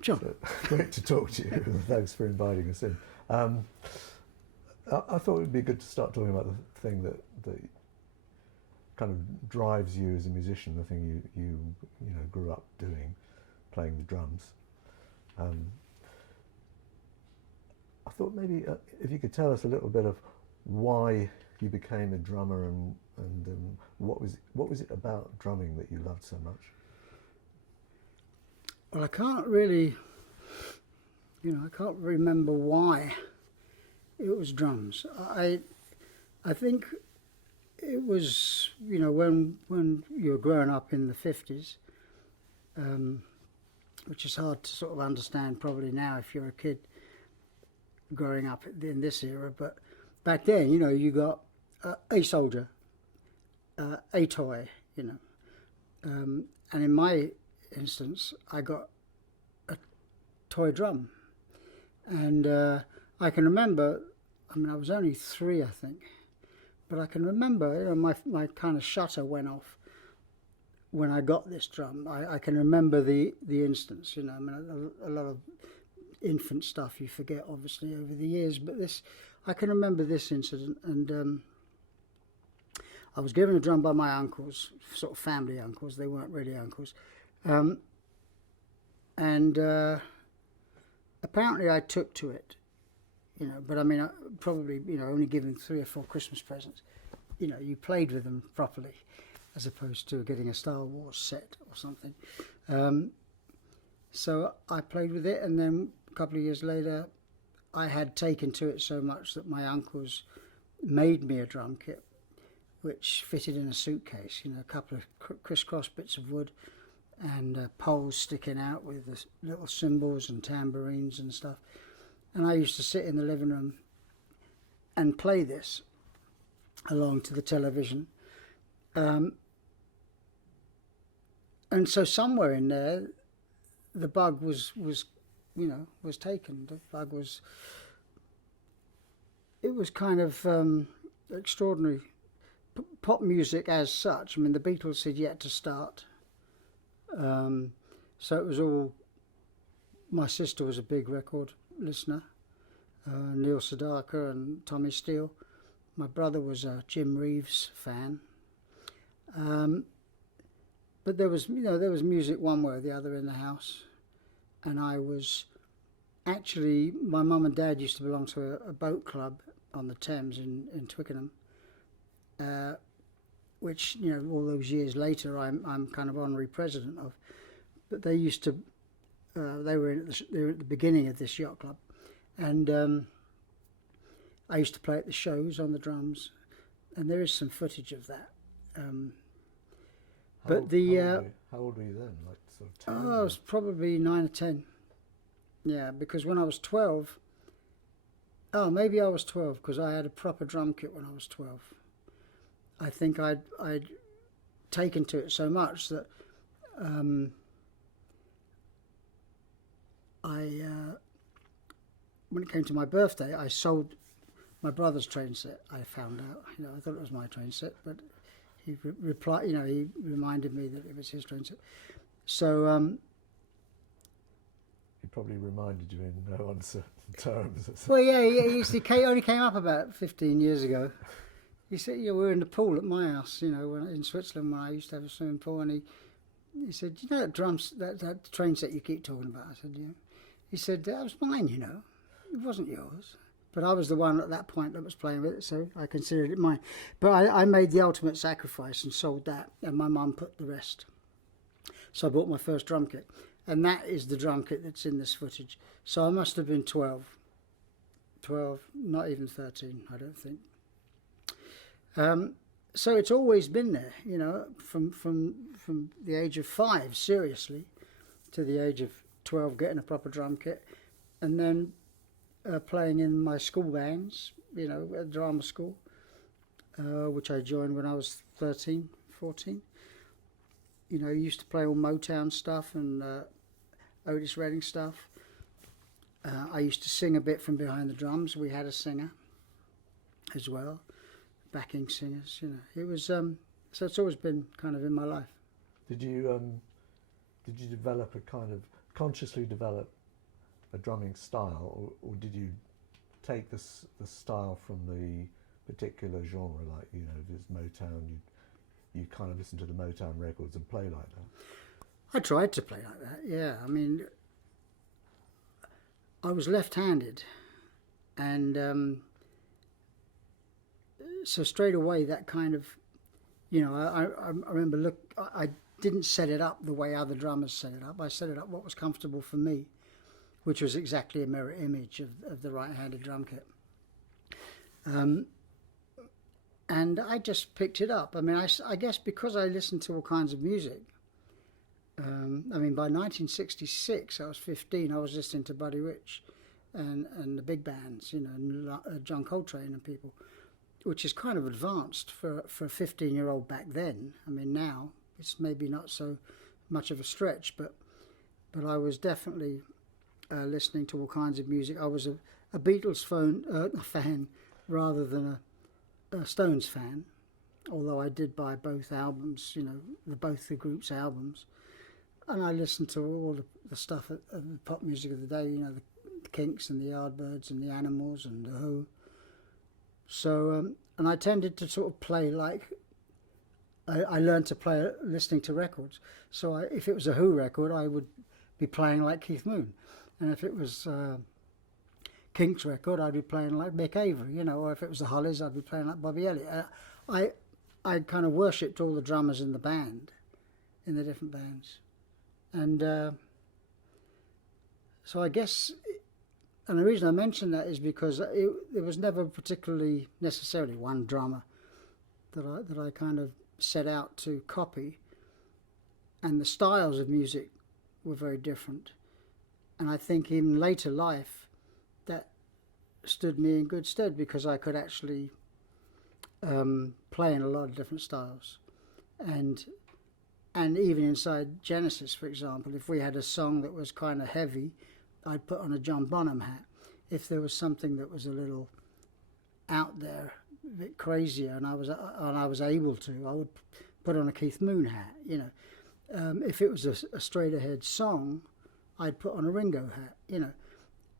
John. Great to talk to you. Thanks for inviting us in. I thought it would be good to start talking about the thing that kind of drives you as a musician, the thing you grew up doing, playing the drums. I thought maybe if you could tell us a little bit of why you became a drummer and what was it about drumming that you loved so much? Well, I can't really, I can't remember why it was drums. I think it was, when you were growing up in the 50s, which is hard to sort of understand probably now if you're a kid growing up in this era, but back then, you got a soldier, a toy, and in my instance, I got a toy drum, and I can remember, I was only 3, I think, but I can remember, my kind of shutter went off when I got this drum. I can remember the instance, a lot of infant stuff you forget, obviously, over the years, but I can remember this incident, and I was given a drum by my uncles, sort of family uncles, they weren't really uncles, and apparently I took to it, but I probably, only given 3 or 4 Christmas presents, you played with them properly, as opposed to getting a Star Wars set or something. So I played with it, and then a couple of years later, I had taken to it so much that my uncles made me a drum kit, which fitted in a suitcase, a couple of crisscross bits of wood and poles sticking out with the little cymbals and tambourines and stuff. And I used to sit in the living room and play this along to the television. And so somewhere in there, the bug was taken. The bug was, it was kind of extraordinary. Pop music as such, the Beatles had yet to start. So it was all, my sister was a big record listener, Neil Sedaka and Tommy Steele. My brother was a Jim Reeves fan. But there was music one way or the other in the house. And I was, actually, my mum and dad used to belong to a boat club on the Thames in Twickenham. Which, all those years later I'm kind of honorary president of. But they used to, they were at the beginning of this yacht club. And I used to play at the shows on the drums. And there is some footage of that. How old were you then? Like sort of 10? I was probably 9 or 10. Yeah, because when I was 12, maybe I was 12, because I had a proper drum kit when I was 12. I think I'd taken to it so much that when it came to my birthday, I sold my brother's train set. I found out, I thought it was my train set, but he replied, he reminded me that it was his train set. So he probably reminded you in no uncertain terms. Well, yeah, he only came up about 15 years ago. He said, we were in the pool at my house, in Switzerland when I used to have a swimming pool, and he said, that train set you keep talking about? I said, yeah. He said, that was mine, It wasn't yours. But I was the one at that point that was playing with it, so I considered it mine. But I made the ultimate sacrifice and sold that, and my mum put the rest. So I bought my first drum kit, and that is the drum kit that's in this footage. So I must have been 12, not even 13, I don't think. So it's always been there, from the age of 5, seriously, to the age of 12, getting a proper drum kit, and then playing in my school bands, at drama school, which I joined when I was 13, 14. Used to play all Motown stuff and Otis Redding stuff. I used to sing a bit from behind the drums. We had a singer as well, backing singers. It was so it's always been kind of in my life. Did you develop a kind of consciously develop a drumming style, or did you take the style from the particular genre, like, you know, if it's Motown, you kind of listen to the Motown records and play like that? I tried to play like that, yeah. I mean, I was left-handed, and so straight away that kind of, you know, I remember I didn't set it up the way other drummers set it up. I set it up what was comfortable for me, which was exactly a mirror image of the right-handed drum kit. And I just picked it up. I mean, I guess because I listened to all kinds of music. I mean, by 1966, I was 15, I was listening to Buddy Rich and the big bands, you know, and John Coltrane and people, which is kind of advanced for a 15-year-old back then. I mean, now it's maybe not so much of a stretch, but I was definitely listening to all kinds of music. I was a Beatles fan rather than a Stones fan, although I did buy both albums, you know, both the group's albums. And I listened to all the stuff of the pop music of the day, you know, the Kinks and the Yardbirds and the Animals and the Who. So, and I tended to sort of play like, I learned to play listening to records. So if it was a Who record, I would be playing like Keith Moon. And if it was Kinks record, I'd be playing like Mick Avery, you know, or if it was the Hollies, I'd be playing like Bobby Elliott. I kind of worshipped all the drummers in the band, in the different bands. And so I guess, and the reason I mention that is because there was never particularly necessarily one drummer that I kind of set out to copy, and the styles of music were very different. And I think in later life that stood me in good stead because I could actually play in a lot of different styles. And even inside Genesis, for example, if we had a song that was kind of heavy, I'd put on a John Bonham hat. If there was something that was a little out there, a bit crazier, and I was able to, I would put on a Keith Moon hat. You know, if it was a straight ahead song, I'd put on a Ringo hat. You know,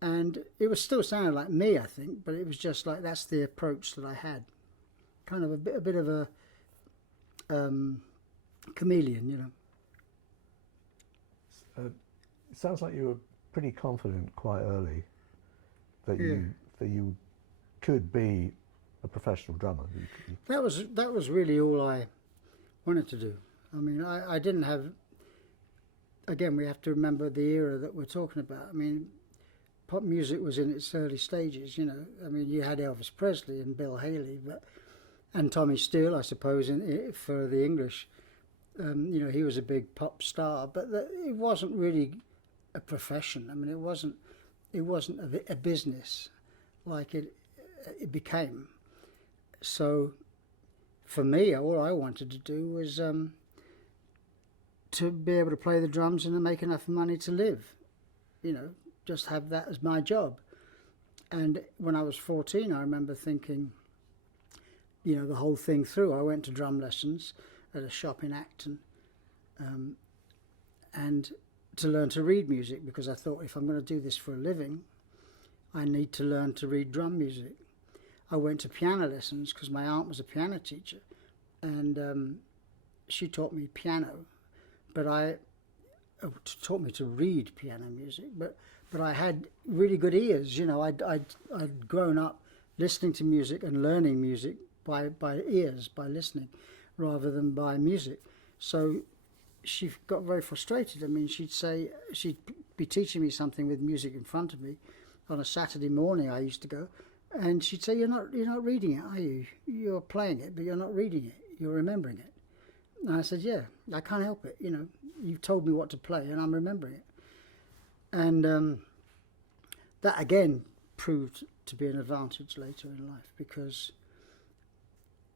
and it was still sounding like me, I think, but it was just like that's the approach that I had, kind of a bit of a chameleon, you know. It sounds like you were pretty confident quite early that you could be a professional drummer. That was really all I wanted to do. I mean, I didn't have. Again, we have to remember the era that we're talking about. I mean, pop music was in its early stages. You know, I mean, you had Elvis Presley and Bill Haley, and Tommy Steele, I suppose, for the English. You know, he was a big pop star, but it wasn't really a profession. I mean, it wasn't a business like it became. So for me, all I wanted to do was to be able to play the drums and to make enough money to live. You know, just have that as my job. And when I was 14, I remember thinking, you know, the whole thing through. I went to drum lessons at a shop in Acton, and to learn to read music, because I thought if I'm going to do this for a living, I need to learn to read drum music. I went to piano lessons because my aunt was a piano teacher, and she taught me piano, but taught me to read piano music. But I had really good ears. You know, I'd grown up listening to music and learning music by ears, by listening, rather than by music. So she got very frustrated. I mean, she'd be teaching me something with music in front of me on a Saturday morning. I used to go, and she'd say, "You're not reading it, are you? You're playing it, but you're not reading it. You're remembering it." And I said, "Yeah, I can't help it. You know, you've told me what to play, and I'm remembering it." And that again proved to be an advantage later in life, because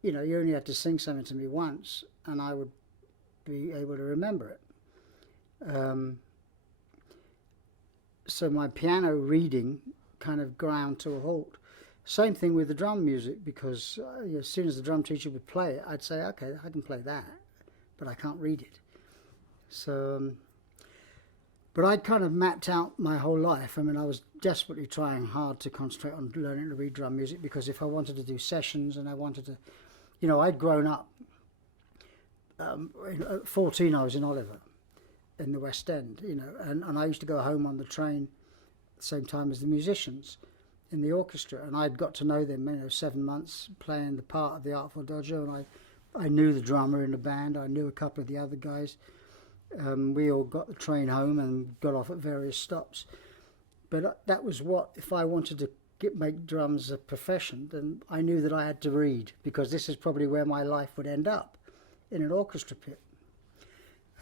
you know, you only had to sing something to me once and I would be able to remember it. So my piano reading kind of ground to a halt. Same thing with the drum music, because as soon as the drum teacher would play it, I'd say, okay, I can play that, but I can't read it. So But I'd kind of mapped out my whole life. I mean, I was desperately trying hard to concentrate on learning to read drum music, because if I wanted to do sessions and I wanted to, you know, I'd grown up. At 14, I was in Oliver, in the West End, you know, and I used to go home on the train at the same time as the musicians in the orchestra, and I'd got to know them, you know, 7 months playing the part of the Artful Dodger, and I knew the drummer in the band, I knew a couple of the other guys. We all got the train home and got off at various stops. But that was what, if I wanted to make drums a profession, then I knew that I had to read, because this is probably where my life would end up, in an orchestra pit.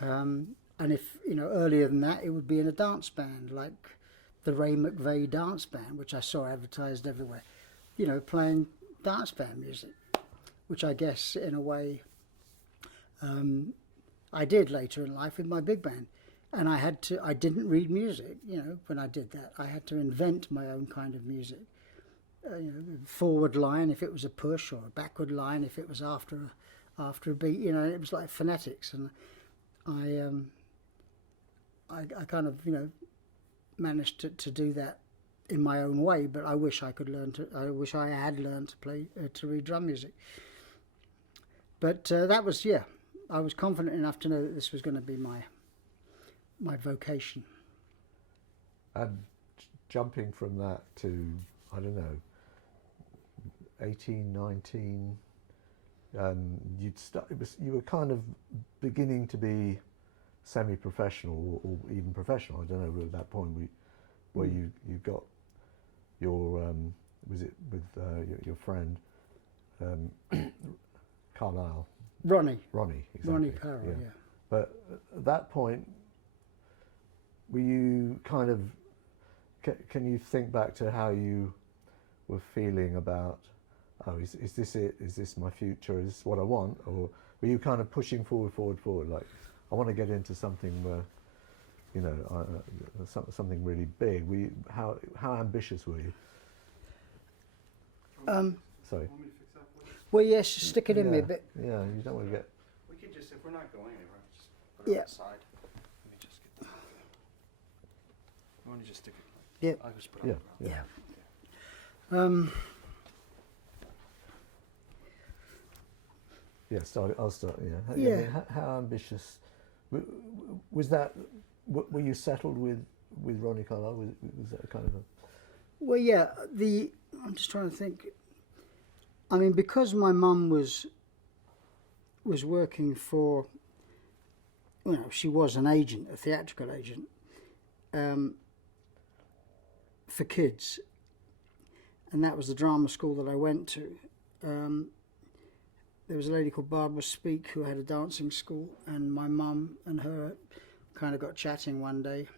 And if, you know, earlier than that, it would be in a dance band, like the Ray McVeigh dance band, which I saw advertised everywhere, you know, playing dance band music, which I guess, in a way, I did later in life with my big band. And I didn't read music, you know, when I did that. I had to invent my own kind of music. You know, forward line if it was a push, or a backward line if it was after a beat, you know, it was like phonetics. And I kind of, you know, managed to do that in my own way, but I wish I had learned to play, to read drum music. But that was, yeah, I was confident enough to know that this was going to be my vocation. And jumping from that to, I don't know, 18, 19, you were kind of beginning to be semi-professional or even professional. I don't know, at that point where you got your, was it with your friend, Carlisle? Ronnie, exactly. Ronnie Parrow, yeah. But at that point, were you kind of, can you think back to how you were feeling about, oh, is this it? Is this my future? Is this what I want? Or were you kind of pushing forward, like, I want to get into something where, you know, something really big? How ambitious were you? Sorry. Want me to fix that for you? Well, yes, stick it in me a bit. Yeah, you don't want to get... We can just, if we're not going anywhere, just put it outside. Let me just get the... You want to just stick it? Yeah. I'll just put it Yeah. Yeah, I'll start. Yeah. Yeah. I mean, how ambitious was that? Were you settled with Ronnie Carlisle? Was that kind of a... Well, yeah. I'm just trying to think. I mean, because my mum was working for, you know, she was an agent, a theatrical agent, for kids, and that was the drama school that I went to. There was a lady called Barbara Speak who had a dancing school, and my mum and her kind of got chatting one day,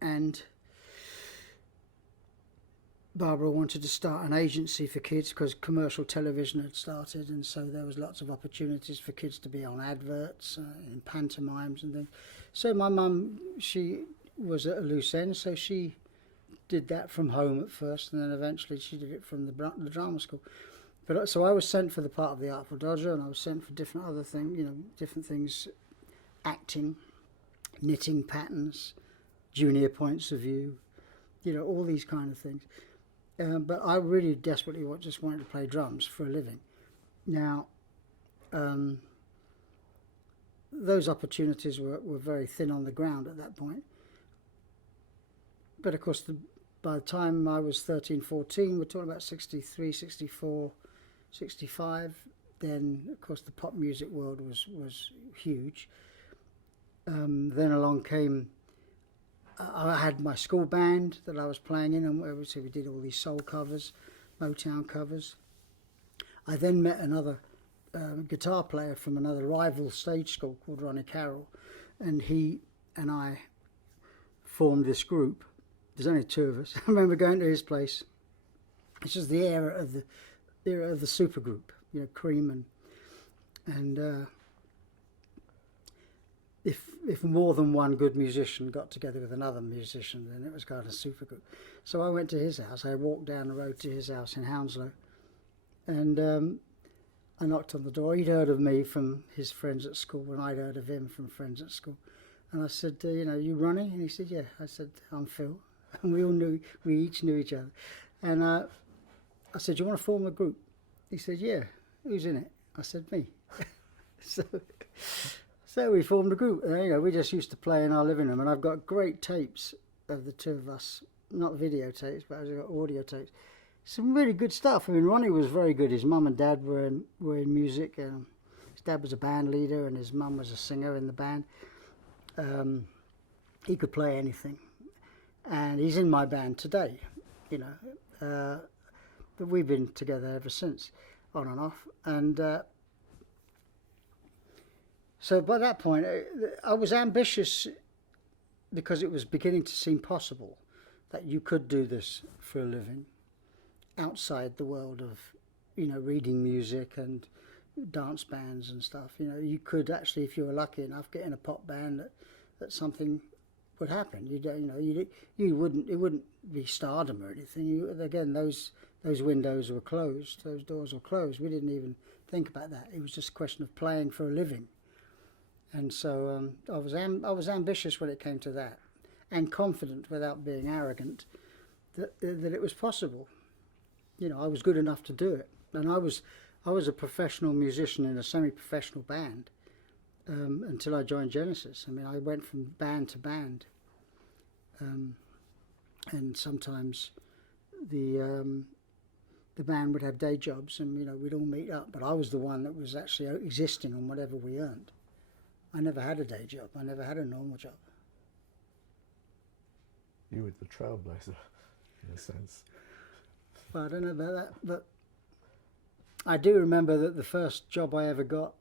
and Barbara wanted to start an agency for kids because commercial television had started, and so there was lots of opportunities for kids to be on adverts, in pantomimes and things. So my mum, she was at a loose end, so she did that from home at first, and then eventually she did it from the drama school. But so I was sent for the part of the Artful Dodger, and I was sent for different other things, you know, different things, acting, knitting patterns, junior points of view, you know, all these kind of things. But I really desperately just wanted to play drums for a living. Now, those opportunities were very thin on the ground at that point. But of course, by the time I was 13, 14, we're talking about 63, 64, 65, then of course the pop music world was huge. Then along came, I had my school band that I was playing in, and we did all these soul covers, Motown covers. I then met another guitar player from another rival stage school called Ronnie Carroll, and he and I formed this group. There's only two of us. I remember going to his place. This was the era of the supergroup, you know, Cream and if more than one good musician got together with another musician, then it was kind of a supergroup. So I went to his house. I walked down the road to his house in Hounslow, and I knocked on the door. He'd heard of me from his friends at school, and I'd heard of him from friends at school. And I said, you know, you Ronnie? And he said, yeah. I said, I'm Phil. And we each knew each other. And I said, do you want to form a group? He said, yeah. Who's in it? I said, me. So we formed a group. And, you know, we just used to play in our living room. And I've got great tapes of the two of us, not videotapes, but I've got audio tapes. Some really good stuff. I mean, Ronnie was very good. His mum and dad were in music. His dad was a band leader and his mum was a singer in the band. He could play anything. And he's in my band today, you know. But we've been together ever since, on and off. And so by that point, I was ambitious because it was beginning to seem possible that you could do this for a living outside the world of, you know, reading music and dance bands and stuff. You know, you could actually, if you were lucky enough, get in a pop band that something would happen. You wouldn't, it wouldn't be stardom or anything. Again, those windows were closed, those doors were closed. We didn't even think about that. It was just a question of playing for a living. And so I was ambitious when it came to that, and confident without being arrogant that it was possible. You know, I was good enough to do it, and I was a professional musician in a semi-professional band until I joined Genesis. I mean, I went from band to band, and sometimes the band would have day jobs, and you know we'd all meet up. But I was the one that was actually existing on whatever we earned. I never had a day job. I never had a normal job. You were the trailblazer, in a sense. Well, I don't know about that, but I do remember that the first job I ever got,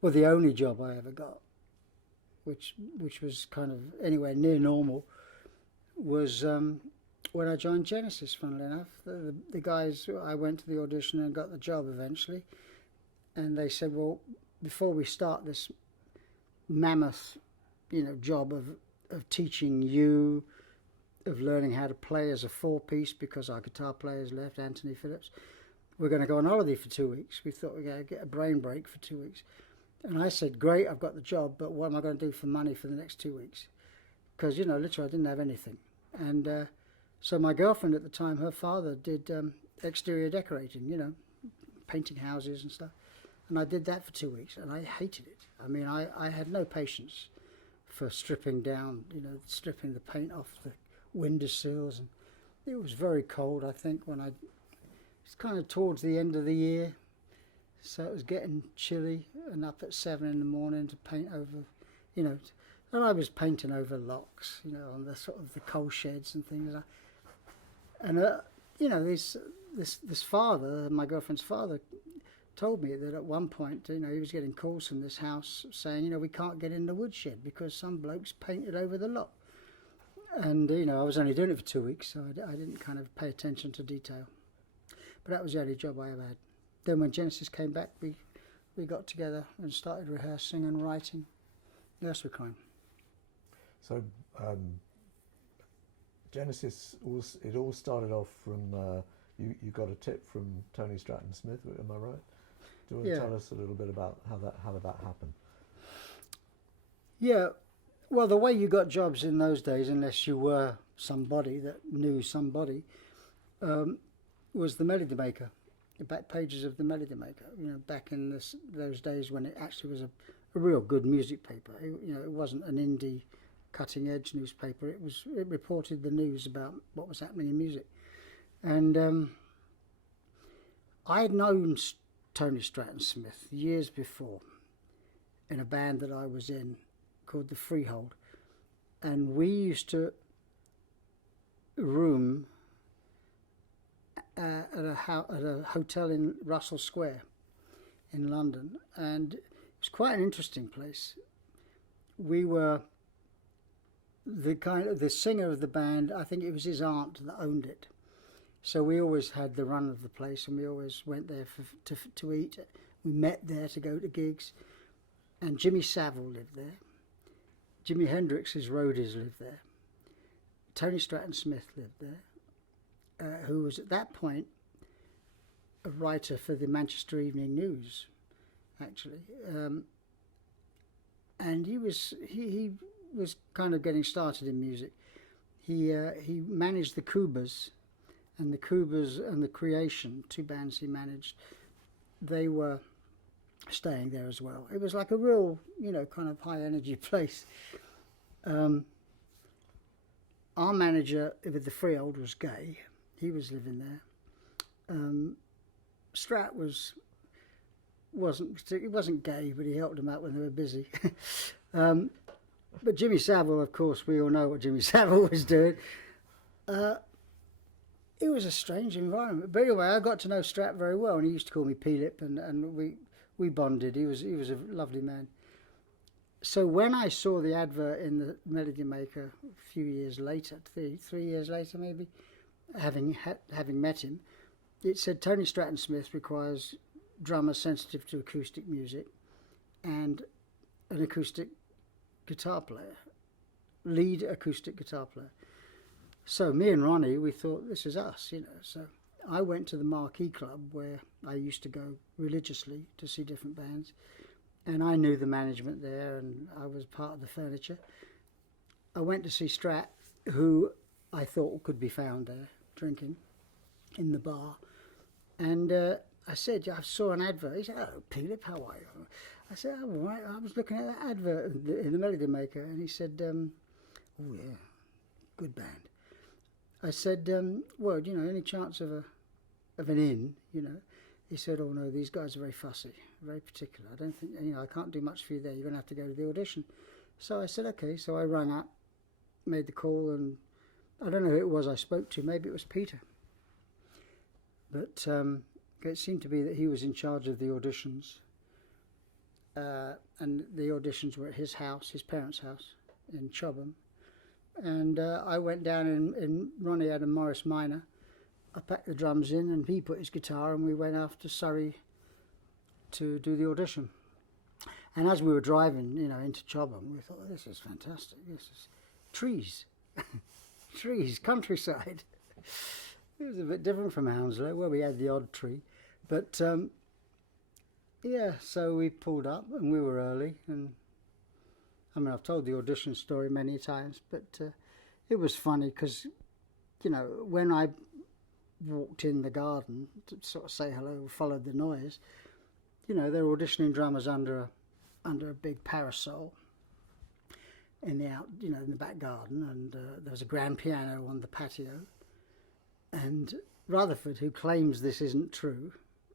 well, the only job I ever got, which was kind of anywhere near normal, was when I joined Genesis, funnily enough. The guys, I went to the audition and got the job eventually, and they said, well, before we start this mammoth, you know, job of teaching you, of learning how to play as a four-piece, because our guitar player's left, Anthony Phillips, we're going to go on holiday for 2 weeks. We thought we were going to get a brain break for 2 weeks. And I said, great, I've got the job, but what am I going to do for money for the next 2 weeks? Because, you know, literally I didn't have anything. And so my girlfriend at the time, her father did exterior decorating, you know, painting houses and stuff. And I did that for 2 weeks, and I hated it. I mean, I had no patience for stripping down, you know, stripping the paint off the windowsills. And it was very cold, I think, when it's kind of towards the end of the year, so it was getting chilly, and up at 7 in the morning to paint over, you know, and I was painting over locks, you know, on the sort of the coal sheds and things like that. And, you know, this father, my girlfriend's father, told me that at one point, you know, he was getting calls from this house saying, you know, we can't get in the woodshed because some blokes painted over the lock. And, you know, I was only doing it for 2 weeks, so I didn't kind of pay attention to detail. But that was the only job I ever had. Then when Genesis came back, we got together and started rehearsing and writing nursery crime. So Genesis, it all started off from, you got a tip from Tony Stratton Smith, am I right? Do you want to tell us a little bit about how that happened? Yeah, well, the way you got jobs in those days, unless you were somebody that knew somebody, was the Melody Maker, the back pages of the Melody Maker. You know, back in those days when it actually was a real good music paper. You know, it wasn't an indie, cutting-edge newspaper. It reported the news about what was happening in music, and I had known Tony Stratton Smith years before in a band that I was in called the Freehold, and we used to room at a hotel in Russell Square in London, and it was quite an interesting place. We were the singer of the band, I think it was his aunt that owned it, so we always had the run of the place, and we always went there to eat. We met there to go to gigs, and Jimmy Savile lived there. Jimi Hendrix's roadies lived there. Tony Stratton Smith lived there, who was at that point a writer for the Manchester Evening News, actually. And he was kind of getting started in music. He managed the Kubas, and the Creation, 2 bands he managed. They were staying there as well. It was like a real, you know, kind of high energy place. Our manager with the Freehold was gay. He was living there. Strat wasn't gay, but he helped them out when they were busy. But Jimmy Savile, of course, we all know what Jimmy Savile was doing. It was a strange environment. But anyway, I got to know Strat very well, and he used to call me P-Lip, and we bonded. He was a lovely man. So when I saw the advert in the Melody Maker a few years later, three years later maybe, having met him, it said Tony Stratton Smith requires drummers sensitive to acoustic music and an acoustic guitar player, lead acoustic guitar player. So me and Ronnie, we thought, this is us, you know. So I went to the Marquee Club where I used to go religiously to see different bands, and I knew the management there, and I was part of the furniture. I went to see Strat, who I thought could be found there drinking in the bar, and I said, I saw an advert. He said, oh, P-Lip, how are you? I said, oh, all right. I was looking at that advert in the Melody Maker, and he said, oh yeah, good band. I said, well, you know, any chance of an in, you know? He said, oh no, these guys are very fussy, very particular. I don't think, you know, I can't do much for you there. You're going to have to go to the audition. So I said, okay. So I rang up, made the call, and I don't know who it was I spoke to. Maybe it was Peter. But it seemed to be that he was in charge of the auditions. And the auditions were at his house, his parents' house in Chobham. And I went down in Ronnie had a Morris Minor. I packed the drums in, and he put his guitar, and we went off to Surrey to do the audition. And as we were driving, you know, into Chobham, we thought, oh, this is fantastic. This is trees, trees, countryside. It was a bit different from Hounslow, where we had the odd tree. But yeah, so we pulled up, and we were early. And I mean, I've told the audition story many times, but it was funny because, you know, when I walked in the garden to sort of say hello, followed the noise, you know, they were auditioning drummers under a big parasol in the back garden, and there was a grand piano on the patio. And Rutherford, who claims this isn't true,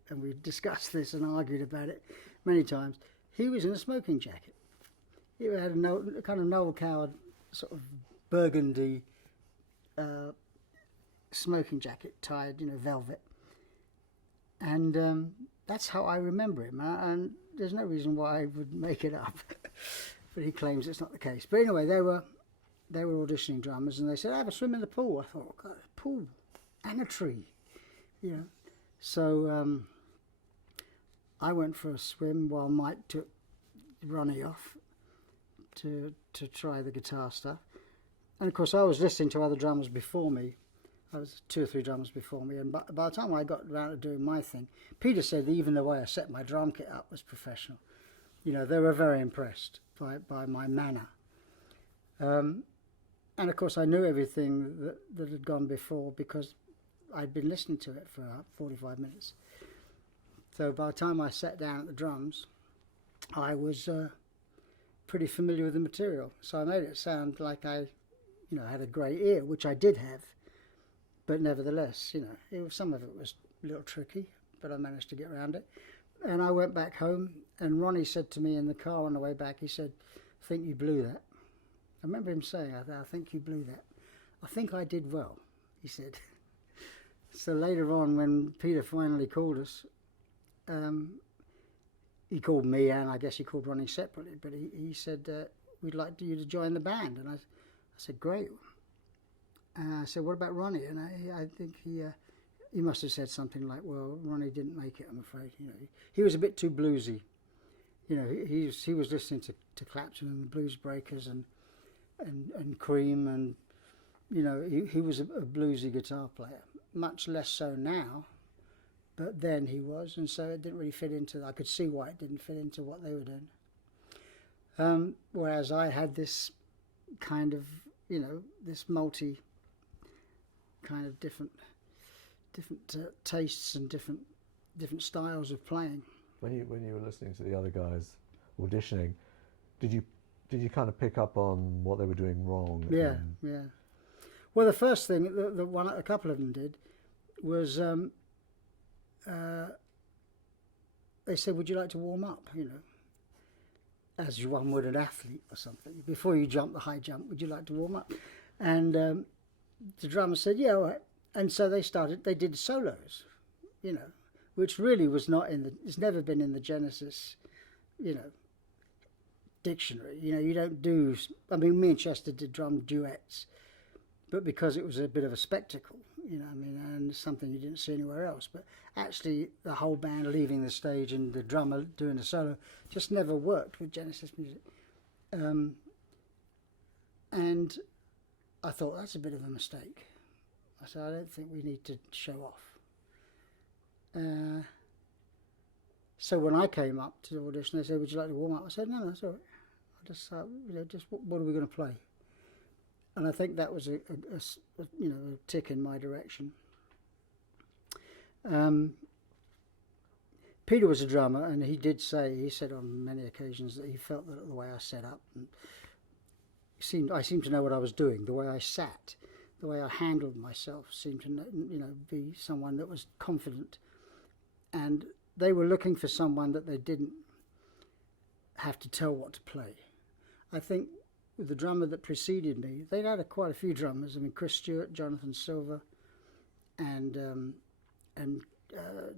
and we've discussed this and argued about it many times, he was in a smoking jacket. He had a kind of Noel Coward sort of burgundy smoking jacket tied, you know, velvet. And that's how I remember him. And there's no reason why I would make it up. But he claims it's not the case. But anyway, they were auditioning drummers, and they said, have a swim in the pool. I thought, God, a pool and a tree, you know. So I went for a swim while Mike took Ronnie off to try the guitar stuff. And of course I was listening to other drummers before me. I was 2 or 3 drummers before me, and by the time I got around to doing my thing, Peter said that even the way I set my drum kit up was professional. You know, they were very impressed by my manner. And of course I knew everything that had gone before because I'd been listening to it for 45 minutes. So by the time I sat down at the drums, I was pretty familiar with the material. So I made it sound like I, you know, had a great ear, which I did have. But nevertheless, you know, some of it was a little tricky, but I managed to get around it. And I went back home, and Ronnie said to me in the car on the way back, he said, I think you blew that. I remember him saying, I think you blew that. I think I did well, he said. So later on, when Peter finally called us, he called me, and I guess he called Ronnie separately, but he said, we'd like you to join the band. And I said, great. I said, what about Ronnie? And I think he must have said something like, well, Ronnie didn't make it, I'm afraid. You know, he was a bit too bluesy. You know, he was listening to Clapton and the Blues Breakers and Cream, and you know, he was a bluesy guitar player. Much less so now, but then he was, and so it didn't really fit into. I could see why it didn't fit into what they were doing. Whereas I had this kind of, you know, this multi kind of different tastes and different styles of playing. When you were listening to the other guys auditioning, did you kind of pick up on what they were doing wrong? Yeah, yeah. Well, the first thing the one a couple of them did was they said, "Would you like to warm up?" You know, as one would an athlete or something. Before you jump the high jump, would you like to warm up? And the drummer said, "Yeah, all right." And so they did solos, you know, which really was not it's never been in the Genesis, you know, dictionary. You know, you don't do, I mean, me and Chester did drum duets, but because it was a bit of a spectacle, you know, I mean, and something you didn't see anywhere else. But actually, the whole band leaving the stage and the drummer doing a solo just never worked with Genesis music. And I thought, that's a bit of a mistake. I said, I don't think we need to show off. So when I came up to the audition, they said, "Would you like to warm up?" I said, "No, that's all right. I just, you know, just what are we going to play?" And I think that was a you know, a tick in my direction. Peter was a drummer, and he said on many occasions that he felt that the way I set up, and I seemed to know what I was doing. The way I sat, the way I handled myself seemed to, you know, be someone that was confident. And they were looking for someone that they didn't have to tell what to play. I think with the drummer that preceded me, they'd had quite a few drummers. I mean, Chris Stewart, Jonathan Silver, and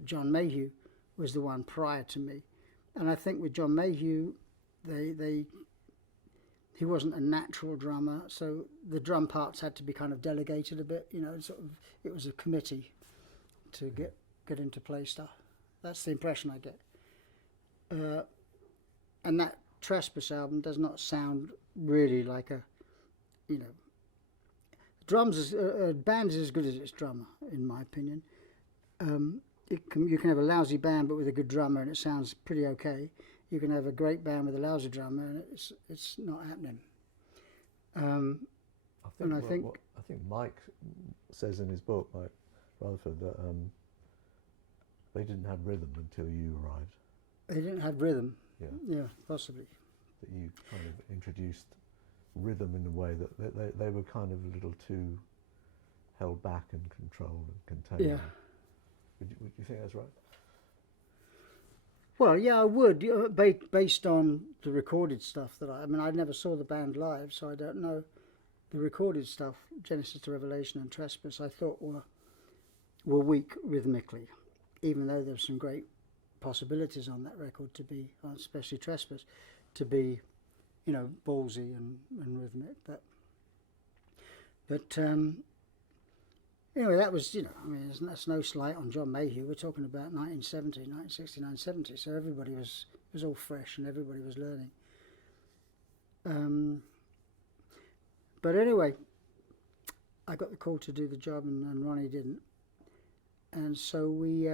John Mayhew was the one prior to me. And I think with John Mayhew, he wasn't a natural drummer, so the drum parts had to be kind of delegated a bit. You know, sort of, it was a committee to get him to play stuff. That's the impression I get. And that Trespass album does not sound really like a, you know, a band is as good as its drummer, in my opinion. You can have a lousy band but with a good drummer and it sounds pretty okay. You can have a great band with a lousy drummer and it's not happening. I think Mike says in his book, Mike Rutherford, that they didn't have rhythm until you arrived. They didn't have rhythm. Yeah. Yeah, possibly. That you kind of introduced rhythm in a way that they were kind of a little too held back and controlled and contained. Yeah. Would you think that's right? Well, yeah, I would, based on the recorded stuff I mean, I never saw the band live, so I don't know. The recorded stuff, Genesis to Revelation and Trespass, I thought were weak rhythmically, even though there's some great possibilities on that record to be, especially Trespass, to be, you know, ballsy and rhythmic. But anyway, that was, you know, I mean, that's no slight on John Mayhew. We're talking about 1969, 70, so everybody it was all fresh and everybody was learning. But anyway, I got the call to do the job and Ronnie didn't. And so we,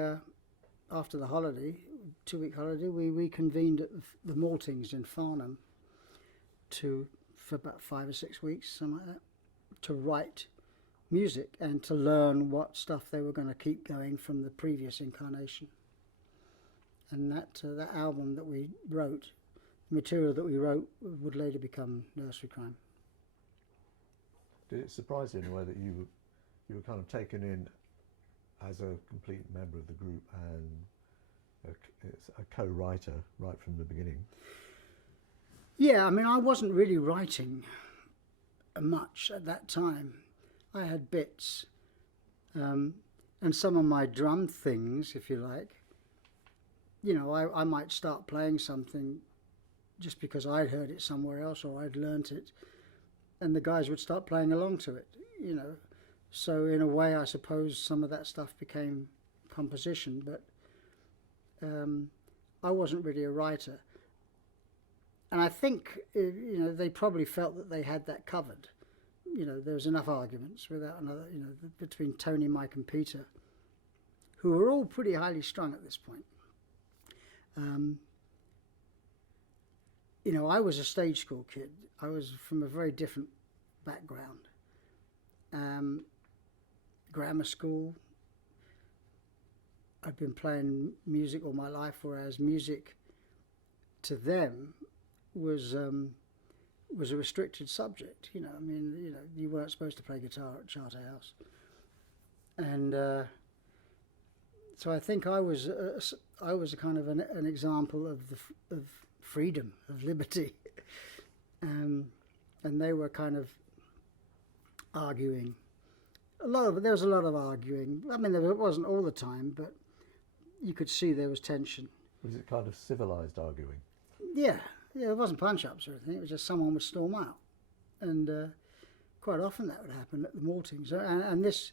after the holiday, 2-week holiday, we reconvened at the Maltings in Farnham for about 5 or 6 weeks, something like that, to write music and to learn what stuff they were going to keep going from the previous incarnation. And that album that we wrote, the material that we wrote, would later become Nursery Crime. Did it surprise you in a way that you were kind of taken in as a complete member of the group and a co-writer right from the beginning? Yeah, I mean, I wasn't really writing much at that time. I had bits, and some of my drum things, if you like, you know, I might start playing something just because I'd heard it somewhere else or I'd learnt it, and the guys would start playing along to it, you know. So in a way, I suppose some of that stuff became composition, but I wasn't really a writer. And I think, you know, they probably felt that they had that covered. You know, there was enough arguments without another, you know, between Tony, Mike and Peter, who were all pretty highly strung at this point. you know, I was a stage school kid. I was from a very different background. Grammar school. I'd been playing music all my life, whereas music to them was a restricted subject. You know, I mean, you know, you weren't supposed to play guitar at Charterhouse, and so I think I was a kind of an example of freedom, of liberty, and they were kind of arguing. There was a lot of arguing. I mean, it wasn't all the time, but you could see there was tension. Was it kind of civilized arguing? Yeah, it wasn't punch-ups or anything. It was just someone would storm out, and quite often that would happen at the maltings. And this,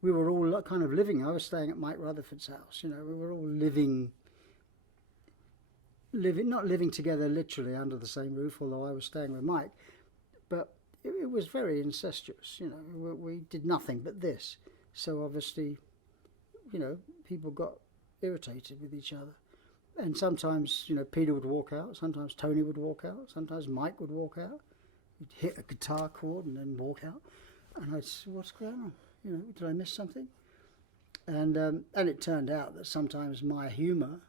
we were all kind of living. I was staying at Mike Rutherford's house. You know, we were all living, not living together literally under the same roof. Although I was staying with Mike, but it was very incestuous. You know, we did nothing but this. So obviously, you know, people got irritated with each other. And sometimes, you know, Peter would walk out, sometimes Tony would walk out, sometimes Mike would walk out. He'd hit a guitar chord and then walk out. And I'd say, what's going on? You know, did I miss something? And it turned out that sometimes my humour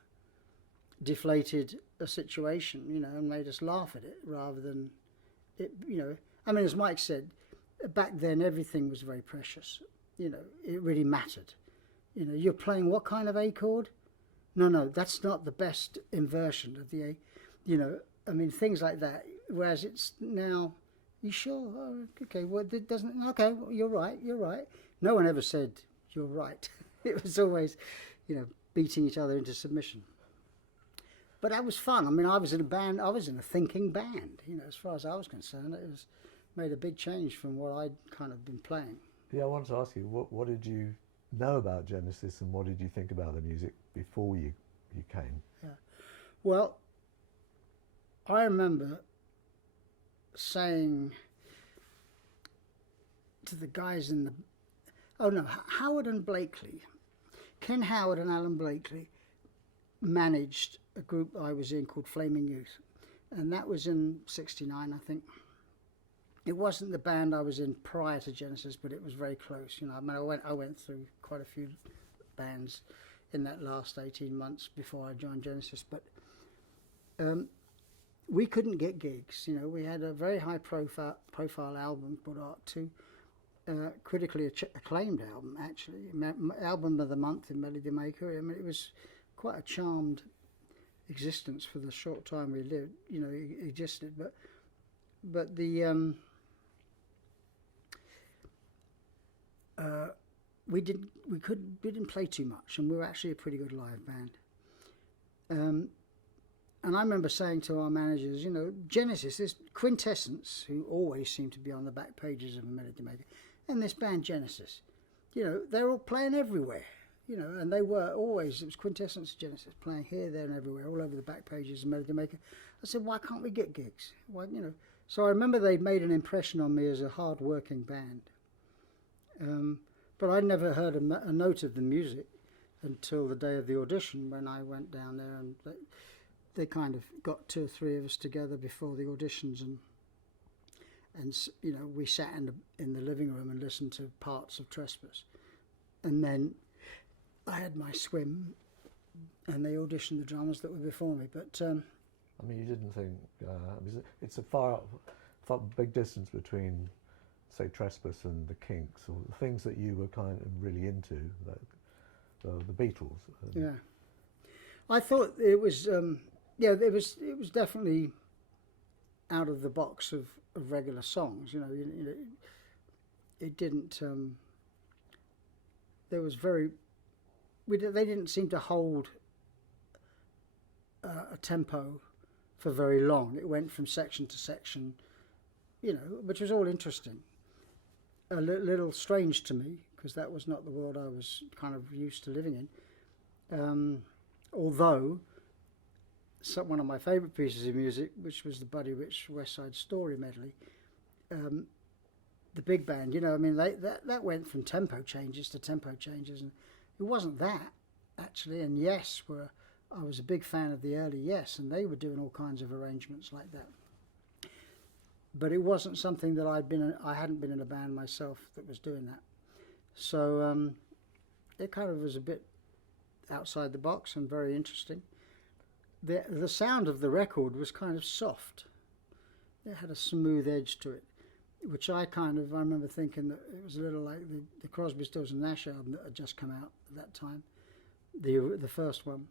deflated a situation, you know, and made us laugh at it rather than it, you know. I mean, as Mike said, back then everything was very precious. You know, it really mattered. You know, you're playing what kind of A chord? No, that's not the best inversion of the A. You know, I mean, things like that. Whereas it's now, you sure? Oh, okay, well, it doesn't, okay, well, you're right. No one ever said, you're right. It was always, you know, beating each other into submission. But that was fun. I mean, I was in a band, I was in a thinking band. You know, as far as I was concerned, it was made a big change from what I'd kind of been playing. Yeah, I wanted to ask you, what did you know about Genesis and what did you think about the music before you came? Yeah. Well, I remember saying to the guys in the, Howard and Blakely, Ken Howard and Alan Blakely managed a group I was in called Flaming Youth, and that was in '69, I think. It wasn't the band I was in prior to Genesis, but it was very close. You know, I mean, I went through quite a few bands in that last 18 months before I joined Genesis, but we couldn't get gigs. You know, we had a very high profile album called Art 2, critically acclaimed album, actually, album of the month in Melody Maker. I mean, it was quite a charmed existence for the short time we lived. You know, it existed, but the we didn't play too much, and we were actually a pretty good live band. And I remember saying to our managers, you know, Genesis, this Quintessence, who always seemed to be on the back pages of a Melody Maker, and this band Genesis, you know, they're all playing everywhere, you know, and they were always, it was Quintessence, Genesis, playing here, there, and everywhere, all over the back pages of Melody Maker. I said, why can't we get gigs? Why, you know? So I remember they made an impression on me as a hard-working band. But I'd never heard a note of the music until the day of the audition, when I went down there, and they kind of got 2 or 3 of us together before the auditions, and you know, we sat in the living room and listened to parts of Trespass, and then I had my swim, and they auditioned the drummers that were before me. But I mean, you didn't think it's a far big distance between, say, Trespass and the Kinks, or the things that you were kind of really into, like the Beatles. Yeah, I thought it was it was definitely out of the box of regular songs. You know, it didn't. There was they didn't seem to hold a tempo for very long. It went from section to section, you know, which was all interesting. A little strange to me, because that was not the world I was kind of used to living in. Although, one of my favourite pieces of music, which was the Buddy Rich West Side Story medley, the big band, you know, I mean, that went from tempo changes to tempo changes, and it wasn't that, actually. And Yes were I was a big fan of the early Yes, and they were doing all kinds of arrangements like that. But it wasn't something that I hadn't been in a band myself that was doing that. So it kind of was a bit outside the box and very interesting. The sound of the record was kind of soft. It had a smooth edge to it, which I remember thinking that it was a little like the Crosby, Stills and Nash album that had just come out at that time, the first one,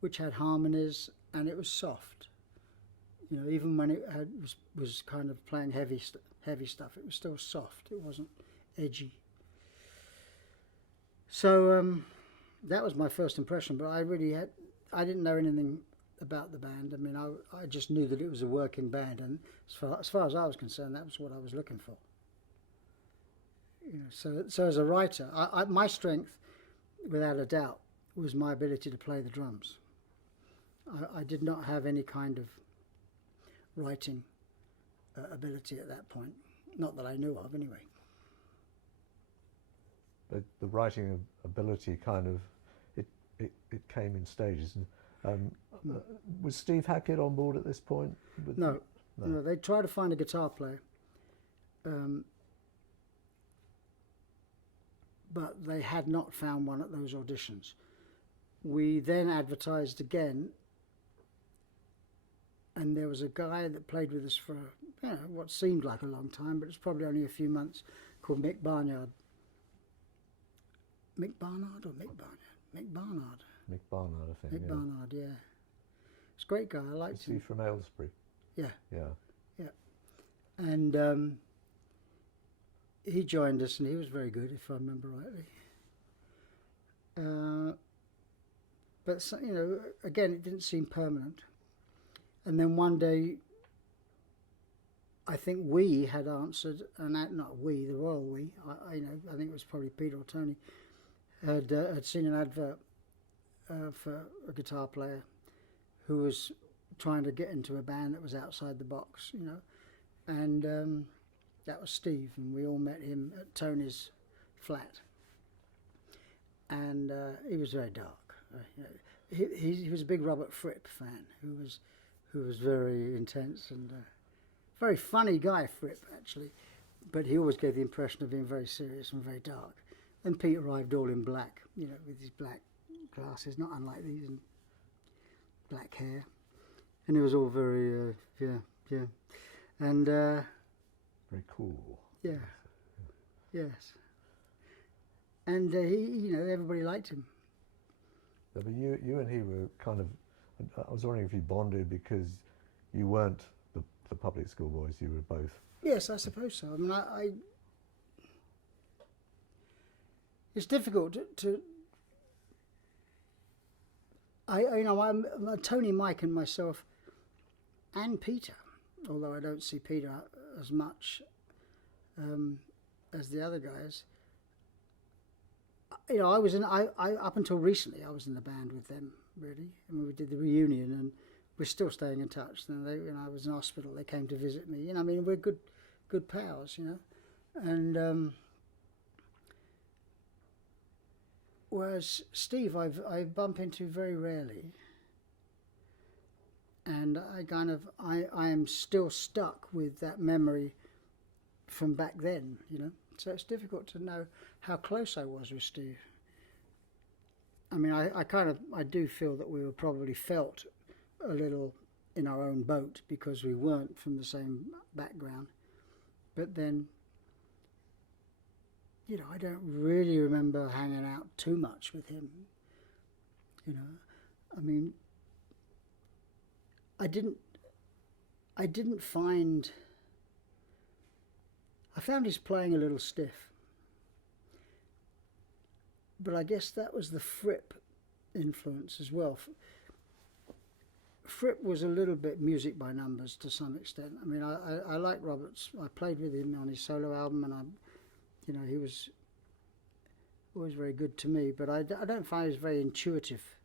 which had harmonies and it was soft. You know, even when it was kind of playing heavy stuff, it was still soft. It wasn't edgy. So that was my first impression, but I didn't know anything about the band. I mean, I just knew that it was a working band, and as far as I was concerned, that was what I was looking for. You know, so as a writer, my strength, without a doubt, was my ability to play the drums. I did not have any kind of writing ability at that point, not that I knew of anyway. But the writing ability kind of, it came in stages. Was Steve Hackett on board at this point? No. They tried to find a guitar player, but they had not found one at those auditions. We then advertised again, and there was a guy that played with us for what seemed like a long time, but it's probably only a few months, called Mick Barnard. Mick Barnard or Mick Barnard? Mick Barnard. Mick Barnard, I think. Mick Barnard, yeah. He's a great guy. I liked him. Is he from Aylesbury? Yeah. Yeah. And he joined us, and he was very good, if I remember rightly. But again, it didn't seem permanent. And then one day, I think we had answered, and not we, the royal we. I think it was probably Peter or Tony had seen an advert for a guitar player who was trying to get into a band that was outside the box, and that was Steve, and we all met him at Tony's flat, and he was very dark. He was a big Robert Fripp fan, who was very intense and very funny guy, Fripp actually, but he always gave the impression of being very serious and very dark. And Pete arrived all in black, with his black glasses, not unlike these, and black hair, and it was all very and very cool. Yeah, yes, and he, everybody liked him. Yeah, but you and he were kind of. I was wondering if you bonded because you weren't the public school boys. You were both. Yes, I suppose so. I mean, it's difficult to I'm Tony, Mike, and myself, and Peter. Although I don't see Peter as much as the other guys. I was I up until recently I was in the band with them, really. I mean, we did the reunion, and we're still staying in touch. And when I was in hospital, they came to visit me. I mean, we're good pals, and. Whereas Steve, I bump into very rarely, and I am still stuck with that memory from back then, So it's difficult to know how close I was with Steve. I mean, I do feel that we were probably felt a little in our own boat because we weren't from the same background, but then. I don't really remember hanging out too much with him. I mean, I found his playing a little stiff. But I guess that was the Fripp influence as well. Fripp was a little bit music by numbers to some extent. I mean, I like Roberts. I played with him on his solo album, and he was always very good to me, but I don't find he was a very intuitive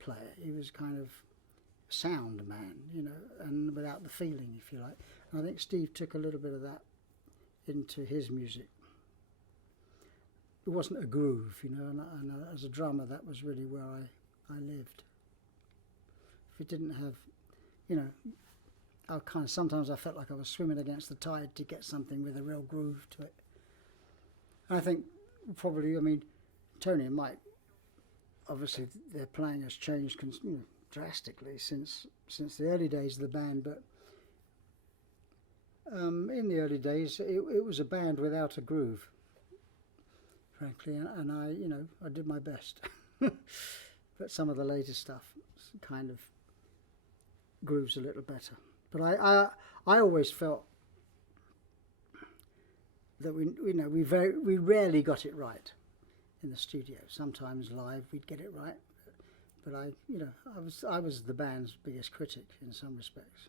player. He was kind of a sound man, and without the feeling, if you like. And I think Steve took a little bit of that into his music. It wasn't a groove, and as a drummer, that was really where I lived. If it didn't have, you know, I kind of, sometimes I felt like I was swimming against the tide to get something with a real groove to it. And I think probably, I mean, Tony and Mike, obviously their playing has changed drastically since the early days of the band, but in the early days it was a band without a groove, frankly, and I, you know, I did my best. But some of the later stuff kind of grooves a little better. But I always felt that we rarely got it right in the studio. Sometimes live we'd get it right, but I was the band's biggest critic in some respects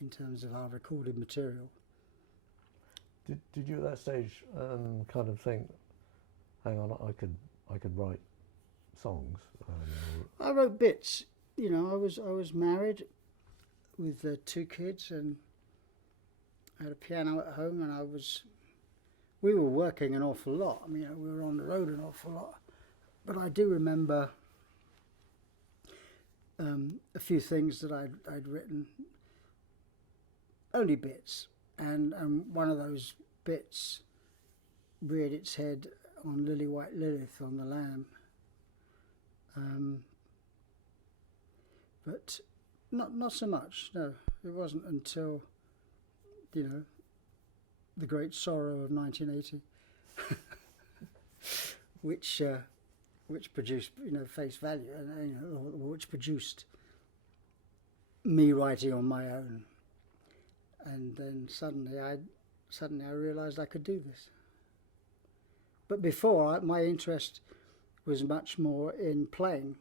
in terms of our recorded material. Did you at that stage kind of think, hang on, I could write songs? I wrote bits. You know, I was married with 2 kids, and I had a piano at home, and we were working an awful lot. I mean, we were on the road an awful lot. But I do remember a few things that I'd written, only bits, and one of those bits reared its head on Lily White Lilith on the Lamb. But not so much, no. It wasn't until, you know, The Great Sorrow of 1980, which produced, you know, Face Value, and you know, which produced me writing on my own, and then suddenly I realised I could do this. But before, my interest was much more in playing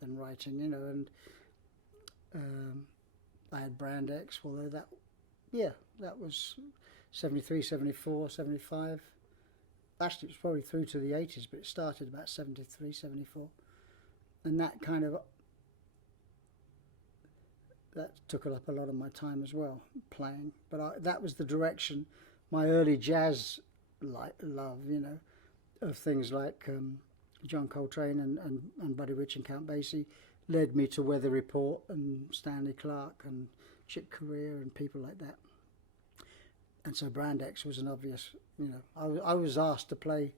than writing, you know, and I had Brand X, although that was 73, 74, 75. Actually, it was probably through to the 80s, but it started about 73, 74. And that kind of, that took up a lot of my time as well, playing. But that was the direction, my early jazz love, you know, of things like John Coltrane and Buddy Rich and Count Basie led me to Weather Report and Stanley Clarke and Chick Corea and people like that. And so Brand X was an obvious, you know, I was asked to play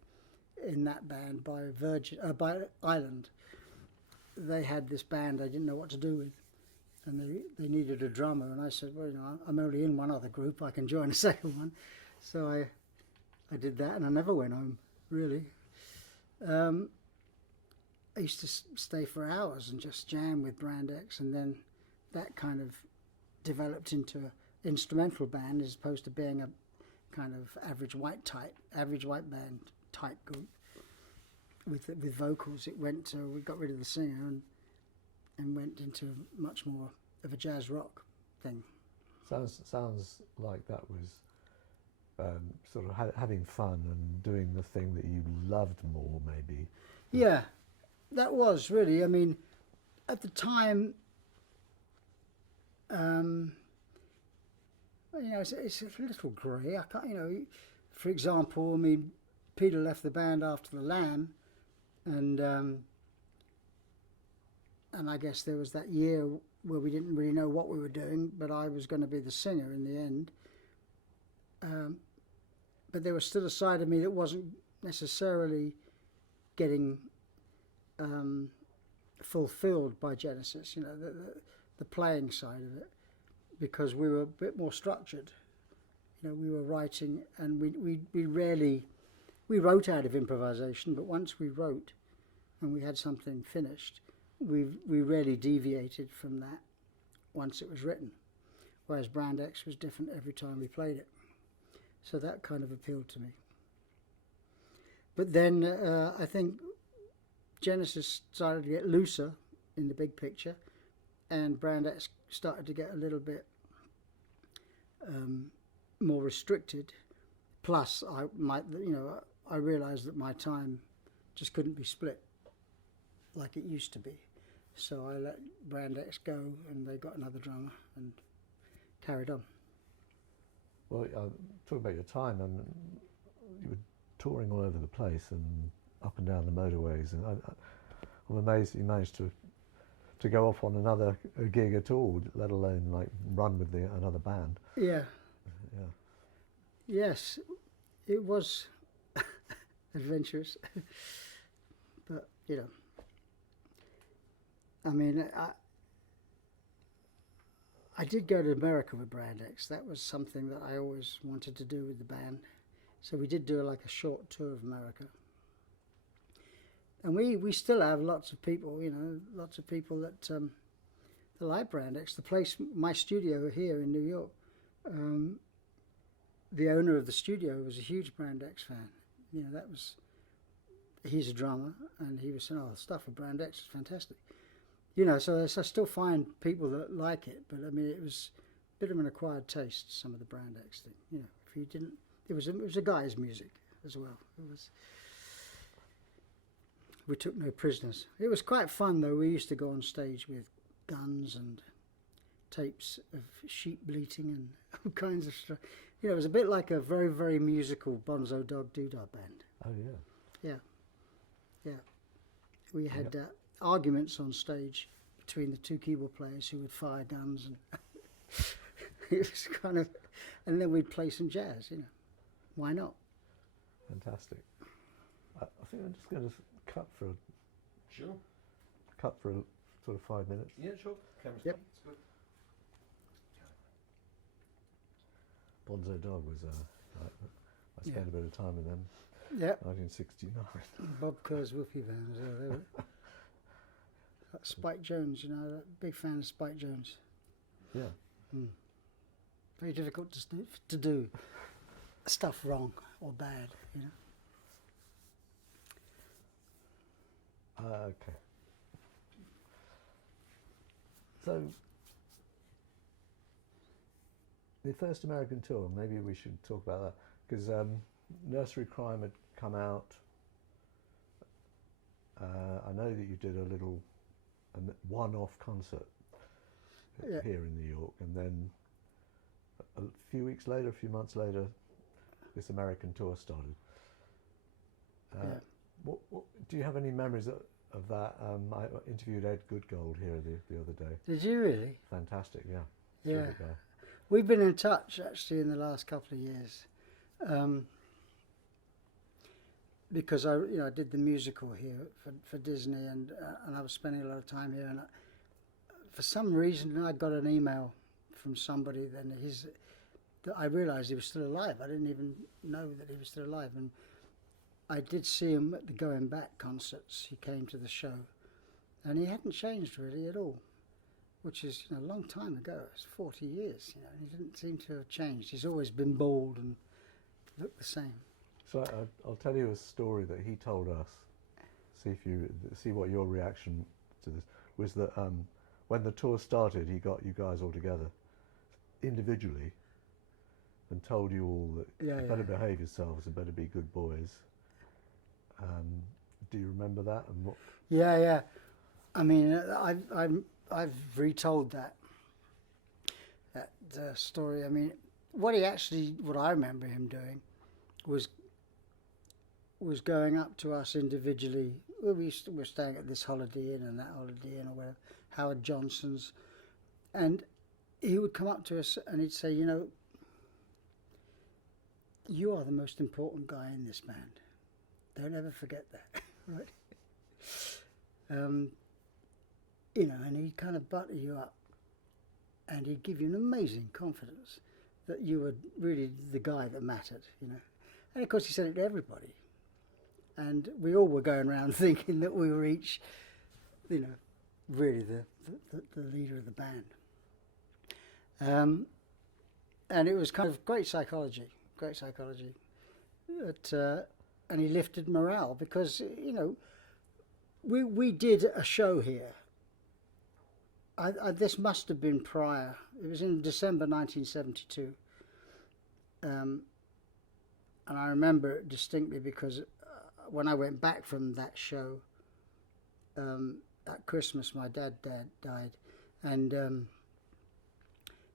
in that band by by Island. They had this band I didn't know what to do with, and they needed a drummer, and I said, well, you know, I'm only in one other group, I can join a second one. So I did that, and I never went home, really. I used to stay for hours and just jam with Brand X, and then that kind of developed into an instrumental band as opposed to being a kind of average white band type group with vocals. We got rid of the singer and went into much more of a jazz rock thing. Sounds like that was sort of having fun and doing the thing that you loved more, maybe. Yeah, that was really. I mean, at the time, you know, it's a little grey. I can't, you know, for example, I mean, Peter left the band after the Lamb, and I guess there was that year where we didn't really know what we were doing, but I was going to be the singer in the end. But there was still a side of me that wasn't necessarily getting fulfilled by Genesis, you know, the playing side of it, because we were a bit more structured. You know, we were writing, and we wrote out of improvisation, but once we wrote and we had something finished, we rarely deviated from that once it was written, whereas Brand X was different every time we played it. So that kind of appealed to me. But then I think Genesis started to get looser in the big picture, and Brand X started to get a little bit more restricted. Plus, I realised that my time just couldn't be split like it used to be. So I let Brand X go, and they got another drummer and carried on. Well, talking about your time, and you were touring all over the place and up and down the motorways, and I'm amazed that you managed to to go off on another gig at all, let alone like run with another band. Yeah. Yeah. Yes, it was adventurous, but you know, I mean, I did go to America with Brand X. That was something that I always wanted to do with the band. So we did do like a short tour of America. And we still have lots of people, you know, lots of people that like Brand X. The place, my studio here in New York, the owner of the studio was a huge Brand X fan. You know, he's a drummer, and he was saying, oh, the stuff of Brand X is fantastic. You know, so I still find people that like it, but I mean, it was a bit of an acquired taste, some of the Brand X thing. You know, if you didn't, it was a guy's music as well. We took no prisoners. It was quite fun though. We used to go on stage with guns and tapes of sheep bleating and all kinds of stuff. You know, it was a bit like a very, very musical Bonzo Dog Doodah band. Oh yeah. Yeah, yeah. We had arguments on stage between the two keyboard players who would fire guns, and it was kind of, and then we'd play some jazz. You know, why not? Fantastic. I think I'm just going to cut for Sure. sort of 5 minutes. Yeah, sure. Camera's Yep. on. It's good. Bonzo Dog was I spent a bit of time with them. Yeah. 1969. Bob Kerr's Whoopie Band. They were. Spike Jones, you know, big fan of Spike Jones. Yeah. Very difficult to do stuff wrong or bad, you know. Okay. So, the first American tour, maybe we should talk about that, because Nursery Crime had come out. I know that you did a little one-off concert here in New York, and then a few months later, this American tour started. What do you have any memories of that? I interviewed Ed Goodgold here the other day. Did you really? Fantastic, yeah. Yeah. Terrific guy. We've been in touch actually in the last couple of years, because I did the musical here for Disney, and I was spending a lot of time here, and for some reason I got an email from somebody. Then I realised he was still alive. I didn't even know that he was still alive, and I did see him at the Going Back concerts. He came to the show, and he hadn't changed really at all, which is a long time ago. It's 40 years. He didn't seem to have changed. He's always been bald and looked the same. So I'll tell you a story that he told us. See what your reaction to this was. That when the tour started, he got you guys all together individually and told you all that you better behave yourselves and better be good boys. Do you remember that? And what? Yeah. I mean, I've retold that story. I mean, what I remember him doing was going up to us individually. We were staying at this Holiday Inn and that Holiday Inn or whatever, Howard Johnson's, and he would come up to us and he'd say, you are the most important guy in this band. Don't ever forget that, right? And he'd kind of butter you up, and he'd give you an amazing confidence that you were really the guy that mattered, And of course he said it to everybody. And we all were going around thinking that we were each, really the leader of the band. And it was kind of great psychology. And he lifted morale because, we did a show here. This must have been prior. It was in December 1972. And I remember it distinctly because when I went back from that show, at Christmas, my dad died. And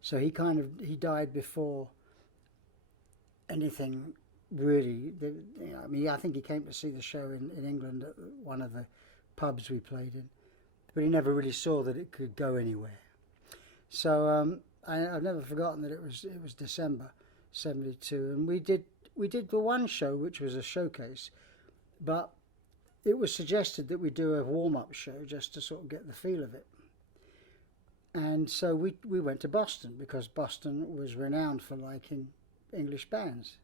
so he died before anything really. I think he came to see the show in England at one of the pubs we played in. but he never really saw that it could go anywhere. So I've never forgotten that it was December '72, and we did the one show, which was a showcase, but it was suggested that we do a warm-up show just to sort of get the feel of it. And so we went to Boston, because Boston was renowned for liking English bands.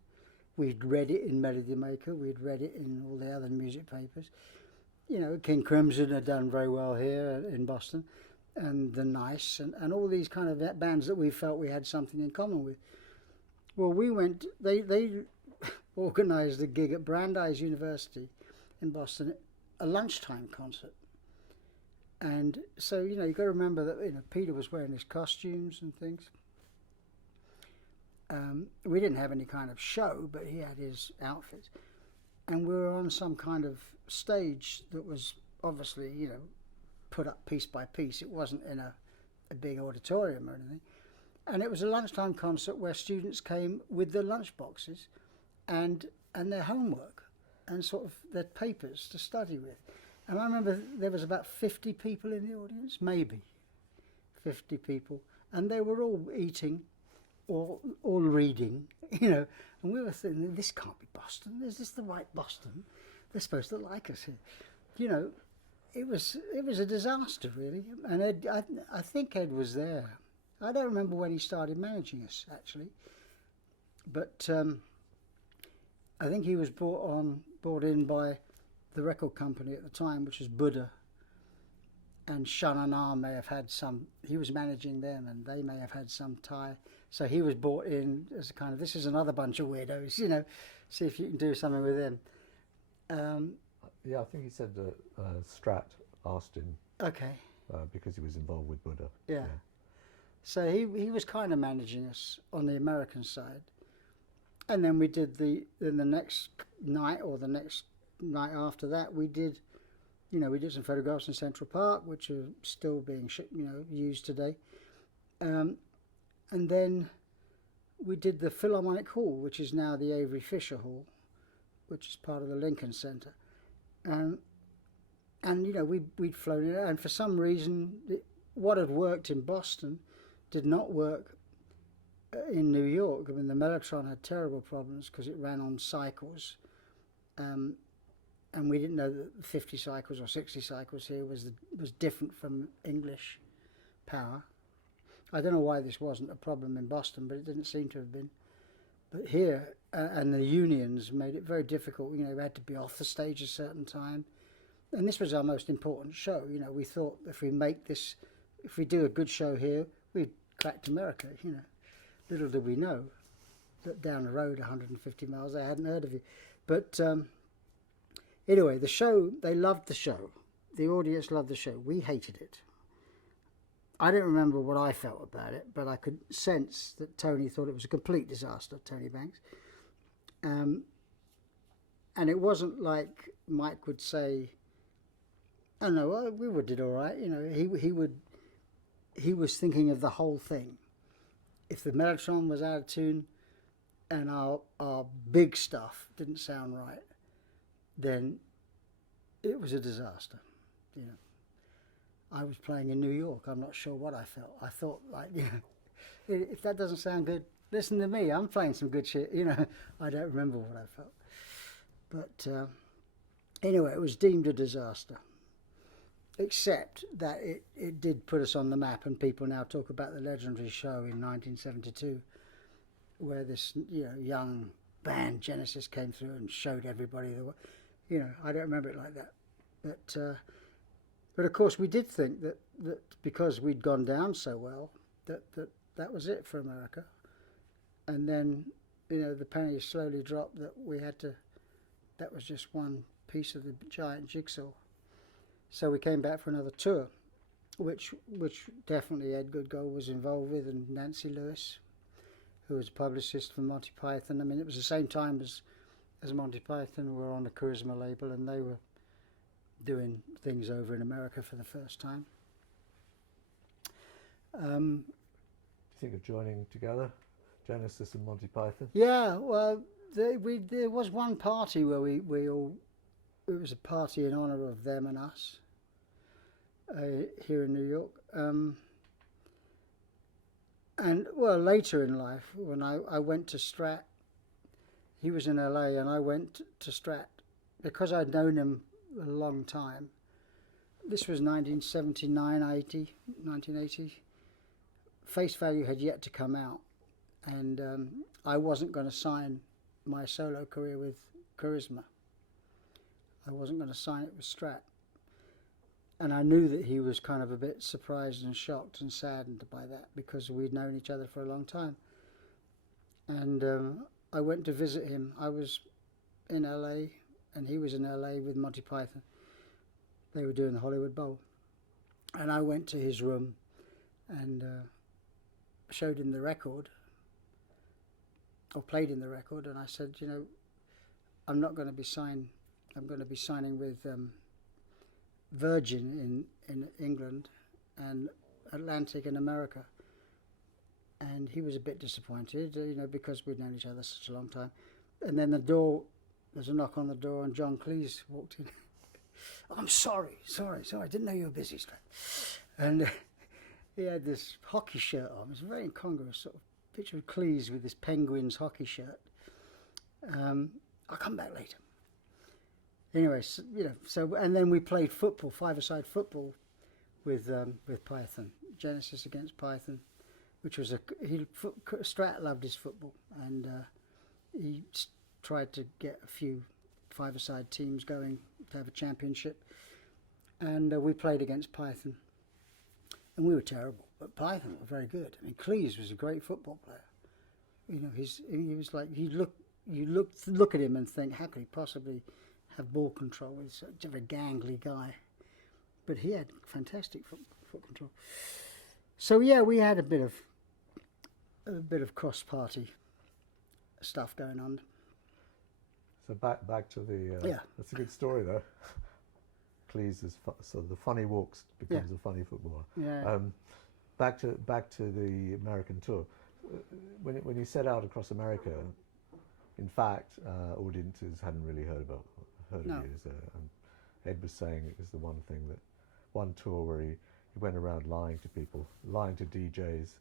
We'd read it in Melody Maker, we'd read it in all the other music papers. You know, King Crimson had done very well here in Boston, and The Nice, and all these kind of bands that we felt we had something in common with. Well, we went, they organised a gig at Brandeis University in Boston, a lunchtime concert. And so, you know, you've got to remember that, you know, Peter was wearing his costumes and things. We didn't have any kind of show, but he had his outfits. And we were on some kind of stage that was obviously, you know, put up piece by piece. It wasn't in a big auditorium or anything. And it was a lunchtime concert where students came with their lunch boxes and their homework and sort of their papers to study with. And I remember there was about 50 people in the audience, maybe 50 people, and they were all eating or all reading, you know, and we were thinking, this can't be Boston. Is this the right Boston? They're supposed to like us here. You know, it was a disaster, really. And Ed, I think Ed was there. I don't remember when he started managing us, actually, but I think he was brought in by the record company at the time, which was Buddha, and Shanana may have had some, he was managing them, and they may have had some tie. So he was brought in as a kind of, this is another bunch of weirdos, you know, see if you can do something with them. Yeah, I think he said that Strat asked him. Okay. Because he was involved with Buddha. Yeah. So he was kind of managing us on the American side. And then we did the next night, or the next night after that, we did some photographs in Central Park, which are still being used today. And then we did the Philharmonic Hall, which is now the Avery Fisher Hall, which is part of the Lincoln Center. And you know, we'd flown it out, and for some reason, what had worked in Boston did not work in New York. I mean, the Mellotron had terrible problems because it ran on cycles, and we didn't know that 50 cycles or 60 cycles here was different from English power. I don't know why this wasn't a problem in Boston, but it didn't seem to have been. But here, and the unions made it very difficult. You know, we had to be off the stage a certain time, and this was our most important show. You know, we thought if we do a good show here, we'd cracked America. You know, little did we know that down the road, 150 miles, they hadn't heard of you. But anyway, the show, they loved the show. The audience loved the show. We hated it. I don't remember what I felt about it, but I could sense that Tony thought it was a complete disaster, Tony Banks. And it wasn't like Mike would say, "Oh no, well, we did all right." You know, he was thinking of the whole thing. If the Mellotron was out of tune and our big stuff didn't sound right, then it was a disaster. You know, I was playing in New York. I'm not sure what I felt. I thought, like, you know, if that doesn't sound good, listen to me. I'm playing some good shit. You know, I don't remember what I felt. But anyway, it was deemed a disaster. Except that it did put us on the map, and people now talk about the legendary show in 1972, where this young band Genesis came through and showed everybody the way. You know, I don't remember it like that, but of course we did think that because we'd gone down so well that was it for America, and then the penny slowly dropped that we had to. That was just one piece of the giant jigsaw. So we came back for another tour, which definitely Ed Goodgold was involved with, and Nancy Lewis, who was a publicist for Monty Python. I mean, it was the same time as Monty Python were on the Charisma label, and they were doing things over in America for the first time. Do you think of joining together, Genesis and Monty Python? Yeah, well, there was one party where we all. It was a party in honour of them and us. here in New York. And well, later in life, when I went to Strat, he was in LA and I went to Strat because I'd known him a long time. This was 1980. Face Value had yet to come out, and I wasn't going to sign my solo career with Charisma. I wasn't going to sign it with Strat. And I knew that he was kind of a bit surprised and shocked and saddened by that because we'd known each other for a long time. And I went to visit him. I was in LA and he was in LA with Monty Python. They were doing the Hollywood Bowl. And I went to his room and showed him the record, or played him the record, and I said, you know, I'm not going to be signed. I'm going to be signing with Virgin in England and Atlantic in America. And he was a bit disappointed, you know, because we'd known each other such a long time. And then there's a knock on the door, and John Cleese walked in. I'm sorry, I didn't know you were busy, Strat. And he had this hockey shirt on. It was a very incongruous sort of picture of Cleese with this Penguins hockey shirt. I'll come back later. Anyway, so, you know, so and then we played football, five-a-side football, with Python, Genesis against Python, which was Strat loved his football, and he tried to get a few five-a-side teams going to have a championship, and we played against Python, and we were terrible, but Python were very good. I mean, Cleese was a great football player. You know, he was like, you look at him and think, how could he possibly have ball control? He's such a very gangly guy, but he had fantastic foot control. So yeah, we had a bit of cross-party stuff going on. So back to the yeah. That's a good story though. Cleese is so the funny walks becomes a funny footballer. Yeah. Back to the American tour. When you set out across America, in fact, audiences hadn't really heard of No. you. Ed was saying it was the one tour where he went around lying to people, lying to DJs.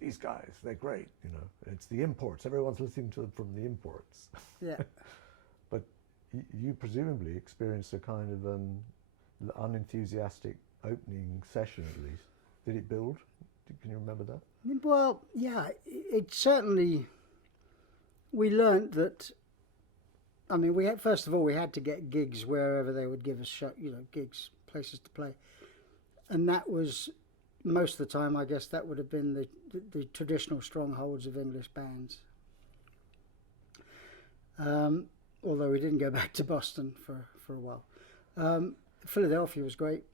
These guys, they're great, you know. It's the imports. Everyone's listening to them from the imports. Yeah. But you presumably experienced a kind of unenthusiastic opening session, at least. Did it build? Can you remember that? Well, yeah, it certainly. We learnt that. I mean, first of all we had to get gigs wherever they would give us gigs, places to play, and that was most of the time. I guess that would have been the traditional strongholds of English bands. Although we didn't go back to Boston for a while. Philadelphia was great.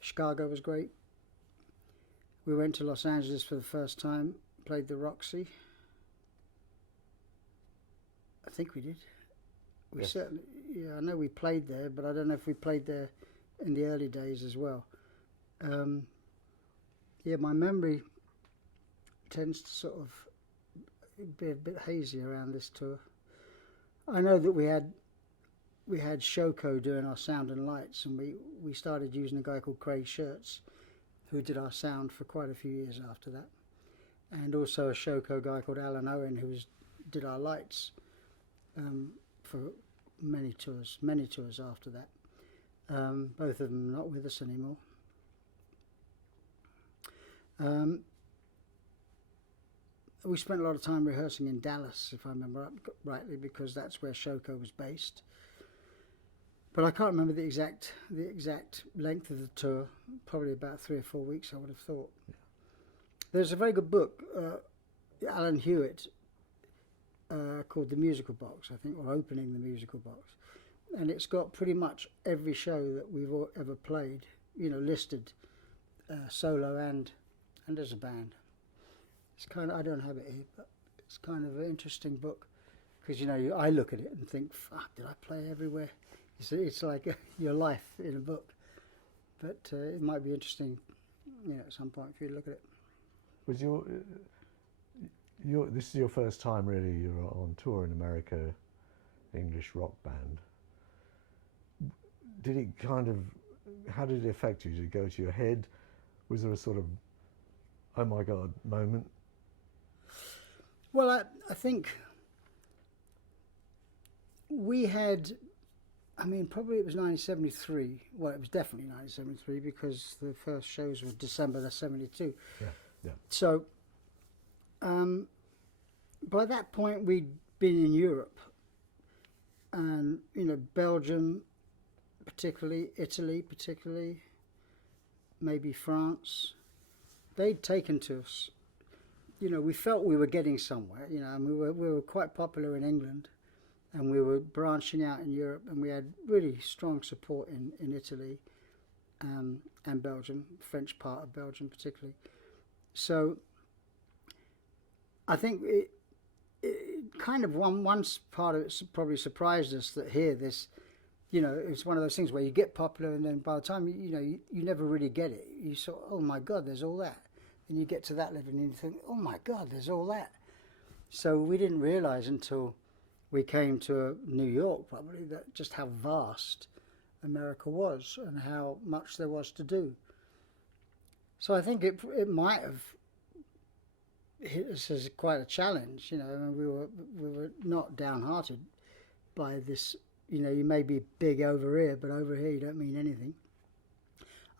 Chicago was great. We went to Los Angeles for the first time, played the Roxy. I think we did. We yes. certainly, yeah, I know we played there, but I don't know if we played there in the early days as well. Yeah, my memory tends to sort of be a bit hazy around this tour. I know that we had Shoko doing our sound and lights, and we started using a guy called Craig Schertz, who did our sound for quite a few years after that, and also a Shoko guy called Alan Owen, who did our lights for many tours after that. Both of them not with us anymore. We spent a lot of time rehearsing in Dallas, if I remember rightly, because that's where Shoko was based. But I can't remember the exact length of the tour. Probably about 3 or 4 weeks, I would have thought. Yeah. There's a very good book, Alan Hewitt, called The Musical Box, I think, or Opening the Musical Box, and it's got pretty much every show that we've ever played, listed, solo and as a band. It's kind of, I don't have it here, but it's kind of an interesting book because I look at it and think, fuck, did I play everywhere? It's like your life in a book, but it might be interesting, at some point for you to look at it. Was this is your first time really? You're on tour in America, English rock band. Did it kind of how did it affect you? Did it go to your head? Was there a sort of, oh my God moment? Well, I think we had, I mean, probably it was 1973. Well, it was definitely 1973 because the first shows were December the 72. Yeah, yeah. So by that point, we'd been in Europe, and you know, Belgium, particularly Italy, particularly maybe France. They'd taken to us. You know, we felt we were getting somewhere. You know, and we were quite popular in England, and we were branching out in Europe, and we had really strong support in Italy and Belgium, French part of Belgium particularly. So I think it kind of one part of it probably surprised us that here this, you know, it's one of those things where you get popular and then by the time you never really get it. You sort of, oh my God, there's all that. And you get to that level and you think, oh my God, there's all that. So we didn't realise until we came to New York probably that just how vast America was and how much there was to do. So I think it might have hit us as quite a challenge, you know. I mean, we were not downhearted by this. You know, you may be big over here, but over here you don't mean anything.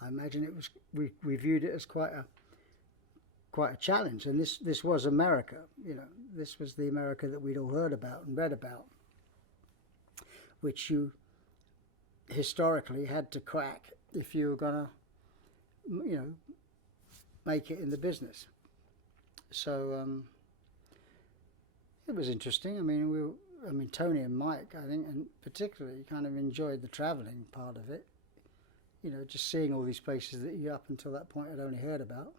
I imagine it was. We viewed it as quite a challenge, and this was America. You know, this was the America that we'd all heard about and read about, which you historically had to crack if you were gonna, you know, make it in the business. So it was interesting. I mean, Tony and Mike, I think, and particularly kind of enjoyed the travelling part of it. You know, just seeing all these places that you up until that point had only heard about.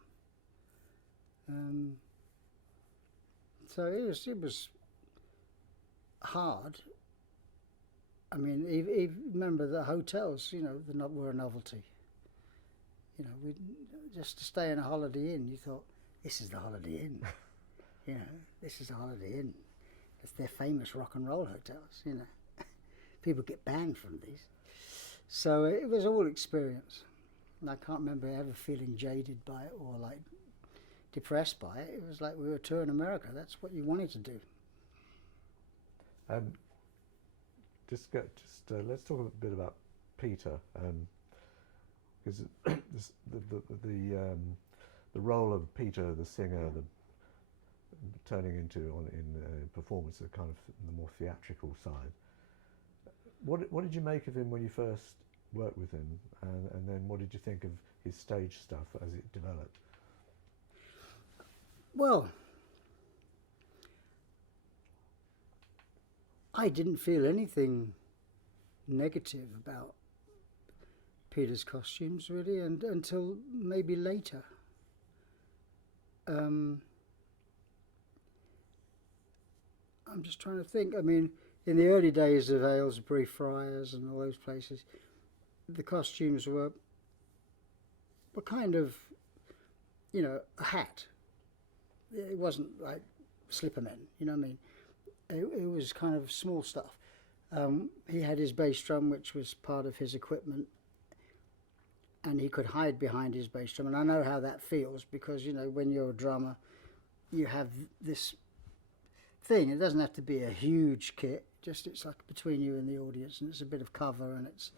So it was hard. I mean, even remember the hotels. You know, were a novelty. You know, just to stay in a Holiday Inn, you thought, this is the Holiday Inn. You know, this is the Holiday Inn. They're famous rock and roll hotels, you know. People get banned from these. So it was all experience. And I can't remember ever feeling jaded by it or like depressed by it. It was like we were touring America. That's what you wanted to do. Let's talk a bit about Peter, because the role of Peter, the singer, turning into in performance, the kind of the more theatrical side. What did you make of him when you first worked with him, and then what did you think of his stage stuff as it developed? Well, I didn't feel anything negative about Peter's costumes really, and until maybe later. I'm just trying to think. I mean, in the early days of Aylesbury Friars and all those places, the costumes were kind of, you know, a hat. It wasn't like slippermen, you know what I mean? It was kind of small stuff. He had his bass drum, which was part of his equipment, and he could hide behind his bass drum. And I know how that feels because, you know, when you're a drummer, you have this thing. It doesn't have to be a huge kit, just it's like between you and the audience, and it's a bit of cover, and it's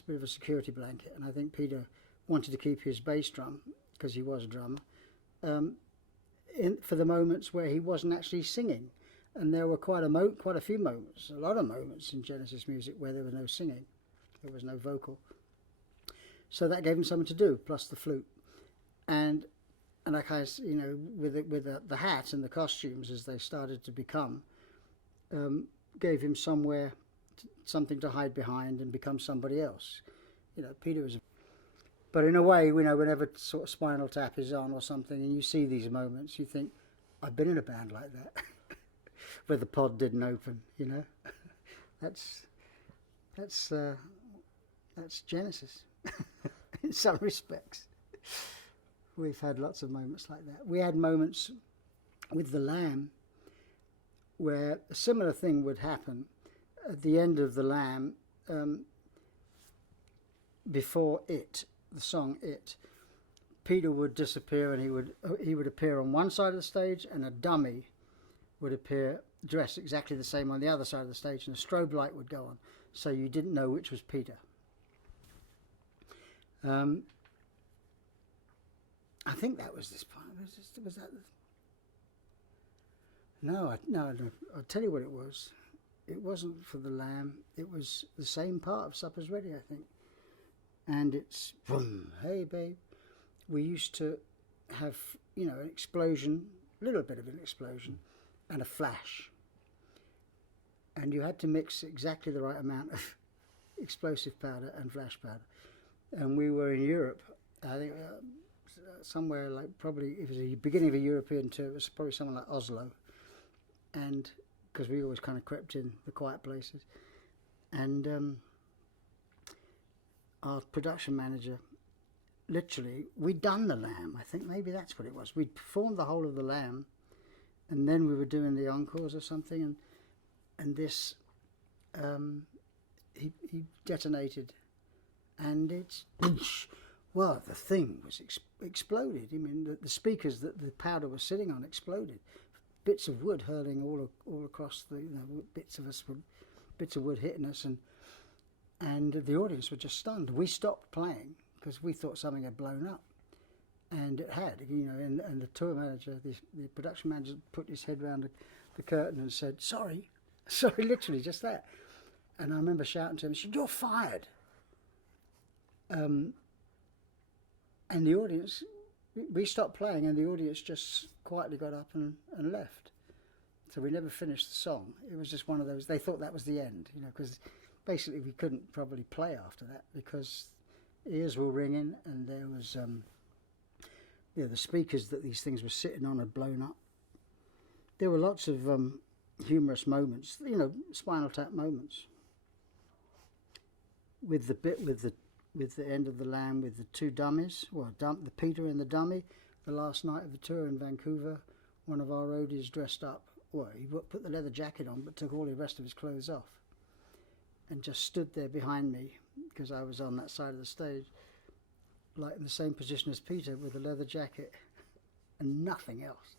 a bit of a security blanket. And I think Peter wanted to keep his bass drum, because he was a drummer, for the moments where he wasn't actually singing. And there were quite a few moments, a lot of moments in Genesis music where there was no singing, there was no vocal. So that gave him something to do, plus the flute. And like I, you know, with the hat and the costumes as they started to become, gave him something to hide behind and become somebody else. You know, Peter was. But in a way, you know, whenever sort of Spinal Tap is on or something, and you see these moments, you think, I've been in a band like that, where the pod didn't open. You know, that's Genesis. In some respects, we've had lots of moments like that. We had moments with the Lamb where a similar thing would happen at the end of the Lamb. before It, the song It, Peter would disappear and he would appear on one side of the stage, and a dummy would appear dressed exactly the same on the other side of the stage, and a strobe light would go on, so you didn't know which was Peter. I think that was this part. Was that? No, I'll tell you what it was. It wasn't for the Lamb. It was the same part of Supper's Ready, I think. And it's, boom, hey babe. We used to have, you know, an explosion, a little bit of an explosion, and a flash. And you had to mix exactly the right amount of explosive powder and flash powder. And we were in Europe, I think somewhere like, probably, it was the beginning of a European tour, it was probably somewhere like Oslo. And because we always kind of crept in the quiet places. And our production manager, literally, we'd done the Lamb, I think maybe that's what it was. We'd performed the whole of the Lamb, and then we were doing the encores or something, and this, he detonated, and it's, well, the thing was exploded. I mean, the speakers that the powder was sitting on exploded. Bits of wood hurling all across the, you know, bits of wood hitting us, and the audience were just stunned. We stopped playing because we thought something had blown up, and it had, you know. And the tour manager, the production manager, put his head round the curtain and said, "Sorry," literally just that. And I remember shouting to him, "Said, you're fired." And the audience, we stopped playing, and the audience just quietly got up and left. So we never finished the song. It was just one of those, they thought that was the end, you know, because basically we couldn't probably play after that because ears were ringing, and there was, you know, the speakers that these things were sitting on had blown up. There were lots of humorous moments, you know, Spinal Tap moments. With the bit with the end of the Lamb, with the two dummies, well, the Peter and the dummy, the last night of the tour in Vancouver, one of our roadies dressed up, well, he put the leather jacket on but took all the rest of his clothes off and just stood there behind me, because I was on that side of the stage, like in the same position as Peter, with a leather jacket and nothing else.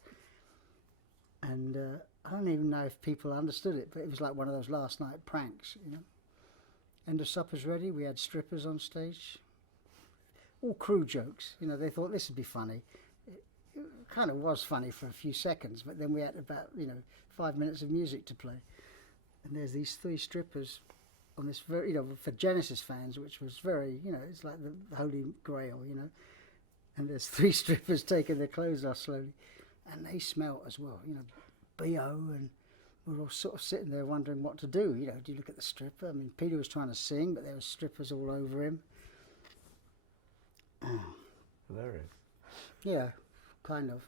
And I don't even know if people understood it, but it was like one of those last night pranks, you know. End of Supper's Ready, we had strippers on stage. All crew jokes, you know, they thought this would be funny. It kind of was funny for a few seconds, but then we had about, you know, 5 minutes of music to play. And there's these three strippers on this very, you know, for Genesis fans, which was very, you know, it's like the Holy Grail, you know. And there's three strippers taking their clothes off slowly. And they smell as well, you know, BO, and we're all sort of sitting there wondering what to do. You know, do you look at the stripper? I mean, Peter was trying to sing, but there were strippers all over him. Hilarious. Yeah, kind of.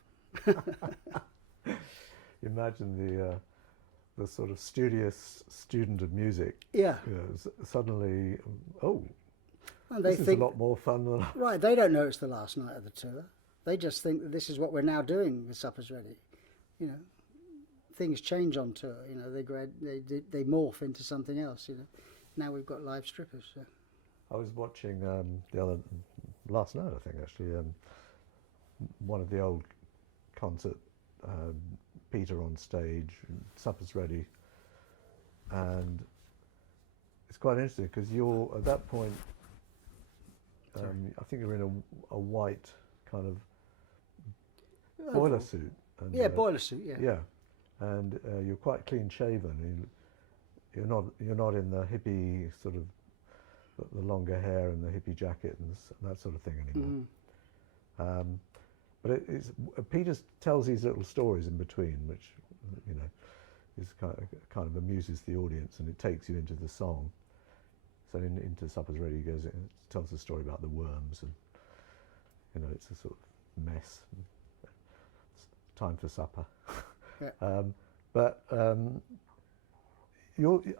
Imagine the sort of studious student of music. Yeah. You know, suddenly, And they this is think, a lot more fun than. right, they don't know it's the last night of the tour. They just think that this is what we're now doing with Supper's Ready. You know, things change on tour. You know, they morph into something else. You know, now we've got live strippers. So. I was watching last night, I think actually, one of the old concert, Peter on stage, Supper's Ready, and it's quite interesting because you're at that point. I think you're in a white kind of boiler suit. And, yeah, boiler suit. Yeah. Yeah, and you're quite clean shaven. You're not in the hippie sort of the longer hair and the hippie jacket and that sort of thing anymore. Mm-hmm. But Peter tells these little stories in between, which, you know, is kind of amuses the audience, and it takes you into the song. So into Supper's Ready, he goes, it tells a story about the worms, and, you know, it's a sort of mess. It's time for supper. Yeah. I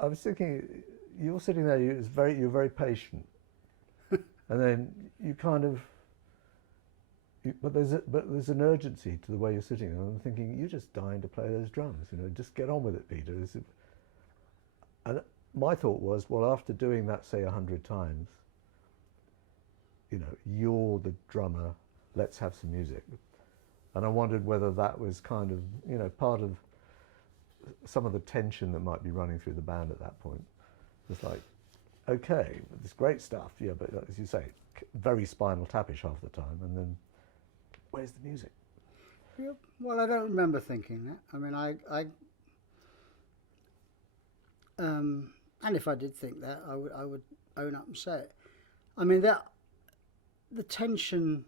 was thinking, you're sitting there. You're very patient, and then you kind of. But there's an urgency to the way you're sitting. And I'm thinking, you're just dying to play those drums. You know, just get on with it, Peter. And my thought was, well, after doing that, say 100 times, you know, you're the drummer, let's have some music. And I wondered whether that was kind of, you know, part of some of the tension that might be running through the band at that point. It's like, okay, this great stuff, yeah, but as you say, very Spinal Tap-ish half the time, and then where's the music? Yeah, well, I don't remember thinking that. I mean, and if I did think that, I would own up and say it. I mean, the tension.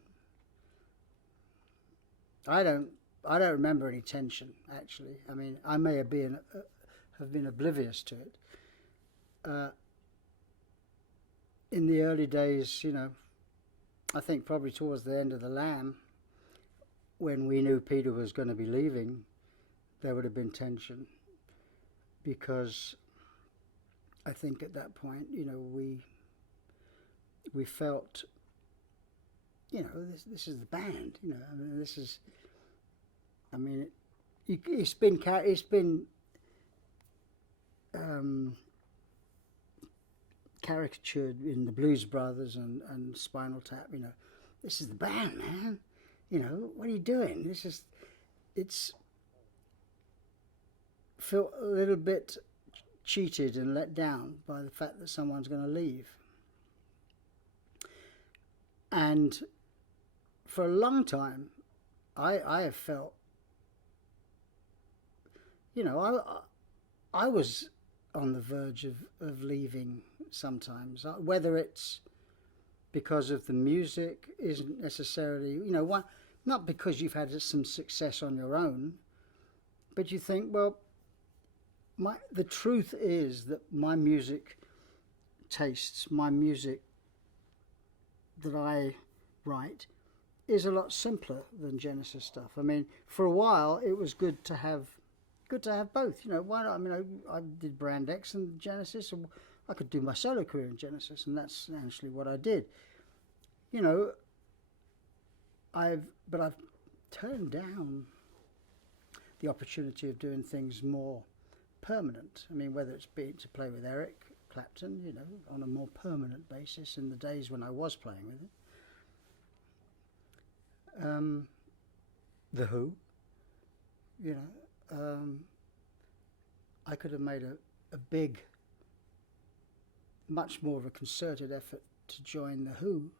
I don't remember any tension, actually. I mean, I may have been oblivious to it. In the early days, you know, I think probably towards the end of The Lamb, when we knew Peter was going to be leaving, there would have been tension, because I think at that point, you know, we felt, you know, this is the band, you know. I mean, this is, I mean, it's been caricatured in the Blues Brothers and Spinal Tap. You know, this is the band, man. You know, what are you doing? It's felt a little bit cheated and let down by the fact that someone's going to leave. And for a long time, I have felt, you know, I was on the verge of leaving sometimes, whether it's because of the music isn't necessarily, you know, not because you've had some success on your own, but you think, well, the truth is that my music tastes, my music that I write is a lot simpler than Genesis stuff. I mean, for a while it was good to have both. You know, why not? I mean, I did Brand X and Genesis, and I could do my solo career in Genesis, and that's actually what I did. You know, I've turned down the opportunity of doing things more permanent. I mean, whether it's been to play with Eric Clapton, you know, on a more permanent basis in the days when I was playing with him. The Who, you know, I could have made a big, much more of a concerted effort to join The Who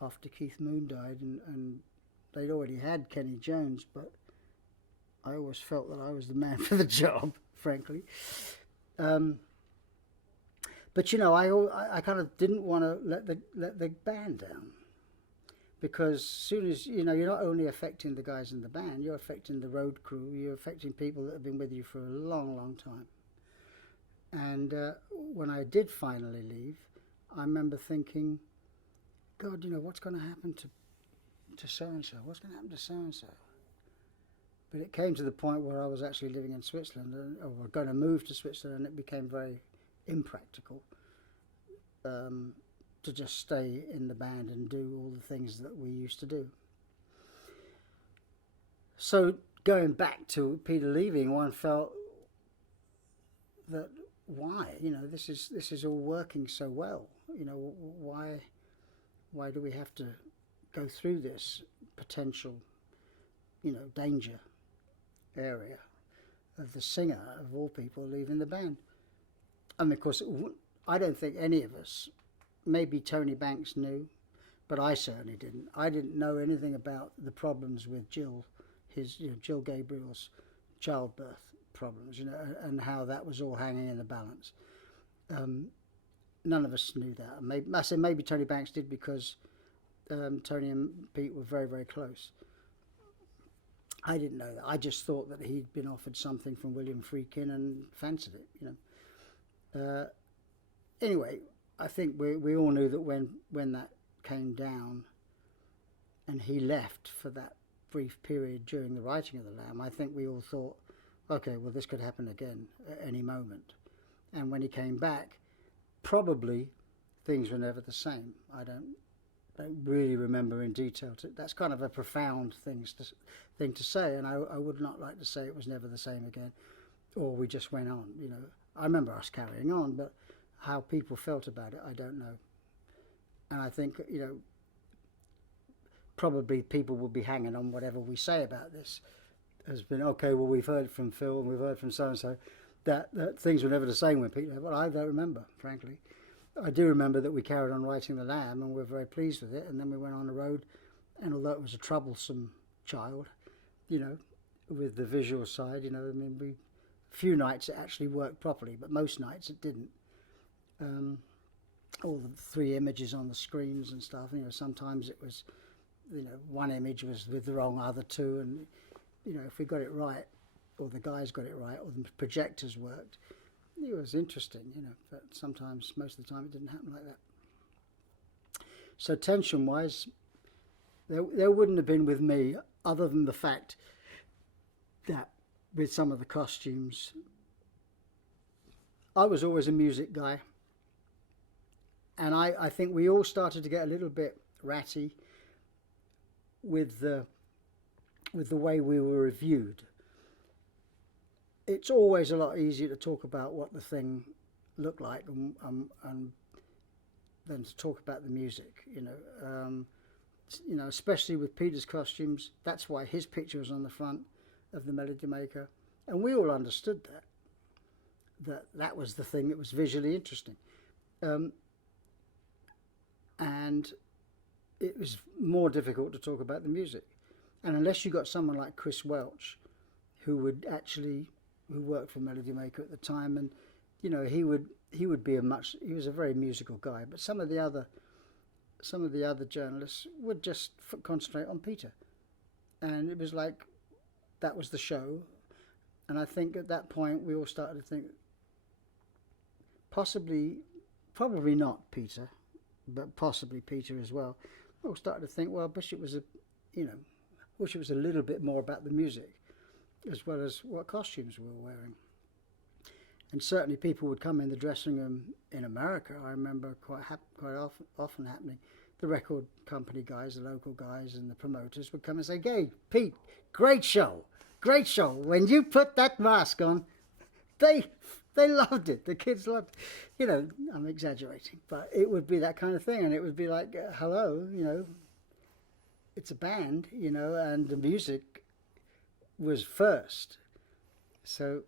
after Keith Moon died, and they'd already had Kenny Jones, but I always felt that I was the man for the job, frankly. But you know, I kind of didn't want to let the band down, because as soon as, you know, you're not only affecting the guys in the band, you're affecting the road crew, you're affecting people that have been with you for a long, long time. And when I did finally leave, I remember thinking, God, you know, what's going to happen to so-and-so? What's going to happen to so-and-so? But it came to the point where I was actually living in Switzerland, or going to move to Switzerland, and it became very impractical to just stay in the band and do all the things that we used to do. So going back to Peter leaving, one felt that why, you know, this is all working so well, you know, why do we have to go through this potential, you know, danger area of the singer of all people leaving the band? And of course, I don't think any of us, maybe Tony Banks knew, but I certainly didn't. I didn't know anything about the problems with Jill, Jill Gabriel's childbirth problems, you know, and how that was all hanging in the balance. None of us knew that. I say maybe Tony Banks did, because Tony and Pete were very, very close. I didn't know that. I just thought that he'd been offered something from William Friedkin and fancied it, you know. Anyway, I think we all knew that when that came down and he left for that brief period during the writing of The Lamb, I think we all thought, okay, well, this could happen again at any moment. And when he came back, probably things were never the same. I don't really remember in detail. That's kind of a profound thing to say, and I would not like to say it was never the same again, or we just went on. You know, I remember us carrying on, but how people felt about it, I don't know. And I think, you know, probably people will be hanging on whatever we say about this. Has been, okay, well, we've heard from Phil and we've heard from so-and-so that things were never the same when Peter. Well, I don't remember, frankly. I do remember that we carried on writing The Lamb and we were very pleased with it. And then we went on the road, and although it was a troublesome child, you know, with the visual side, you know, I mean, few nights it actually worked properly, but most nights it didn't. All the 3 images on the screens and stuff, you know, sometimes it was, you know, one image was with the wrong other 2, and, you know, if we got it right, or the guys got it right, or the projectors worked, it was interesting, you know, but sometimes, most of the time, it didn't happen like that. So tension-wise, there wouldn't have been with me, other than the fact that with some of the costumes, I was always a music guy, and I think we all started to get a little bit ratty with the way we were reviewed. It's always a lot easier to talk about what the thing looked like and than to talk about the music, you know. You know, especially with Peter's costumes. That's why his picture was on the front of the Melody Maker, and we all understood that was the thing that was visually interesting, and it was more difficult to talk about the music. And unless you got someone like Chris Welch, who worked for Melody Maker at the time, and you know, he was a very musical guy, but some of the other journalists would just concentrate on Peter, and it was like that was the show. And I think at that point we all started to think, probably not Peter, but possibly Peter as well. We all started to think, well, wish it was a little bit more about the music as well as what costumes we were wearing. And certainly people would come in the dressing room in America. I remember quite often happening. The record company guys, the local guys and the promoters would come and say, "Hey, Pete, great show. When you put that mask on," they loved it. The kids loved it. You know, I'm exaggerating, but it would be that kind of thing. And it would be like, hello, you know, it's a band, you know, and the music was first. So,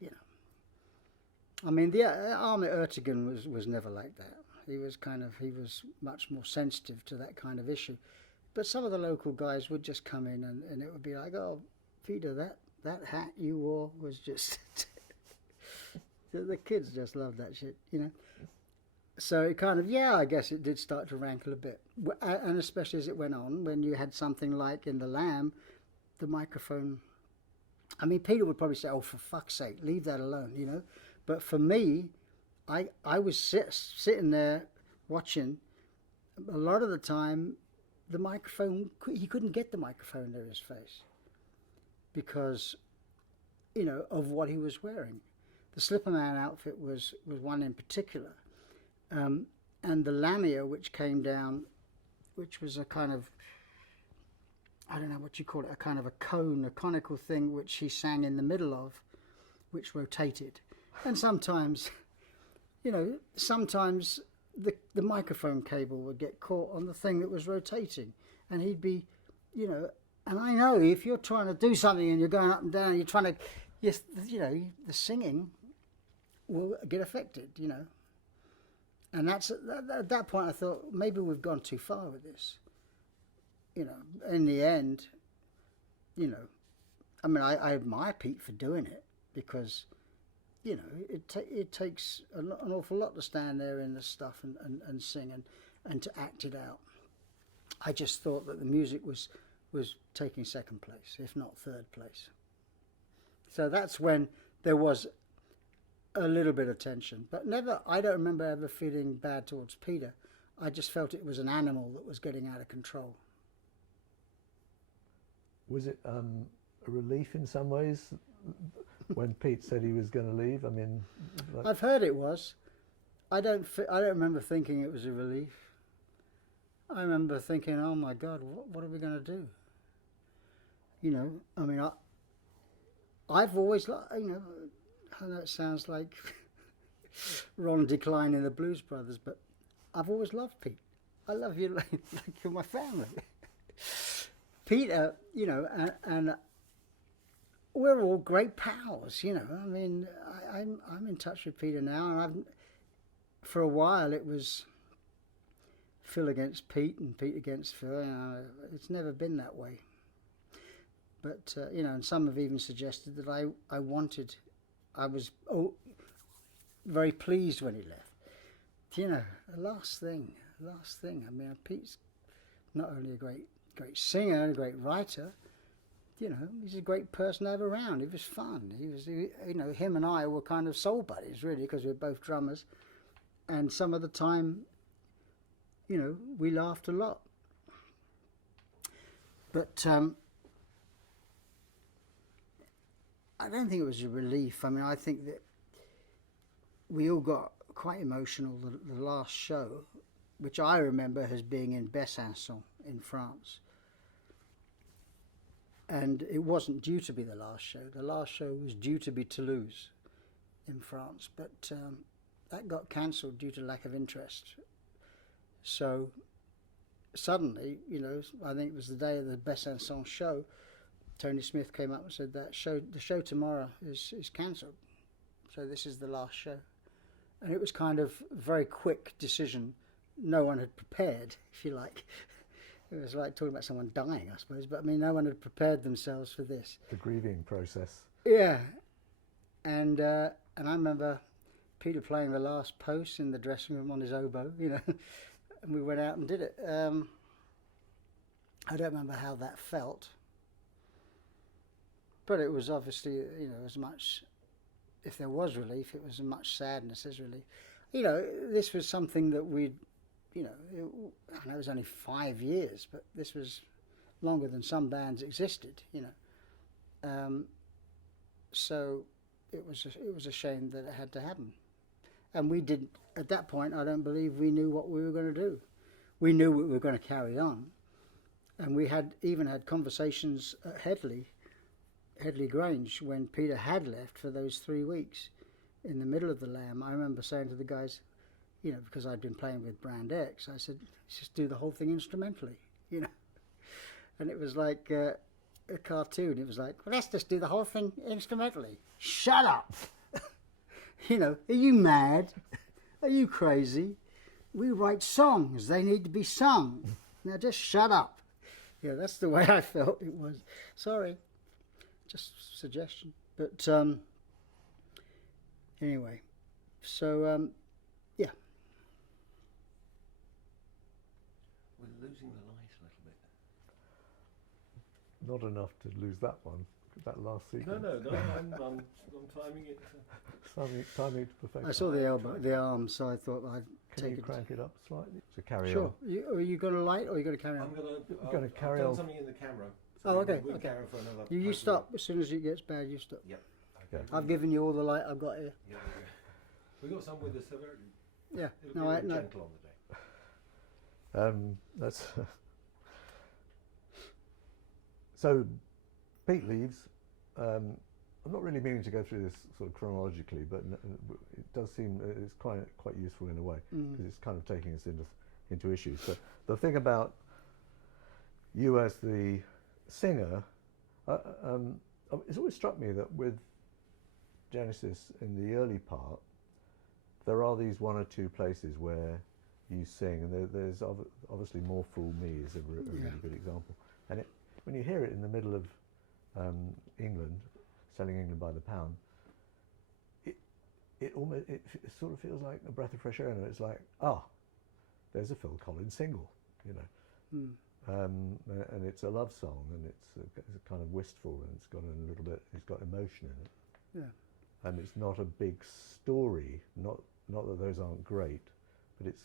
you know, I mean, the Arne Ertigan was never like that. He was much more sensitive to that kind of issue. But some of the local guys would just come in and it would be like, "Oh, Peter, that hat you wore was just..." The kids just loved that shit, you know. So it kind of, yeah, I guess it did start to rankle a bit. And especially as it went on, when you had something like in The Lamb, the microphone... I mean, Peter would probably say, "Oh, for fuck's sake, leave that alone," you know. But for me, I was sitting there watching. A lot of the time, the microphone, he couldn't get the microphone near his face because, you know, of what he was wearing. The Slipperman outfit was one in particular. And the lamia, which came down, which was a kind of, I don't know what you call it, a kind of a cone, a conical thing, which he sang in the middle of, which rotated. And sometimes, you know, the microphone cable would get caught on the thing that was rotating. And he'd be, you know, and I know if you're trying to do something and you're going up and down, you're trying to, yes, you know, the singing will get affected, you know. And at that point I thought, maybe we've gone too far with this. You know, in the end, you know, I mean, I admire Pete for doing it because, you know, it takes an awful lot to stand there in the stuff and sing and to act it out. I just thought that the music was taking second place, if not third place. So that's when there was a little bit of tension, but I don't remember ever feeling bad towards Peter. I just felt it was an animal that was getting out of control. Was it a relief in some ways when Pete said he was going to leave? I mean, like... I've heard it was. I don't remember thinking it was a relief. I remember thinking, "Oh my God, what are we going to do?" You know, I mean, I've always, you know, I know it sounds like Ron Decline in the Blues Brothers, but I've always loved Pete. I love you like you're my family. Peter, you know, and we're all great pals, you know. I mean, I'm in touch with Peter now, and for a while it was Phil against Pete and Pete against Phil. You know, it's never been that way. But you know, and some have even suggested that I was very pleased when he left. You know, the last thing. I mean, Pete's not only a great singer and a great writer. You know, he's a great person to have around. He was fun. You know, him and I were kind of soul buddies, really, because we were both drummers. And some of the time, you know, we laughed a lot. But I don't think it was a relief. I mean, I think that we all got quite emotional the last show, which I remember as being in Besançon in France. And it wasn't due to be the last show. The last show was due to be Toulouse in France, but that got cancelled due to lack of interest. So suddenly, you know, I think it was the day of the Besançon show, Tony Smith came up and said that the show tomorrow is cancelled. So this is the last show. And it was kind of a very quick decision. No one had prepared, if you like. It was like talking about someone dying, I suppose. But I mean, no one had prepared themselves for this. The grieving process. Yeah. And I remember Peter playing the last post in the dressing room on his oboe, you know. And we went out and did it. I don't remember how that felt. But it was obviously, you know, as much, if there was relief, it was as much sadness as relief. You know, this was something that we'd, you know, I know it was only 5 years, but this was longer than some bands existed, you know. So it was a shame that it had to happen. And we didn't, at that point, I don't believe we knew what we were going to do. We knew we were going to carry on. And we had even had conversations at Headley Grange, when Peter had left for those 3 weeks in the middle of the Lamb. I remember saying to the guys, you know, because I'd been playing with Brand X, I said, let's just do the whole thing instrumentally, you know. And it was like a cartoon. It was like, well, let's just do the whole thing instrumentally. Shut up! You know, are you mad? Are you crazy? We write songs. They need to be sung. Now just shut up. Yeah, that's the way I felt it was. Sorry. Just suggestion. But anyway, so yeah. We're losing the light a little bit. Not enough to lose that one, that last sequence. No, I'm timing it. Timing it to perfection. I saw the arm, so I thought I'd Can take you it. crank it up slightly? So carry Sure. on. Are you going to light or are you going to carry on? I'm gonna carry I've on. done something in the camera. Oh, okay, We'll okay. carry on for another. You stop as soon as it gets bad. You stop. Yep. Okay. I've given you all the light I've got here. Yeah. We got some with us. So Yeah. it'll No, be no. gentle on the day. That's so Pete leaves. I'm not really meaning to go through this sort of chronologically, but it does seem it's quite useful in a way, because it's kind of taking us into issues. But the thing about you as the singer, it's always struck me that with Genesis in the early part, there are these one or two places where you sing, and there's obviously More Fool Me is a really good example. And when you hear it in the middle of England, selling England by the pound, it sort of feels like a breath of fresh air, and it's like, there's a Phil Collins single, you know. And it's a love song, and it's kind of wistful, and it's got emotion in it. Yeah. And it's not a big story, not that those aren't great, but it's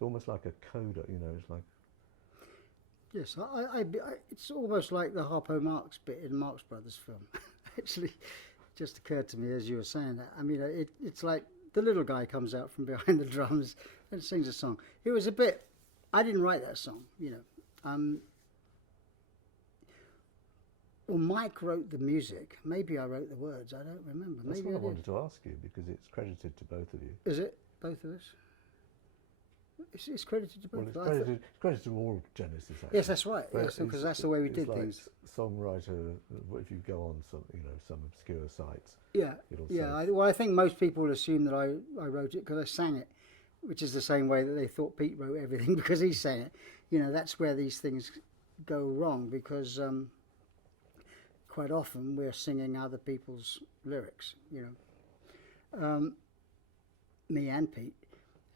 almost like a coda, you know. It's like, Yes, it's almost like the Harpo Marx bit in Marx Brothers film. Actually, just occurred to me as you were saying that. I mean, it's like the little guy comes out from behind the drums and sings a song. It was a bit. I didn't write that song, you know. Well, Mike wrote the music. Maybe I wrote the words. I don't remember. that's Maybe what I I did. wanted to ask you, because it's credited to both of you. Is it both of us? It's credited to Well, both. it's credited to all Genesis. Actually. Yes, that's right. But Yes, because it's- that's the way we it's did like things. Songwriter. If you go on some, some obscure sites, Yeah, it'll yeah. say, Well, I think most people assume that I wrote it because I sang it, which is the same way that they thought Pete wrote everything because he sang it. That's where these things go wrong because quite often we're singing other people's lyrics. Me and Pete.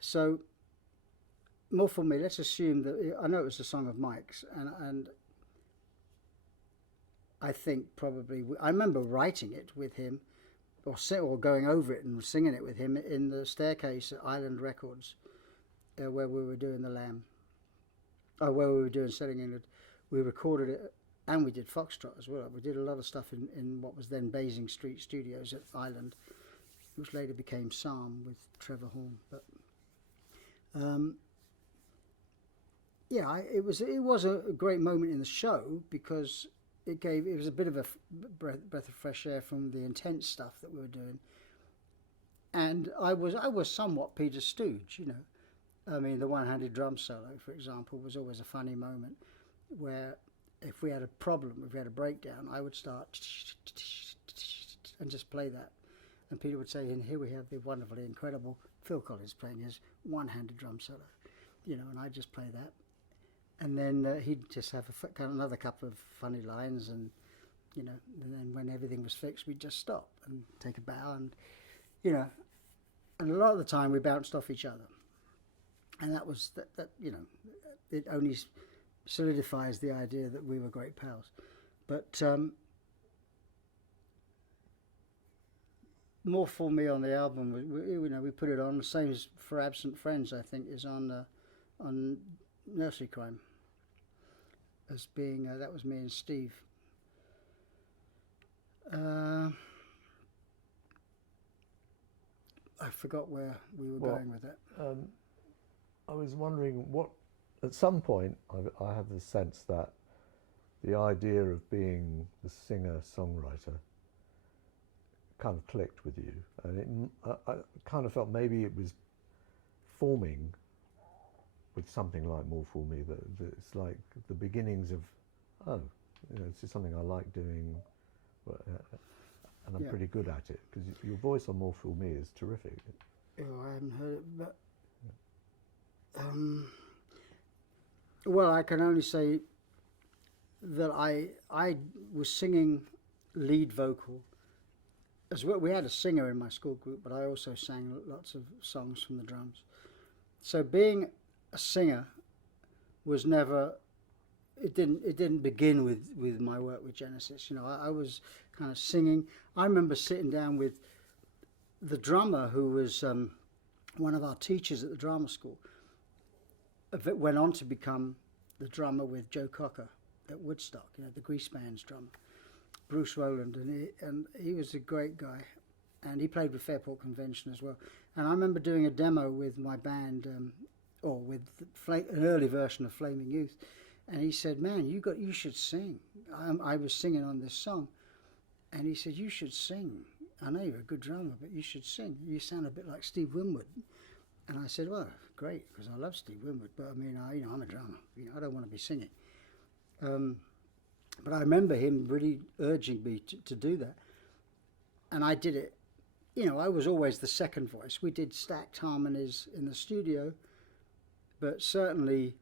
So more for me, let's assume that I know it was a song of Mike's, and I think probably I remember writing it with him, or going over it and singing it with him in the staircase at Island Records, where we were doing The Lamb, where we were doing Selling England. We recorded it, and we did Foxtrot as well. We did a lot of stuff in what was then Basing Street Studios at Island, which later became Psalm with Trevor Horn. But it was a great moment in the show because it was a bit of a breath of fresh air from the intense stuff that we were doing, and I was somewhat Peter Stooge, I mean, the one-handed drum solo, for example, was always a funny moment where if we had a problem, if we had a breakdown, I would start and just play that, and Peter would say, and here we have the wonderfully incredible Phil Collins playing his one-handed drum solo, and I'd just play that. And then he'd just have another couple of funny lines, and and then when everything was fixed, we'd just stop and take a bow, and and a lot of the time we bounced off each other, and that was that it only solidifies the idea that we were great pals. But more for me on the album, we put it on the same as For Absent Friends. I think is on Nursery Crime. As being that was me and Steve. I forgot where we were going with that. I was wondering at some point I have the sense that the idea of being the singer-songwriter kind of clicked with you, and I kind of felt maybe it was forming with something like More For Me, that it's like the beginnings of, it's just something I like doing, and I'm pretty good at it, because your voice on More For Me is terrific. I haven't heard it, but well, I can only say that I was singing lead vocal as well. We had a singer in my school group, but I also sang lots of songs from the drums. So being a singer was never, it didn't begin with my work with Genesis. I was kind of singing. I remember sitting down with the drummer who was one of our teachers at the drama school. It went on to become the drummer with Joe Cocker at Woodstock, the Grease Band's drummer, Bruce Rowland, and he was a great guy, and he played with Fairport Convention as well. And I remember doing a demo with my band, or with an early version of Flaming Youth, and he said, "Man, you should sing." I was singing on this song, and he said, "You should sing. I know you're a good drummer, but you should sing. You sound a bit like Steve Winwood." And I said, "Well, great, because I love Steve Winwood, but I mean, I'm a drummer. I don't want to be singing." But I remember him really urging me to do that, and I did it. I was always the second voice. We did stacked harmonies in the studio, but certainly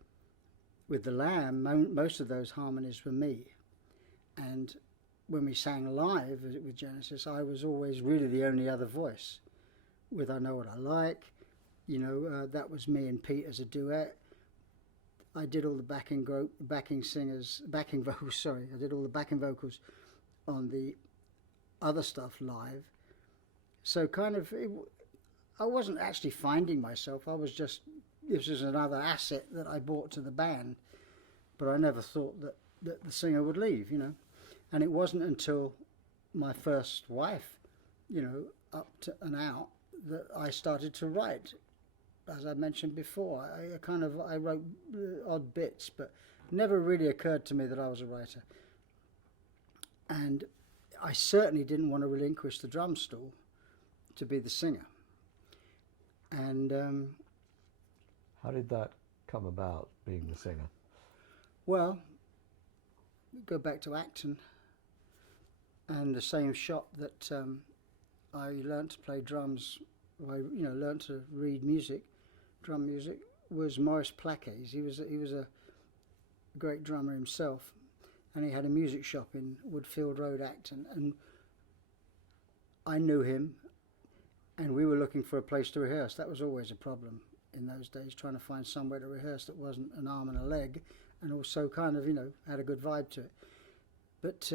with The Lamb, most of those harmonies were me. And when we sang live with Genesis, I was always really the only other voice. With I Know What I Like, that was me and Pete as a duet. I did all the backing vocals. Sorry, I did all the backing vocals on the other stuff live. So kind of, I wasn't actually finding myself. This was another asset that I brought to the band, but I never thought that the singer would leave, And it wasn't until my first wife, up to and out, that I started to write. As I mentioned before, I wrote odd bits, but never really occurred to me that I was a writer. And I certainly didn't want to relinquish the drum stool to be the singer. And How did that come about, being the singer? Well, go back to Acton, and the same shop that I learnt to play drums, learnt to read music, drum music, was Maurice Plaquet's. He was a great drummer himself, and he had a music shop in Woodfield Road, Acton, and I knew him, and we were looking for a place to rehearse. That was always a problem in those days, trying to find somewhere to rehearse that wasn't an arm and a leg, and also kind of, had a good vibe to it. But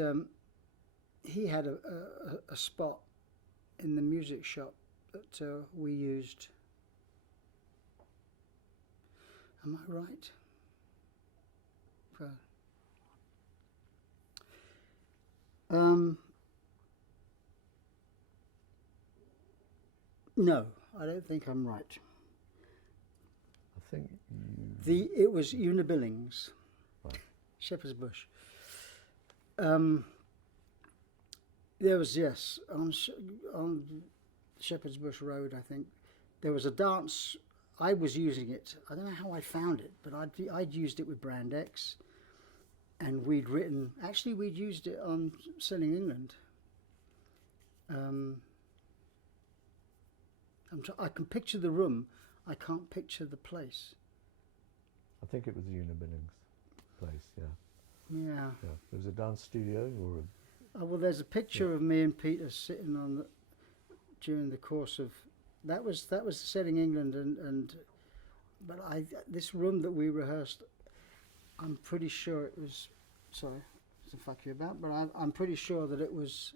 he had a spot in the music shop that we used. Am I right? No, I don't think I'm right. I think you... It was Una Billings, Right. Shepherd's Bush. There was, yes, on Shepherd's Bush Road, I think, there was a dance. I was using it. I don't know how I found it, but I'd used it with Brand X, and we'd used it on Selling England. I can picture the room. I can't picture the place. I think it was Una Billings' place, yeah. Yeah. Yeah. There was a dance studio, or Oh, well, there's a picture of me and Peter sitting on during the course of that was Selling England, but this room that we rehearsed, I'm pretty sure it was. Sorry to fuck you about, but I'm pretty sure that it was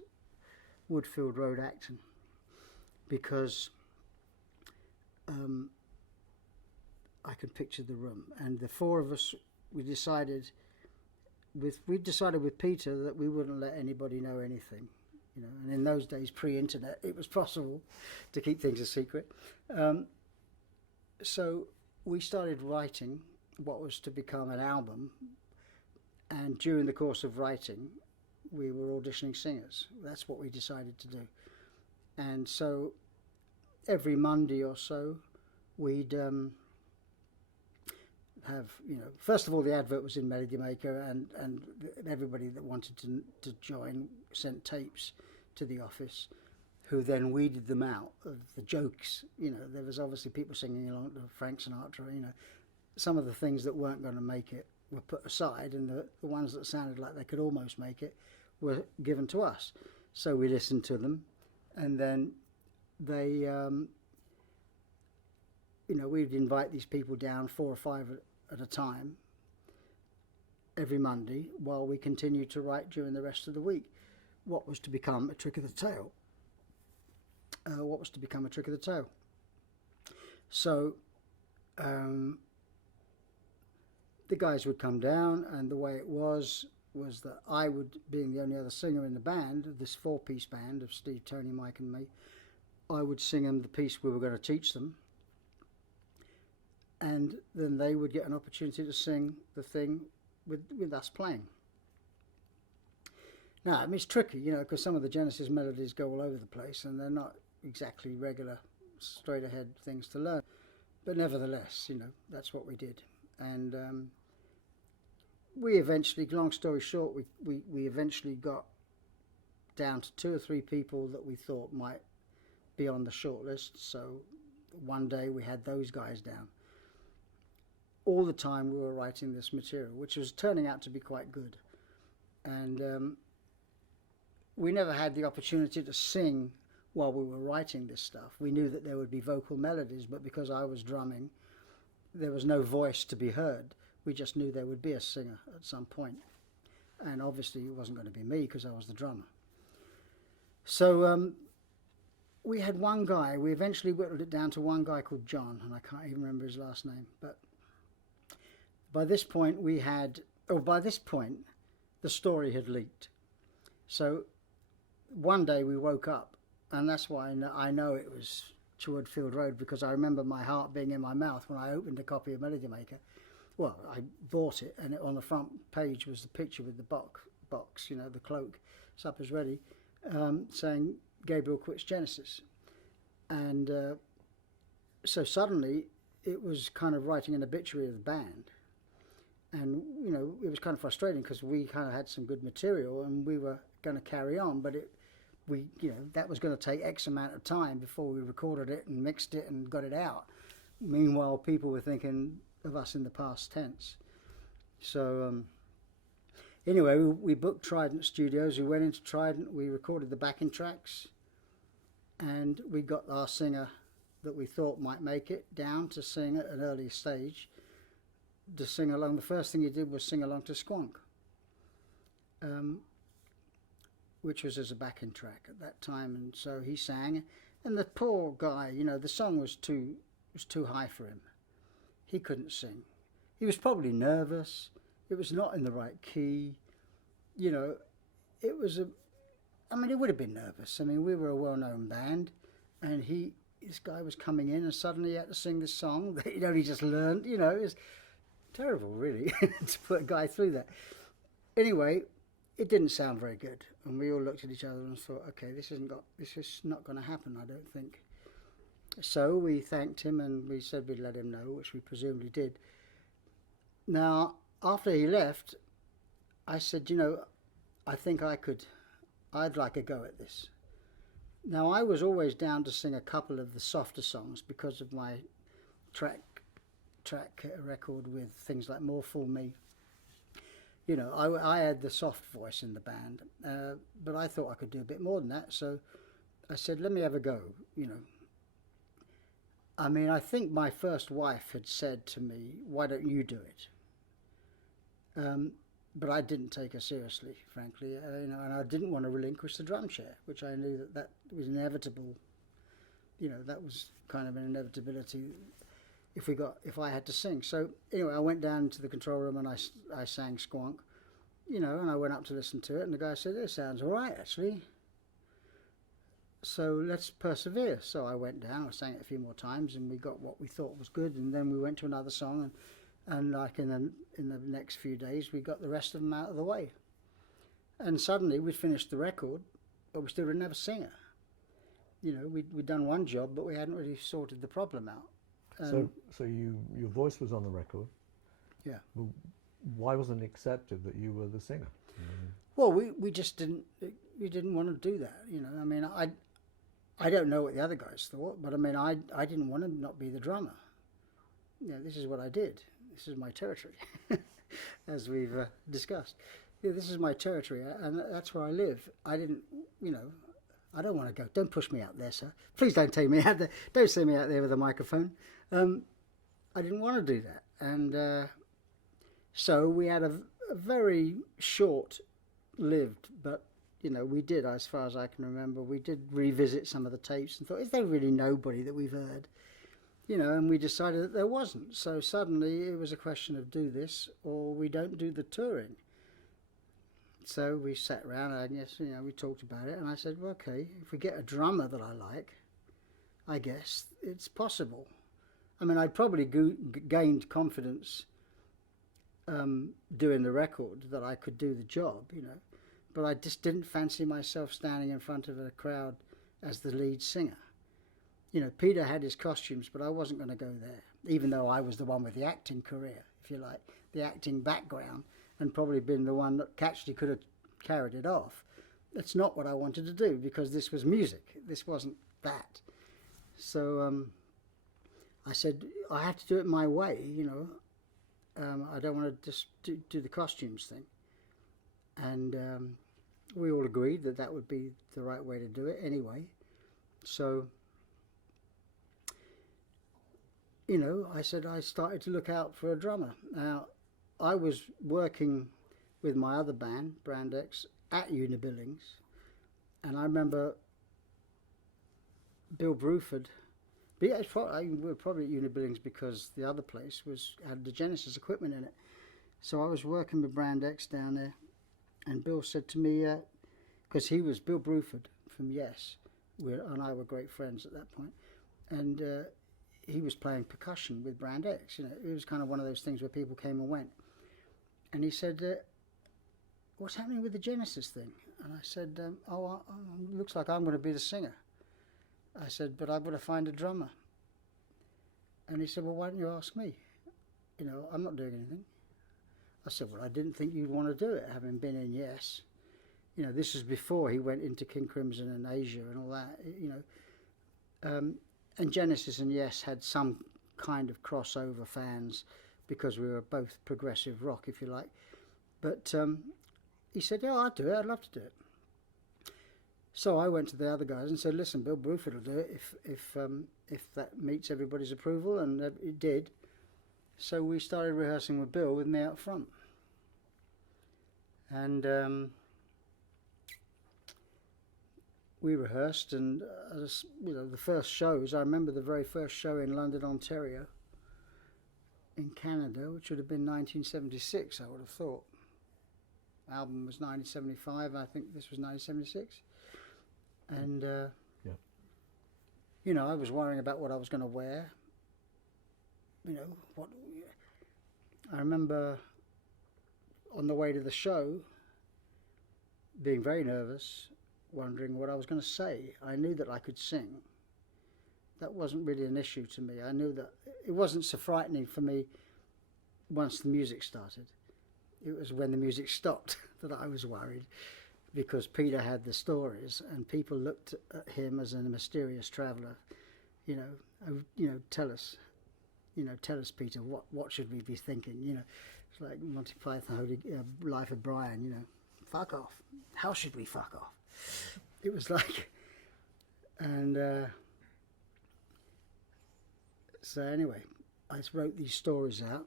Woodfield Road, Acton, because I can picture the room, and the four of us, we decided with Peter that we wouldn't let anybody know anything, and in those days, pre-internet, it was possible to keep things a secret. So we started writing what was to become an album, and during the course of writing, we were auditioning singers. That's what we decided to do. And so every Monday or so, we'd have, first of all, the advert was in Melody Maker, and everybody that wanted to join sent tapes to the office, who then weeded them out of the jokes. There was obviously people singing along to Frank Sinatra. Some of the things that weren't going to make it were put aside, and the ones that sounded like they could almost make it were given to us. So we listened to them, and then they, we'd invite these people down, 4 or 5 at a time, every Monday, while we continued to write during the rest of the week. What was to become a Trick of the Tail. So the guys would come down, and the way it was that I would, being the only other singer in the band, this 4-piece band of Steve, Tony, Mike and me, I would sing them the piece we were going to teach them, and then they would get an opportunity to sing the thing with us playing. Now, it's tricky, because some of the Genesis melodies go all over the place, and they're not exactly regular, straight-ahead things to learn. But nevertheless, that's what we did. And we eventually, long story short, we eventually got down to 2 or 3 people that we thought might be on the short list. So one day we had those guys down. All the time we were writing this material, which was turning out to be quite good. And we never had the opportunity to sing while we were writing this stuff. We knew that there would be vocal melodies, but because I was drumming, there was no voice to be heard. We just knew there would be a singer at some point. And obviously it wasn't going to be me, because I was the drummer. So we had one guy. We eventually whittled it down to one guy called John, and I can't even remember his last name. But by this point the story had leaked. So one day we woke up, and that's why I know it was Woodfield Road, because I remember my heart being in my mouth when I opened a copy of Melody Maker. Well, I bought it, and on the front page was the picture with the box, the cloak, supper's ready, saying Gabriel quits Genesis. And so suddenly it was kind of writing an obituary of the band. And, you know, it was kind of frustrating because we kind of had some good material and we were going to carry on, but that was going to take X amount of time before we recorded it and mixed it and got it out. Meanwhile, people were thinking of us in the past tense. So, anyway, we booked Trident Studios. We went into Trident, we recorded the backing tracks, and we got our singer that we thought might make it down to sing at an early stage, to sing along. The first thing he did was sing along to Squonk, which was as a backing track at that time. And so he sang, and the poor guy, you know, the song was too high for him. He couldn't sing. He was probably nervous. It was not in the right key. You know, it was he would have been nervous. I mean, we were a well-known band, and this guy was coming in, and suddenly he had to sing this song that he'd only just learned. You know, it was terrible, really, to put a guy through that. Anyway, it didn't sound very good, and we all looked at each other and thought, okay, this is not going to happen, I don't think. So we thanked him and we said we'd let him know, which we presumably did. Now, after he left, I said, you know, I think I'd like a go at this. Now, I was always down to sing a couple of the softer songs because of my track record with things like More Fool Me. You know, I had the soft voice in the band, but I thought I could do a bit more than that, so I said, let me have a go, you know. I mean, I think my first wife had said to me, why don't you do it? But I didn't take her seriously, frankly, you know, and I didn't want to relinquish the drum chair, which I knew that was inevitable. You know, that was kind of an inevitability if I had to sing. So anyway, I went down to the control room and I sang Squonk, you know, and I went up to listen to it, and the guy said, it sounds all right, actually. So let's persevere. So I went down, I sang it a few more times, and we got what we thought was good, and then we went to another song, and like in the next few days, we got the rest of them out of the way. And suddenly we'd finished the record, but we still didn't have a singer. You know, we'd done one job, but we hadn't really sorted the problem out. So your voice was on the record. Yeah. Well, why wasn't it accepted that you were the singer? Well, we just didn't want to do that. You know, I mean, I don't know what the other guys thought, but I mean, I didn't want to not be the drummer. You know, this is what I did. This is my territory, as we've discussed. Yeah, this is my territory, and that's where I live. I didn't, you know, I don't want to go. Don't push me out there, sir. Please don't take me out there. Don't send me out there with a microphone. I didn't want to do that. And so we had a very short-lived, but, you know, we did, as far as I can remember, we did revisit some of the tapes and thought, is there really nobody that we've heard? You know, and we decided that there wasn't. So suddenly it was a question of do this or we don't do the touring. So we sat around and yes, you know, we talked about it, and I said, well, okay, if we get a drummer that I like, I guess it's possible. I mean, I'd probably gained confidence doing the record that I could do the job, you know, but I just didn't fancy myself standing in front of a crowd as the lead singer. You know, Peter had his costumes, but I wasn't going to go there, even though I was the one with the acting career, if you like, the acting background, and probably been the one that actually could have carried it off. That's not what I wanted to do, because this was music. This wasn't that. So I said, I have to do it my way, you know. I don't want to just do the costumes thing. And we all agreed that that would be the right way to do it anyway. So, you know, I said I started to look out for a drummer. Now, I was working with my other band, Brand X, at Unibillings, and I remember Bill Bruford. We were probably at Unibillings because the other place had the Genesis equipment in it. So I was working with Brand X down there, and Bill said to me, because he was Bill Bruford from Yes, and I were great friends at that point, and he was playing percussion with Brand X. You know, it was kind of one of those things where people came and went. And he said, what's happening with the Genesis thing? And I said, looks like I'm going to be the singer. I said, but I've got to find a drummer. And he said, well, why don't you ask me? You know, I'm not doing anything. I said, well, I didn't think you'd want to do it, having been in Yes. You know, this was before he went into King Crimson and Asia and all that, you know. And Genesis and Yes had some kind of crossover fans because we were both progressive rock, if you like. But he said, yeah, I'd do it. I'd love to do it. So I went to the other guys and said, listen, Bill Bruford will do it if that meets everybody's approval, and it did. So we started rehearsing with Bill with me out front. And we rehearsed, and you know, the first shows, I remember the very first show in London, Ontario, in Canada, which would have been 1976, I would have thought. Album was 1975, I think this was 1976. And, you know, I was worrying about what I was going to wear. You know, I remember on the way to the show being very nervous, wondering what I was going to say. I knew that I could sing. That wasn't really an issue to me. I knew that it wasn't so frightening for me once the music started. It was when the music stopped that I was worried, because Peter had the stories and people looked at him as a mysterious traveller. You know, tell us, Peter, what should we be thinking? You know, it's like Monty Python, Life of Brian, you know, fuck off. How should we fuck off? It was like, and so anyway, I wrote these stories out,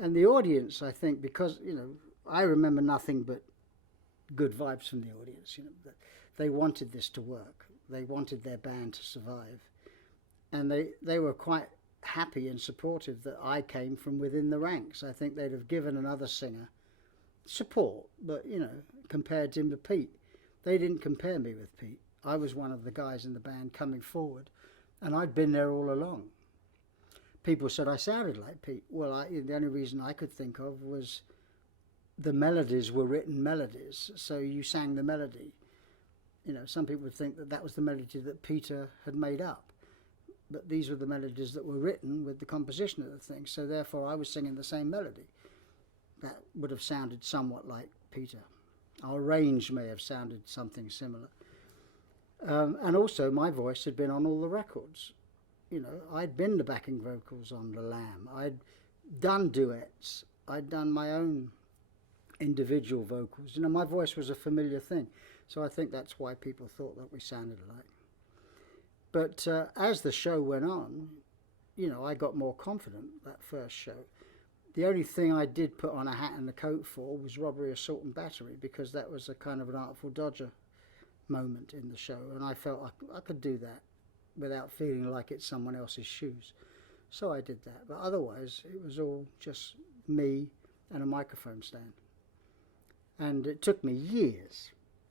and the audience, I think, because, you know, I remember nothing but good vibes from the audience. You know, that they wanted this to work. They wanted their band to survive, and they were quite happy and supportive that I came from within the ranks. I think they'd have given another singer support, but, you know, compared him to Pete. They didn't compare me with Pete. I was one of the guys in the band coming forward, and I'd been there all along. People said I sounded like Pete. Well, the only reason I could think of was the melodies were written melodies, so you sang the melody. You know, some people would think that that was the melody that Peter had made up, but these were the melodies that were written with the composition of the thing, so therefore I was singing the same melody. That would have sounded somewhat like Peter. Our range may have sounded something similar. And also my voice had been on all the records. You know, I'd been the backing vocals on The Lamb. I'd done duets. I'd done my own individual vocals. You know, my voice was a familiar thing. So I think that's why people thought that we sounded alike. But as the show went on, you know, I got more confident that first show. The only thing I did put on a hat and a coat for was robbery, assault and battery, because that was a kind of an Artful Dodger moment in the show, and I felt I could do that without feeling like it's someone else's shoes. So I did that, but otherwise it was all just me and a microphone stand. And it took me years,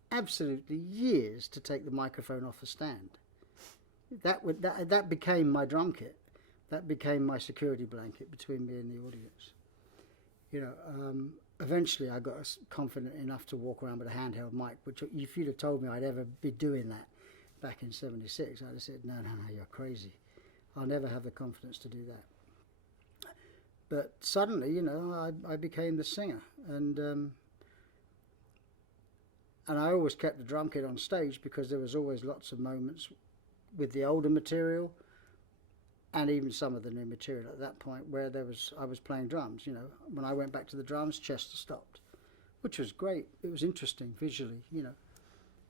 absolutely years, to take the microphone off a stand. That became my drum kit. That became my security blanket between me and the audience. You know, eventually I got confident enough to walk around with a handheld mic, which if you'd have told me I'd ever be doing that back in '76, I'd have said, no, you're crazy. I'll never have the confidence to do that. But suddenly, you know, I became the singer, and I always kept the drum kit on stage because there was always lots of moments with the older material and even some of the new material at that point where I was playing drums. You know, when I went back to the drums, Chester stopped, which was great. It was interesting visually, you know,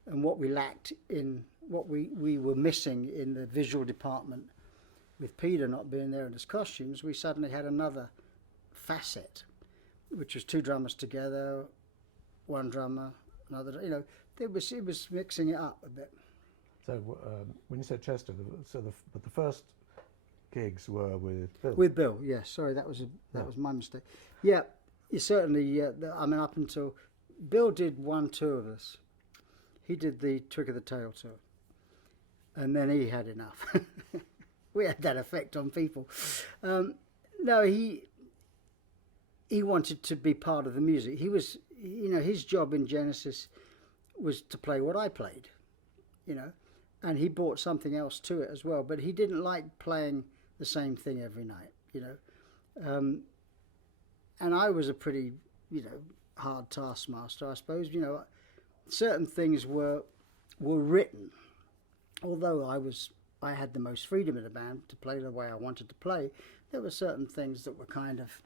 and what we lacked in, what we were missing in the visual department with Peter not being there in his costumes, we suddenly had another facet, which was two drummers together, one drummer, another, you know, it was mixing it up a bit. So when you said Chester, but the first gigs were with Bill. With Bill, yes. Sorry, that was my mistake. Yeah, certainly. Yeah, I mean, up until Bill did one tour of us. He did the Trick of the Tail tour, and then he had enough. We had that effect on people. No, he wanted to be part of the music. He was, you know, his job in Genesis was to play what I played, you know, and he brought something else to it as well. But he didn't like playing the same thing every night, you know. And I was a pretty, you know, hard taskmaster, I suppose. You know, certain things were written, although I had the most freedom in the band to play the way I wanted to play. There were certain things that were kind of,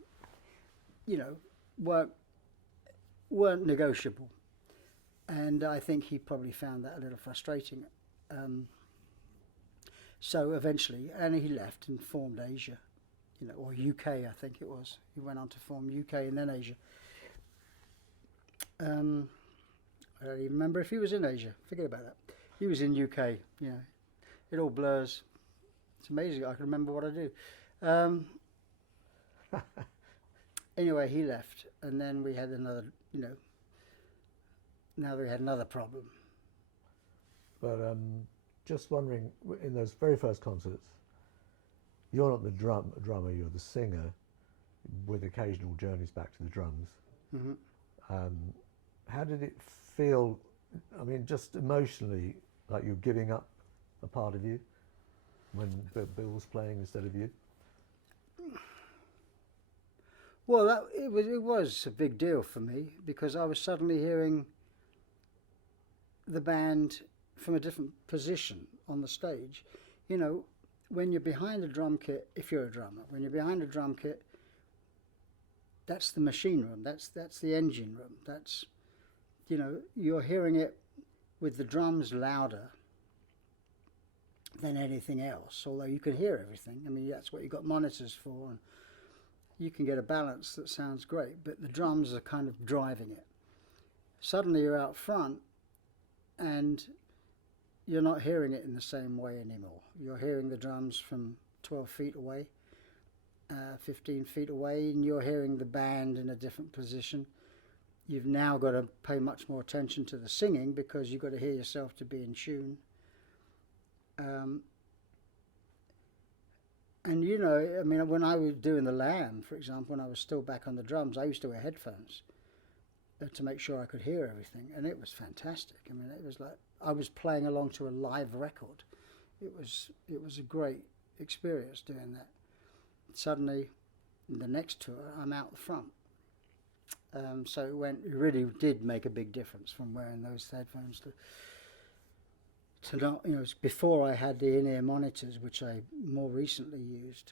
you know, weren't negotiable, and I think he probably found that a little frustrating. So eventually, and he left and formed Asia, you know, or UK, I think it was. He went on to form UK and then Asia. I don't even remember if he was in Asia. Forget about that. He was in UK. You know, it all blurs. It's amazing. I can remember what I do. Anyway, he left, and then we had another. You know, now we had another problem. But just wondering, in those very first concerts, you're not the drummer, you're the singer, with occasional journeys back to the drums. Mm-hmm. How did it feel, I mean, just emotionally, like you're giving up a part of you when Bill was playing instead of you? Well, it was a big deal for me, because I was suddenly hearing the band from a different position on the stage. You know, when you're behind a drum kit, if you're a drummer, when you're behind a drum kit, that's the machine room, that's the engine room, that's, you know, you're hearing it with the drums louder than anything else, although you can hear everything. I mean, that's what you've got monitors for, and you can get a balance that sounds great, but the drums are kind of driving it. Suddenly you're out front and you're not hearing it in the same way anymore. You're hearing the drums from 12 feet away, 15 feet away, and you're hearing the band in a different position. You've now got to pay much more attention to the singing, because you've got to hear yourself to be in tune. And you know, I mean, when I was doing the Lamb, for example, when I was still back on the drums, I used to wear headphones to make sure I could hear everything, and it was fantastic. I mean, it was like I was playing along to a live record. It was a great experience doing that. Suddenly, in the next tour, I'm out the front. So it really did make a big difference from wearing those headphones to not, you know, it's before I had the in-ear monitors, which I more recently used.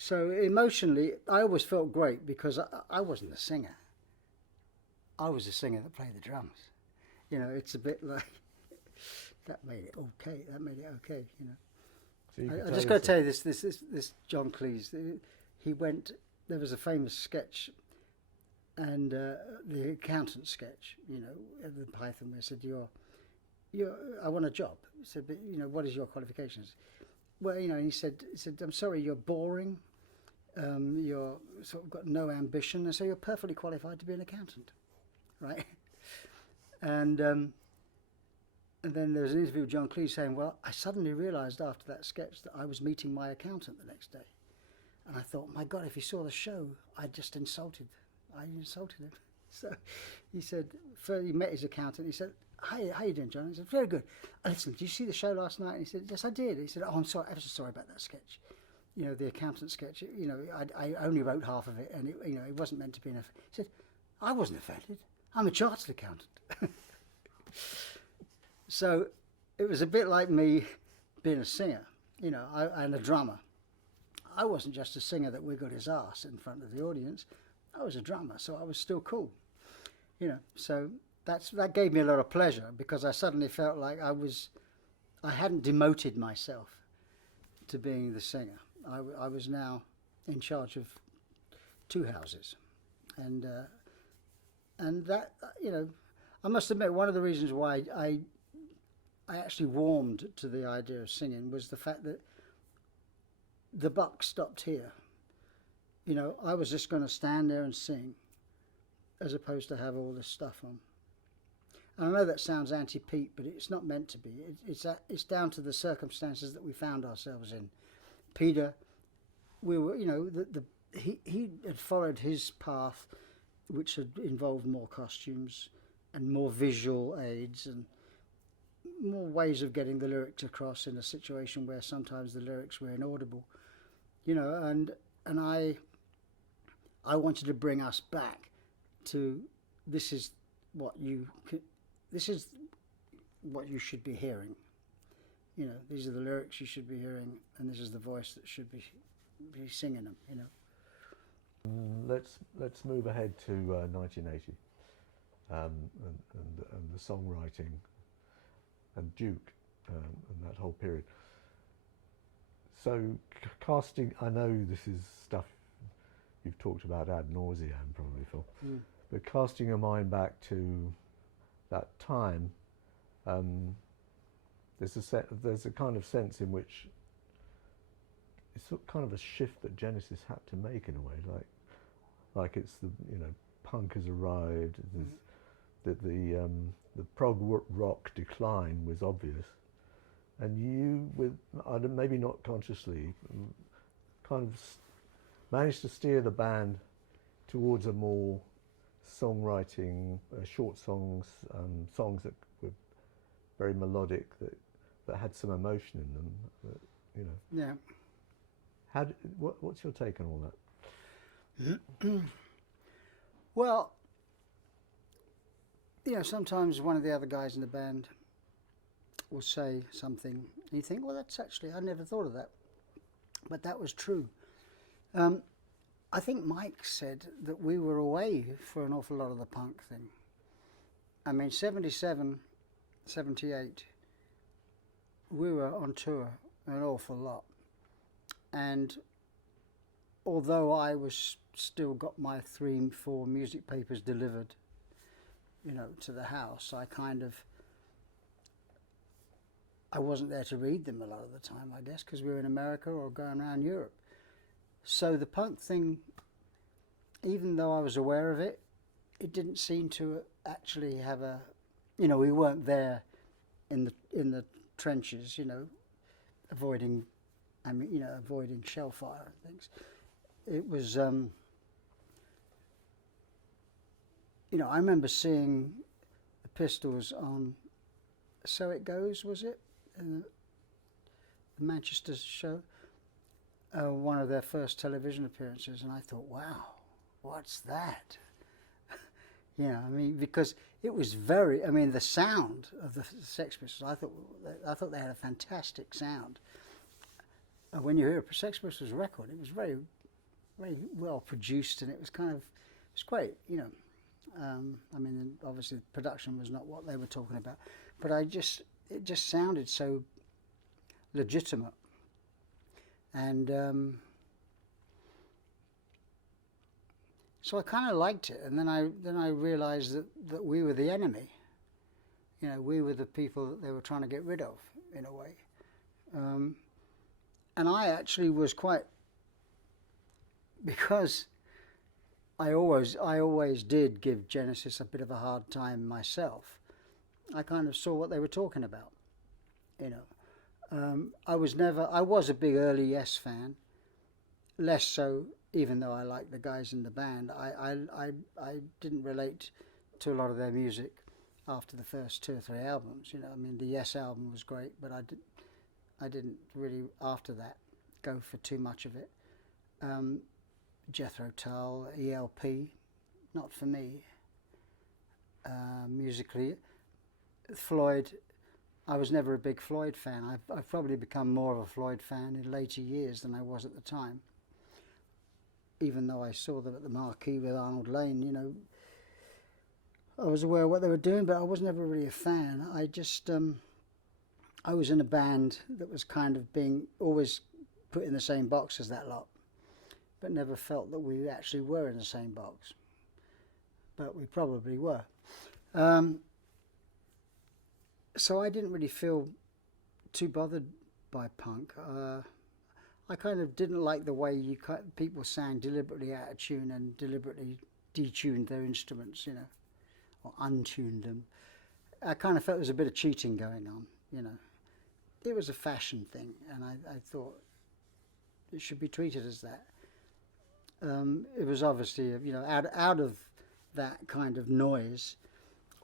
So emotionally, I always felt great, because I wasn't a singer. I was a singer that played the drums. You know, it's a bit like, that made it okay. That made it okay, you know. So I just got to tell you this John Cleese. He went. There was a famous sketch, and the accountant sketch. You know, of the Python, where said, I want a job." He said, "But you know, what is your qualifications?" Well, you know, and he said, "I'm sorry, you're boring. You're sort of got no ambition, and so you're perfectly qualified to be an accountant, right?" And then there was an interview with John Cleese saying, "Well, I suddenly realised after that sketch that I was meeting my accountant the next day. And I thought, my God, if he saw the show, I insulted him." So he said, he met his accountant. He said, "Hi, how you doing, John?" He said, "Very good. Listen, did you see the show last night?" And he said, "Yes, I did." He said, "Oh, I'm sorry, I'm so sorry about that sketch. You know, the accountant sketch, you know, I only wrote half of it, and it wasn't meant to be enough." He said, "I wasn't offended. I'm a chartered accountant." So it was a bit like me being a singer, you know, and a drummer. I wasn't just a singer that wiggled his ass in front of the audience. I was a drummer, so I was still cool, you know. So that gave me a lot of pleasure, because I suddenly felt like I hadn't demoted myself to being the singer. I was now in charge of two houses, and that, you know, I must admit, one of the reasons why I actually warmed to the idea of singing was the fact that the buck stopped here. You know, I was just going to stand there and sing, as opposed to have all this stuff on. And I know that sounds anti-Pete, but it's not meant to be. It's down to the circumstances that we found ourselves in. Peter, we were, you know, he had followed his path, which had involved more costumes and more visual aids and more ways of getting the lyrics across in a situation where sometimes the lyrics were inaudible, you know, and I wanted to bring us back to this is what you should be hearing. You know, these are the lyrics you should be hearing, and this is the voice that should be singing them. You know. Let's move ahead to 1980 and the songwriting and Duke and that whole period. So casting, I know this is stuff you've talked about ad nauseam probably, Phil, but casting your mind back to that time, there's a kind of sense in which it's kind of a shift that Genesis had to make in a way, like it's the, you know, punk has arrived, the prog rock decline was obvious, and you, with maybe not consciously, kind of managed to steer the band towards a more songwriting, short songs, songs that were very melodic, that had some emotion in them, you know. Yeah. What's your take on all that? Well, you know, sometimes one of the other guys in the band will say something, and you think, well, that's actually, I never thought of that. But that was true. I think Mike said that we were away for an awful lot of the punk thing. I mean, 77, 78, we were on tour an awful lot. And although I was still got my 3-4 music papers delivered, you know, to the house, I wasn't there to read them a lot of the time, I guess, because we were in America or going around Europe. So the punk thing, even though I was aware of it, it didn't seem to actually have a, you know, we weren't there in the trenches, you know, avoiding shell fire and things. It was, you know, I remember seeing the Pistols on So It Goes, was it? The Manchester show. One of their first television appearances, and I thought, wow, what's that? You know, I mean, because it was very, I mean, the sound of the Sex Pistols, I thought they had a fantastic sound. When you hear a Sex Pistols record, it was very, very well produced, and it was great, you know. I mean, obviously, production was not what they were talking about, but it just sounded so legitimate. And so I kind of liked it, and then I realized that we were the enemy. You know, we were the people that they were trying to get rid of, in a way. And I actually was quite, because I always did give Genesis a bit of a hard time myself. I kind of saw what they were talking about, you know. I was a big early Yes fan, less so, even though I liked the guys in the band. I didn't relate to a lot of their music after the first 2 or 3 albums, you know. I mean, the Yes album was great, but I didn't really, after that, go for too much of it. Jethro Tull, ELP, not for me. Musically, Floyd, I was never a big Floyd fan. I've probably become more of a Floyd fan in later years than I was at the time. Even though I saw them at the Marquee with Arnold Lane, you know, I was aware of what they were doing, but I was never really a fan. I just, I was in a band that was kind of being always put in the same box as that lot, but never felt that we actually were in the same box. But we probably were. So I didn't really feel too bothered by punk. I kind of didn't like the way people sang deliberately out of tune and deliberately detuned their instruments, you know, or untuned them. I kind of felt there was a bit of cheating going on, you know. It was a fashion thing, and I thought it should be treated as that. It was obviously, you know, out of that kind of noise,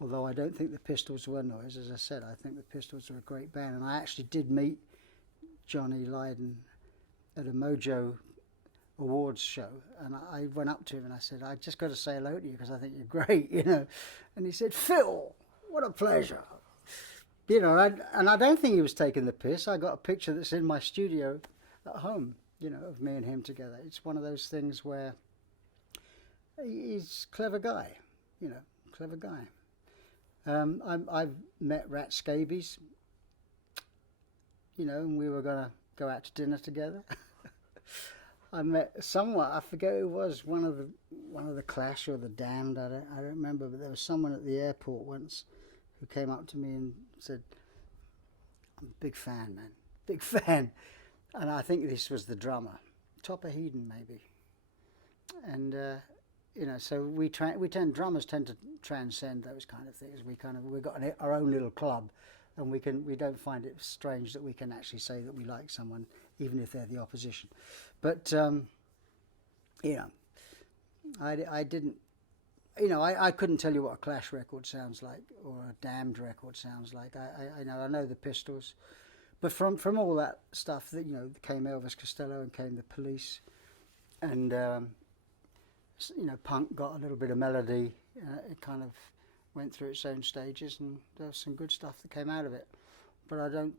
although I don't think the Pistols were noise. As I said, I think the Pistols are a great band, and I actually did meet Johnny Lydon at a Mojo Awards show, and I went up to him and I said, I just got to say hello to you because I think you're great, you know. And he said, Phil, what a pleasure. You know, and I don't think he was taking the piss. I got a picture that's in my studio at home, you know, of me and him together. It's one of those things where he's a clever guy, you know, clever guy. I've met Rat Scabies, you know, and we were going to go out to dinner together. I met someone, I forget who it was, one of the Clash or the Damned, I don't remember, but there was someone at the airport once who came up to me and said, I'm a big fan, man, big fan. And I think this was the drummer, Topper Headon maybe. And you know, so drummers tend to transcend those kind of things. We've got our own little club, and we don't find it strange that we can actually say that we like someone, even if they're the opposition. But you know, I didn't, you know, I couldn't tell you what a Clash record sounds like or a Damned record sounds like. I know the Pistols, but from all that stuff that, you know, came Elvis Costello and came the Police, and you know, punk got a little bit of melody. It kind of went through its own stages, and there was some good stuff that came out of it. But I don't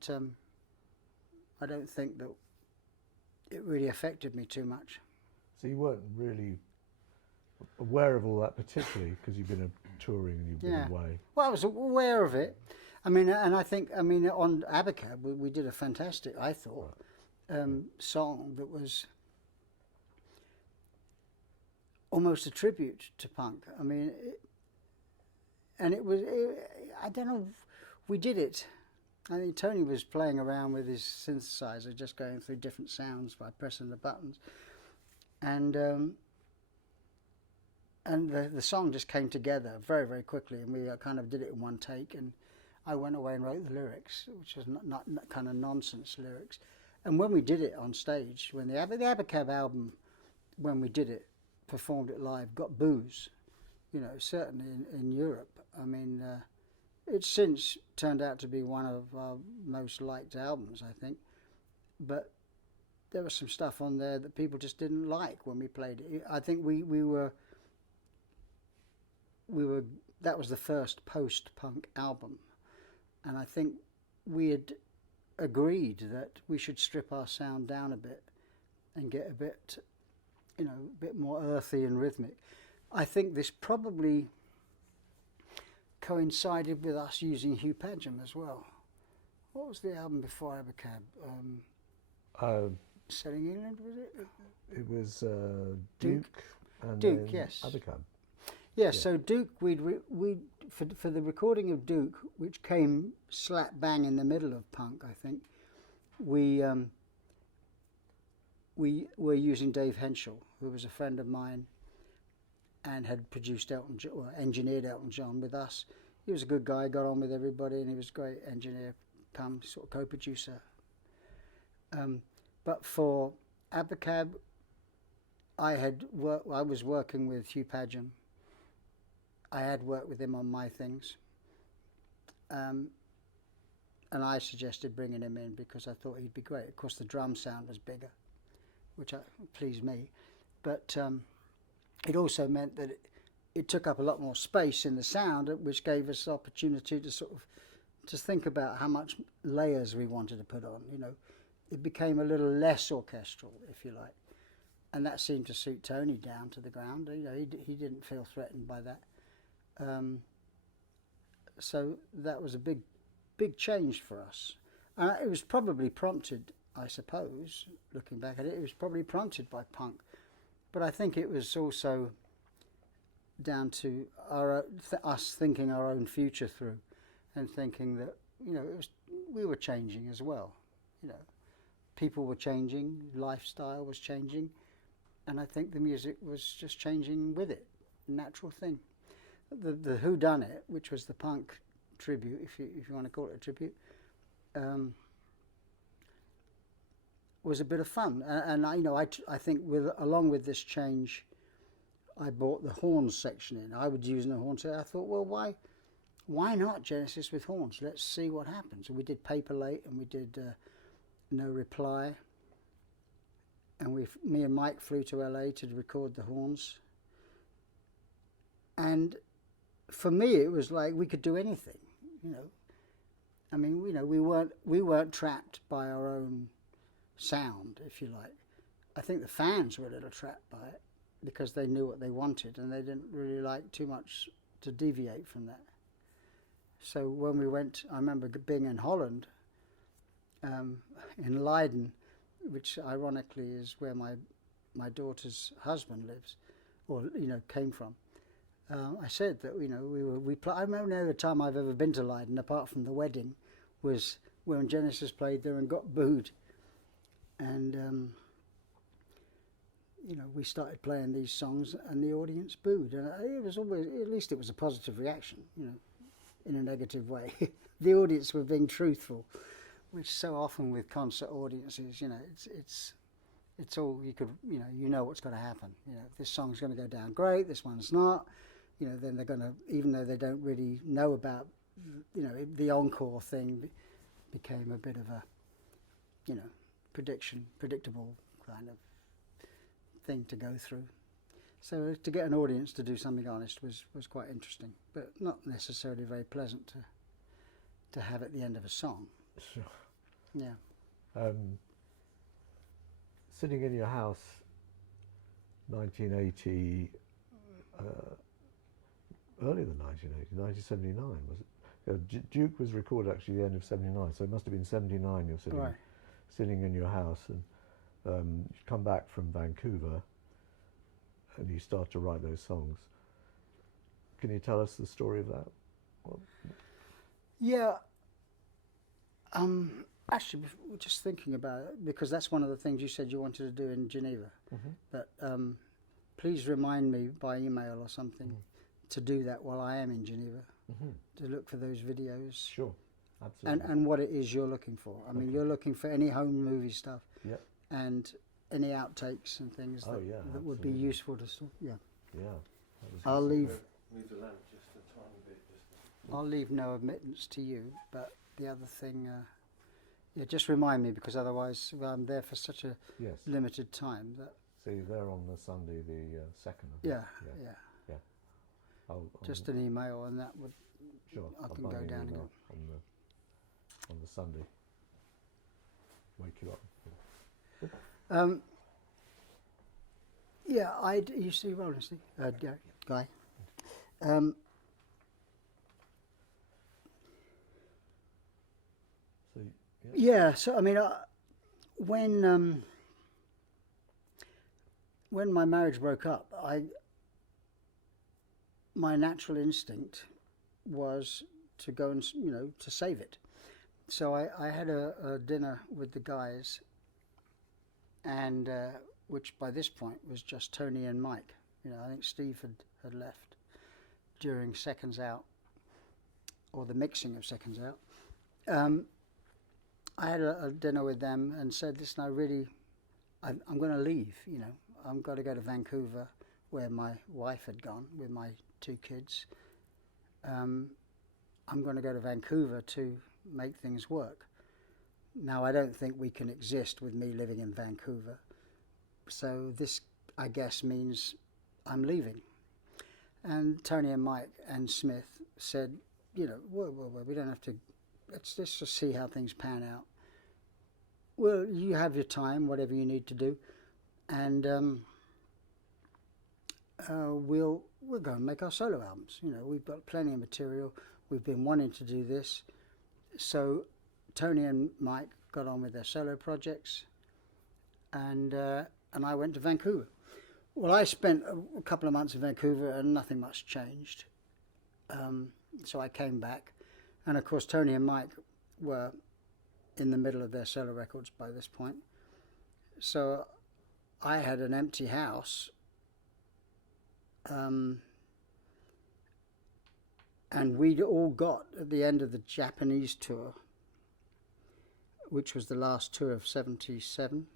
think that it really affected me too much. So you weren't really aware of all that particularly because you've been touring and you've been away. Well, I was aware of it. I mean, and I think, I mean, on Abacab, we did a fantastic, I thought, song that was almost a tribute to punk. I mean, I don't know, we did it. I think Tony was playing around with his synthesizer, just going through different sounds by pressing the buttons. And the song just came together very, very quickly, and we kind of did it in one take. And I went away and wrote the lyrics, which was not kind of nonsense lyrics. And when we did it on stage, when the Abacab album, when we did it, performed it live, got boos, you know, certainly in Europe. I mean, it's since turned out to be one of our most liked albums, I think. But there was some stuff on there that people just didn't like when we played it. I think we were that was the first post-punk album, and I think we had agreed that we should strip our sound down a bit and get a bit, you know, a bit more earthy and rhythmic. I think this probably coincided with us using Hugh Padgham as well. What was the album before Abacab? Selling England, was it? It was Duke and Duke, then yes. Abacab. Yes, yeah. So Duke, we for the recording of Duke, which came slap bang in the middle of punk, I think, we were using Dave Henschel, who was a friend of mine and had produced Elton John, or engineered Elton John with us. He was a good guy, got on with everybody, and he was a great engineer, sort of co-producer. But for Abacab, I was working with Hugh Padgham. I had worked with him on my things, and I suggested bringing him in because I thought he'd be great. Of course, the drum sound was bigger, which pleased me, but it also meant that it took up a lot more space in the sound, which gave us the opportunity to sort of just think about how much layers we wanted to put on. You know, it became a little less orchestral, if you like, and that seemed to suit Tony down to the ground. You know, he didn't feel threatened by that. So that was a big change for us. It was probably prompted, I suppose, looking back at it, it was probably prompted by punk. But I think it was also down to us thinking our own future through and thinking that, you know, we were changing as well. You know, people were changing, lifestyle was changing, and I think the music was just changing with it, natural thing. The Who Done It, which was the punk tribute, if you want to call it a tribute, was a bit of fun. And I think along with this change, I brought the horns section in. I was using the horns. I thought, well, why not Genesis with horns? Let's see what happens. And we did Paper Late, and we did No Reply, and me and Mike flew to LA to record the horns. And for me, it was like we could do anything, you know. I mean, you know, we weren't trapped by our own sound, if you like. I think the fans were a little trapped by it because they knew what they wanted and they didn't really like too much to deviate from that. So when we went, I remember being in Holland, in Leiden, which ironically is where my daughter's husband lives, or you know, came from. I said that, you know, I remember every time I've ever been to Leiden, apart from the wedding, was when Genesis played there and got booed. And, you know, we started playing these songs and the audience booed. And it was always, at least it was a positive reaction, you know, in a negative way. The audience were being truthful, which so often with concert audiences, you know, it's all you know what's going to happen. You know, if this song's going to go down great, this one's not. You know, then they're going to, even though they don't really know about, you know, the encore thing became a bit of a, you know, predictable kind of thing to go through. So to get an audience to do something honest was quite interesting, but not necessarily very pleasant to have at the end of a song. Sure. Yeah. Sitting in your house, 1980, earlier than 1980, 1979 was it? Duke was recorded actually the end of 79, so it must have been 79 you're sitting, Right. sitting in your house, and you come back from Vancouver and you start to write those songs. Can you tell us the story of that? Well, Yeah. Actually, we're just thinking about it, because that's one of the things you said you wanted to do in Geneva. Mm-hmm. But please remind me by email or something to do that while I am in Geneva, to look for those videos. Sure, absolutely. And what it is you're looking for. I mean, you're looking for any home movie stuff, Yep. and any outtakes and things Oh, that, yeah, that would be absolutely. useful to. Yeah, Yeah. That was I'll leave. Move the lamp just a tiny bit. I'll leave no admittance to you. But the other thing, yeah, just remind me, because otherwise, well, I'm there for such a Yes. limited time that. So you're there on the Sunday, the 2nd. I think. Yeah, Yeah. yeah. I'll Just an email, and that would. sure. I I'll can buy go you an down email on the Sunday. Wake you up. Yeah, you see Rolling Steve, Guy. So Yeah, so I mean, when my marriage broke up, my natural instinct was to go and, you know, to save it. So I had a dinner with the guys, and which by this point was just Tony and Mike. You know, I think Steve had left during Seconds Out, or the mixing of Seconds Out. I had a dinner with them and said, listen, I'm going to leave, you know. I'm going to go to Vancouver, where my wife had gone with my 2 kids. I'm going to go to Vancouver to make things work. Now, I don't think we can exist with me living in Vancouver. So this, I guess, means I'm leaving. And Tony and Mike and Smith said, you know, well, we don't have to, let's just see how things pan out. Well, you have your time, whatever you need to do, and we'll go and make our solo albums. You know, we've got plenty of material. We've been wanting to do this. So Tony and Mike got on with their solo projects, and I went to Vancouver. Well, I spent a couple of months in Vancouver and nothing much changed. So I came back, and of course Tony and Mike were in the middle of their solo records by this point. So I had an empty house, and we'd all got, at the end of the Japanese tour, which was the last tour of 77,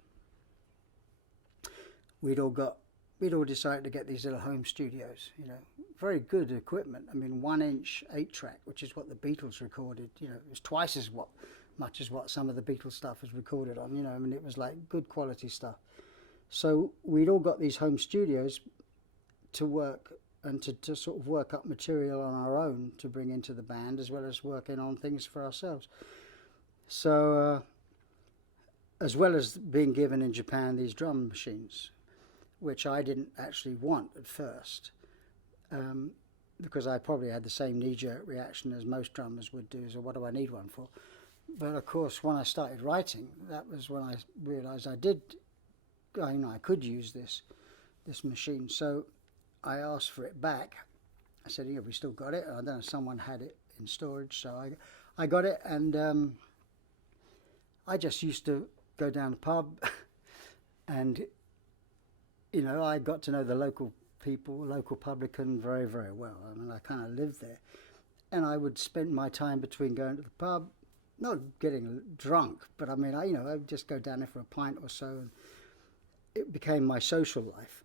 we'd all got we'd all decided to get these little home studios, you know, very good equipment. I mean, 1-inch 8-track, which is what the Beatles recorded, you know, it was twice as much as what some of the Beatles stuff was recorded on, you know, I mean, it was like good quality stuff. So we'd all got these home studios to work and to sort of work up material on our own to bring into the band, as well as working on things for ourselves. So, as well as being given in Japan these drum machines, which I didn't actually want at first, because I probably had the same knee-jerk reaction as most drummers would do, so what do I need one for? But of course, when I started writing, that was when I realised I could use this machine. So I asked for it back. I said, yeah, we still got it. I don't know, someone had it in storage, so I got it, and I just used to go down the pub and, you know, I got to know the local people, local publican very, very well. I mean, I kind of lived there. And I would spend my time between going to the pub, not getting drunk, but I mean, I'd just go down there for a pint or so, and it became my social life.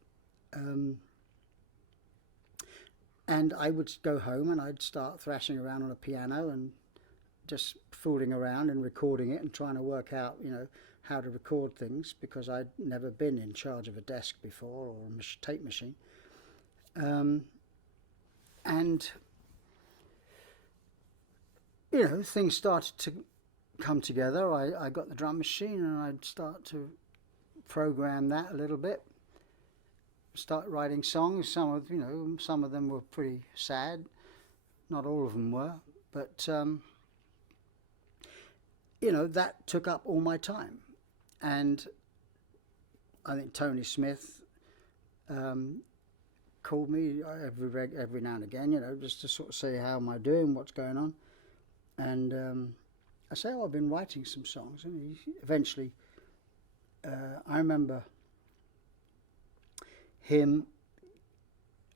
And I would go home and I'd start thrashing around on a piano and just fooling around and recording it and trying to work out, you know, how to record things, because I'd never been in charge of a desk before or a tape machine. And, you know, things started to come together. I got the drum machine and I'd start to program that a little bit. Start writing songs. Some of them were pretty sad. Not all of them were, but you know, that took up all my time. And I think Tony Smith called me every now and again, you know, just to sort of say, how am I doing, what's going on? And I say, I've been writing some songs. And he eventually, I remember him,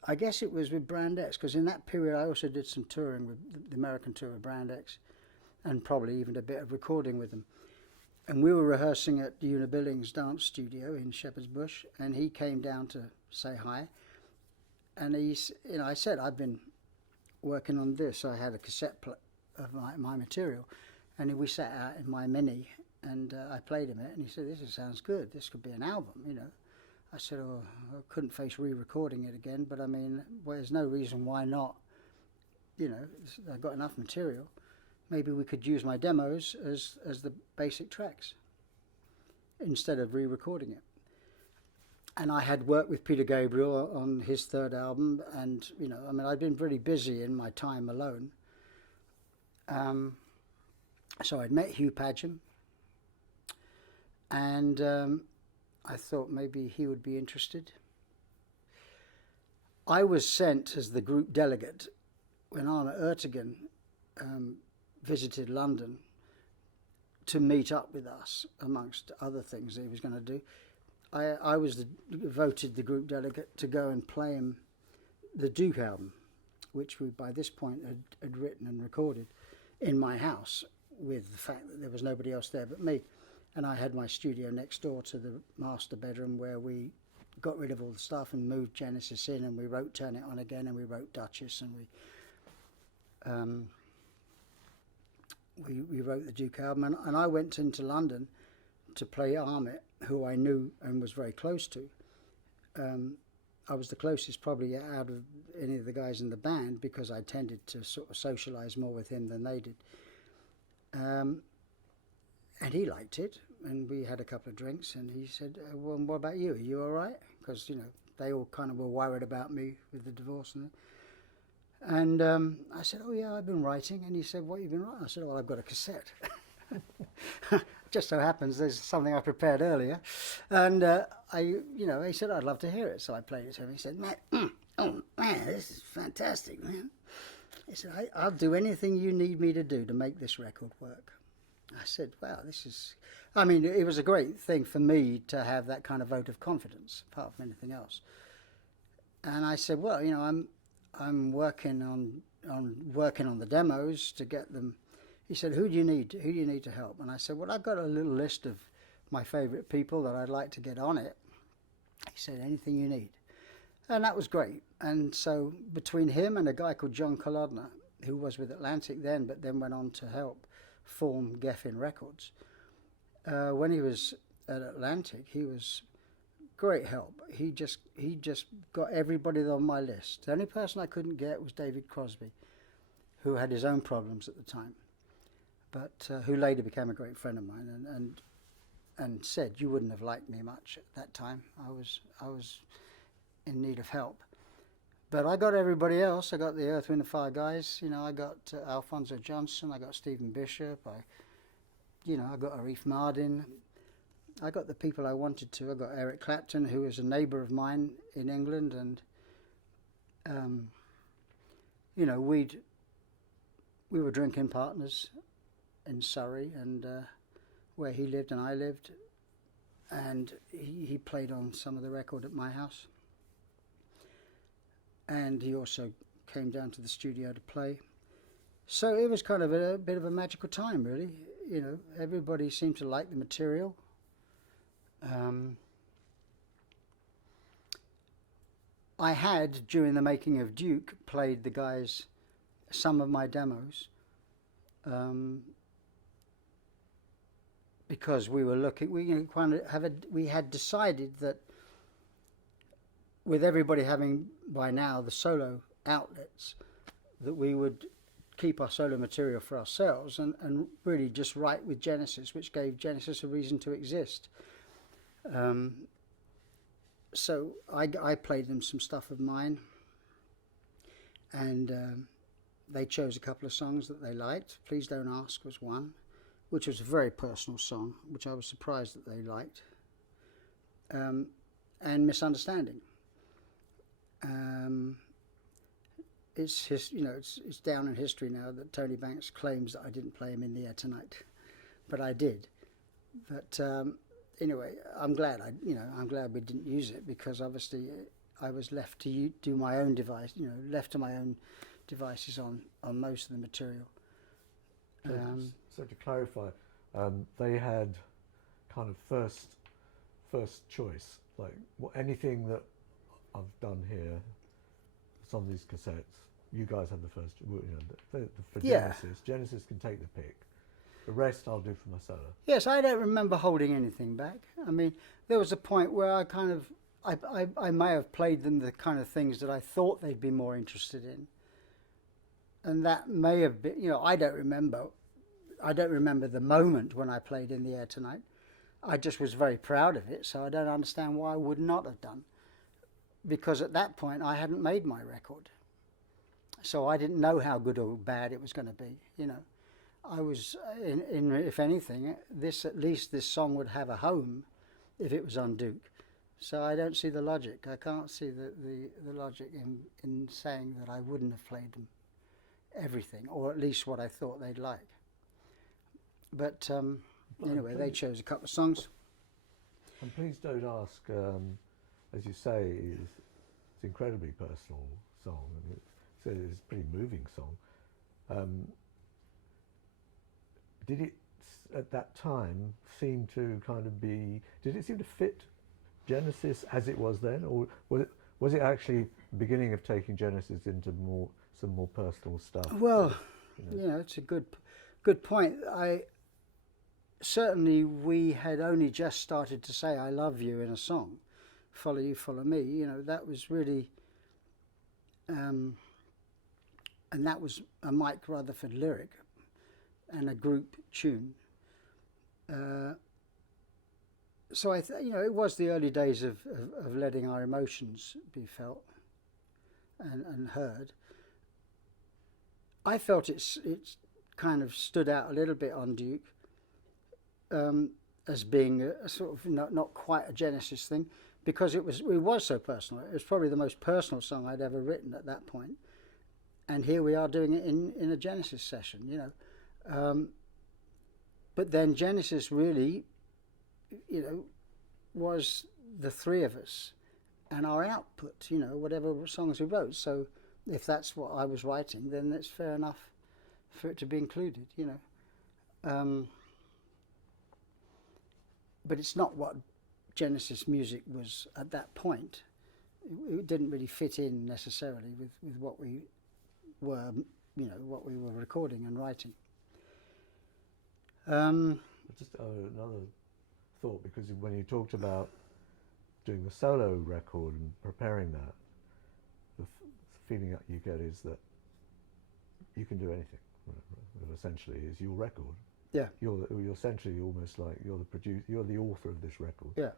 I guess it was with Brand X, because in that period I also did some touring with the American tour with Brand X, and probably even a bit of recording with them. And we were rehearsing at the Una Billings dance studio in Shepherd's Bush, and he came down to say hi. And I said, I've been working on this. I had a cassette of my material, and we sat out in my Mini, and I played him it, and he said, this sounds good. This could be an album, you know. I said, oh, I couldn't face re-recording it again, but I mean, well, there's no reason why not. You know, I've got enough material. Maybe we could use my demos as the basic tracks instead of re-recording it. And I had worked with Peter Gabriel on his third album, and, you know, I mean, I'd been really busy in my time alone. So I'd met Hugh Padgham, and I thought maybe he would be interested. I was sent as the group delegate when Arne Ertegun visited London to meet up with us, amongst other things that he was going to do. I was voted the group delegate to go and play him the Duke album, which we by this point had written and recorded in my house, with the fact that there was nobody else there but me. And I had my studio next door to the master bedroom, where we got rid of all the stuff and moved Genesis in, and we wrote Turn It On Again, and we wrote Duchess, and we wrote the Duke album. And I went into London to play Armit, who I knew and was very close to. I was the closest probably out of any of the guys in the band, because I tended to sort of socialise more with him than they did. And he liked it, and we had a couple of drinks, and he said, well, what about you? Are you all right? Because, you know, they all kind of were worried about me with the divorce. And I said, oh, yeah, I've been writing. And he said, what have you been writing? I said, well, I've got a cassette. Just so happens there's something I prepared earlier. And he said, I'd love to hear it. So I played it to him. He said, oh, man, this is fantastic, man. He said, I'll do anything you need me to do to make this record work. I said, wow, it was a great thing for me to have that kind of vote of confidence, apart from anything else. And I said, well, you know, I'm working on the demos to get them. He said, who do you need to help? And I said, well, I've got a little list of my favourite people that I'd like to get on it. He said, anything you need. And that was great. And so between him and a guy called John Kolodner, who was with Atlantic then, but then went on to help form Geffen Records, when he was at Atlantic, he was great help. He just got everybody on my list. The only person I couldn't get was David Crosby, who had his own problems at the time, but who later became a great friend of mine, and said, you wouldn't have liked me much at that time. I was in need of help. But I got everybody else. I got the Earth, Wind and Fire guys. You know, I got Alphonso Johnson. I got Stephen Bishop. I got Arif Mardin. I got the people I wanted to. I got Eric Clapton, who was a neighbour of mine in England, and we were drinking partners in Surrey, and where he lived and I lived, and he played on some of the record at my house, and he also came down to the studio to play. So it was kind of a bit of a magical time, really. You know, everybody seemed to like the material. I had, during the making of Duke, played the guys some of my demos, because we were looking. We had decided that with everybody having by now the solo outlets, that we would keep our solo material for ourselves and really just write with Genesis, which gave Genesis a reason to exist. So I played them some stuff of mine, and they chose a couple of songs that they liked. Please Don't Ask was one, which was a very personal song, which I was surprised that they liked, and Misunderstanding. It's down in history now that Tony Banks claims that I didn't play him in the air tonight, but I did. But anyway, I'm glad we didn't use it, because obviously I was left to do my own left to my own devices on most of the material. So to clarify, they had kind of first choice, like anything that I've done here, some of these cassettes, you guys have the first. For Genesis, Genesis can take the pick. The rest I'll do for my solo. Yes, I don't remember holding anything back. I mean, there was a point where I may have played them the kind of things that I thought they'd be more interested in, and that may have been. I don't remember the moment when I played In the Air Tonight. I just was very proud of it, so I don't understand why I would not have done, because at that point I hadn't made my record, so I didn't know how good or bad it was going to be. I was if anything, at least this song would have a home if it was on Duke. So I don't see the logic. I can't see the logic in saying that I wouldn't have played them everything, or at least what I thought they'd like. But anyway, they chose a couple of songs. And Please Don't Ask, as you say, it's an incredibly personal song, and it's a pretty moving song. Did it, at that time, seem to kind of be? Did it seem to fit Genesis as it was then, or was it actually the beginning of taking Genesis into some more personal stuff? Well, it's a good point. Certainly we had only just started to say "I love you" in a song, "Follow You, Follow Me." That was really, and that was a Mike Rutherford lyric and a group tune. So it was the early days of letting our emotions be felt and heard. I felt it's kind of stood out a little bit on Duke, as being a sort of not quite a Genesis thing, because it was so personal. It was probably the most personal song I'd ever written at that point, and here we are doing it in a Genesis session, but then Genesis really, was the three of us and our output, whatever songs we wrote. So if that's what I was writing, then it's fair enough for it to be included, But it's not what Genesis music was at that point. it didn't really fit in necessarily with what we were, what we were recording and writing. Just another thought, because when you talked about doing the solo record and preparing that, the feeling that you get is that you can do anything. It essentially is your record. Yeah. You're essentially almost like you're the producer, you're the author of this record. Yeah.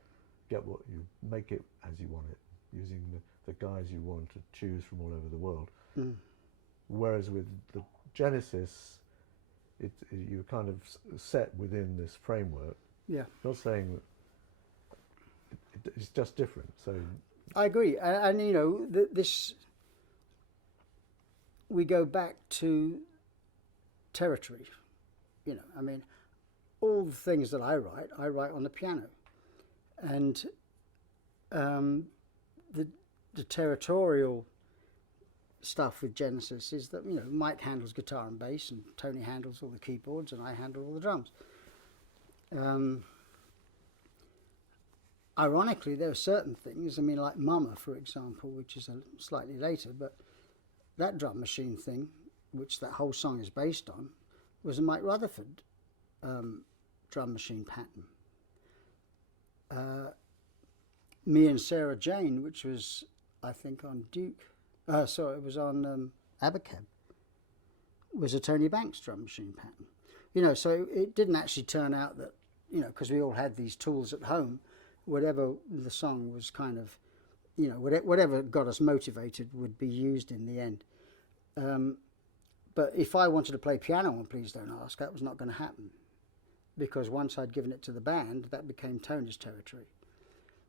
Get what you make it as you want it, using the guys you want to choose from all over the world. Mm. Whereas with the Genesis, you're kind of set within this framework. Yeah. Not saying it's just different. So I agree, and this. We go back to territory. I mean, all the things that I write on the piano, and the territorial stuff with Genesis is that Mike handles guitar and bass, and Tony handles all the keyboards, and I handle all the drums. Ironically, there are certain things, like Mama, for example, which is slightly later, but that drum machine thing, which that whole song is based on, was a Mike Rutherford drum machine pattern. Me and Sarah Jane, which was, I think, on Duke, it was on Abacab, was a Tony Banks drum machine pattern. So it didn't actually turn out that, because we all had these tools at home, whatever the song was kind of, whatever got us motivated would be used in the end. But if I wanted to play piano on Please Don't Ask, that was not going to happen, because once I'd given it to the band, that became Tony's territory.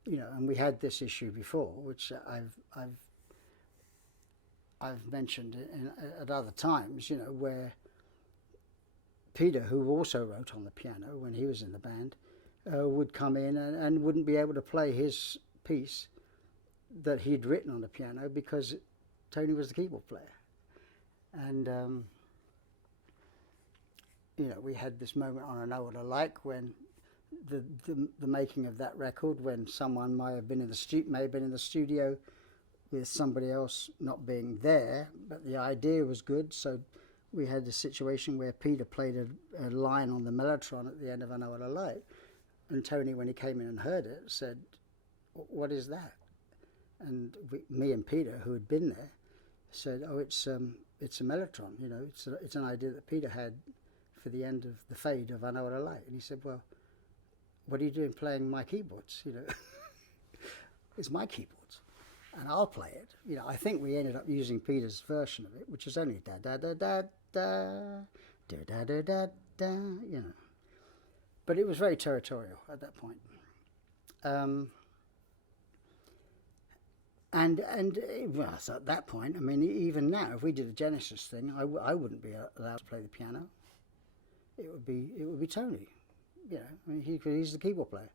And we had this issue before, which I've mentioned at other times, where Peter, who also wrote on the piano when he was in the band, would come in and wouldn't be able to play his piece that he'd written on the piano because Tony was the keyboard player. And, we had this moment on I Know What I Like when the making of that record, when someone may have been in the studio with somebody else not being there, but the idea was good. So we had the situation where Peter played a line on the mellotron at the end of I Know What I Like. And Tony, when he came in and heard it, said, "What is that?" And me and Peter, who had been there, said, "Oh, it's a mellotron. It's an idea that Peter had for the end of the fade of I Know What I Like." And he said, "Well, what are you doing playing my keyboards? It's my keyboards, and I'll play it." I think we ended up using Peter's version of it, which is only da da da da da da da da da da. But it was very territorial at that point. So at that point, even now, if we did a Genesis thing, I wouldn't be allowed to play the piano. It would be Tony. He's the keyboard player.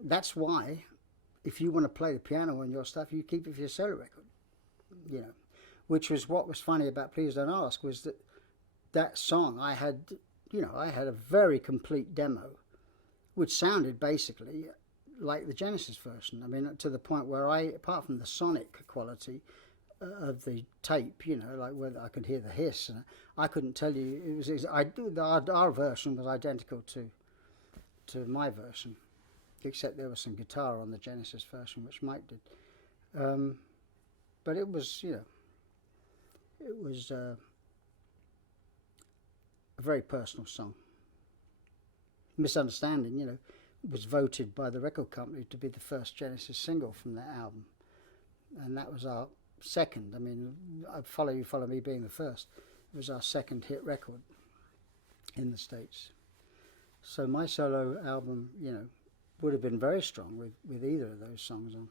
That's why, if you want to play the piano on your stuff, you keep it for your solo record. Which was what was funny about Please Don't Ask, was that song I had a very complete demo, which sounded basically like the Genesis version. To the point where apart from the sonic quality of the tape, like whether I could hear the hiss, I couldn't tell you. Our version was identical to my version, except there was some guitar on the Genesis version, which Mike did. But it was, a very personal song. Misunderstanding, was voted by the record company to be the first Genesis single from that album, and that was our second. Follow You, Follow Me being the first, it was our second hit record in the States. So my solo album, would have been very strong with either of those songs on.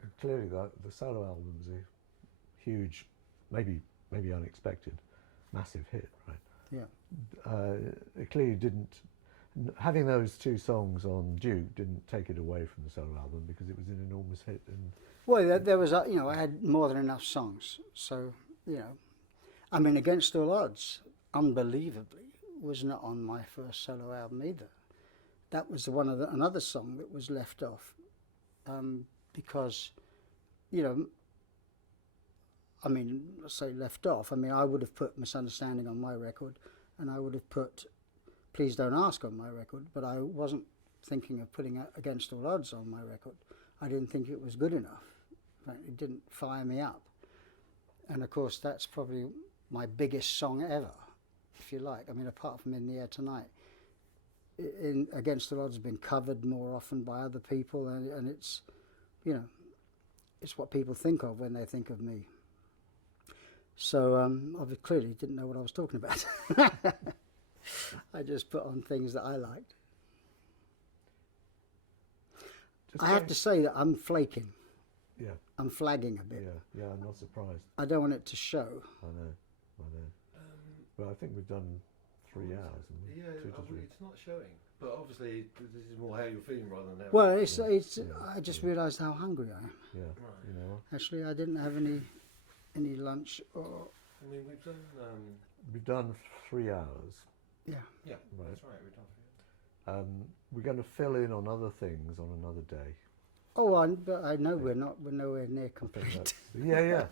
And clearly, the solo album was a huge, maybe unexpected, massive hit, right? Yeah. It clearly didn't. Having those two songs on Duke didn't take it away from the solo album, because it was an enormous hit. And well, there was, I had more than enough songs. So, Against All Odds, unbelievably, was not on my first solo album either. That was another song that was left off. because, you know, I mean, let's say left off. I mean, I would have put Misunderstanding on my record, and I would have put Please Don't Ask on my record, but I wasn't thinking of putting Against All Odds on my record. I didn't think it was good enough. It didn't fire me up. And of course, that's probably my biggest song ever, if you like. I mean, apart from In the Air Tonight. Against All Odds has been covered more often by other people, and it's, you know, it's what people think of when they think of me. So I clearly didn't know what I was talking about. I just put on things that I liked. I have to say that I'm flaking. Yeah. I'm flagging a bit. Yeah, I'm not surprised. I don't want it to show. I know. Well, I think we've done 3 hours. Haven't we? Yeah, 2 to 3. it's not showing. But obviously, this is more how you're feeling rather than how. Well, it's. I just realised how hungry I am. Yeah, Right. you know. Actually, I didn't have any lunch or. I mean, we've done. We've done 3 hours. Yeah. Yeah, Right. that's right. We've done 3 hours. We're going to fill in on other things on another day. Oh, but I know we're nowhere near I think complete. yeah.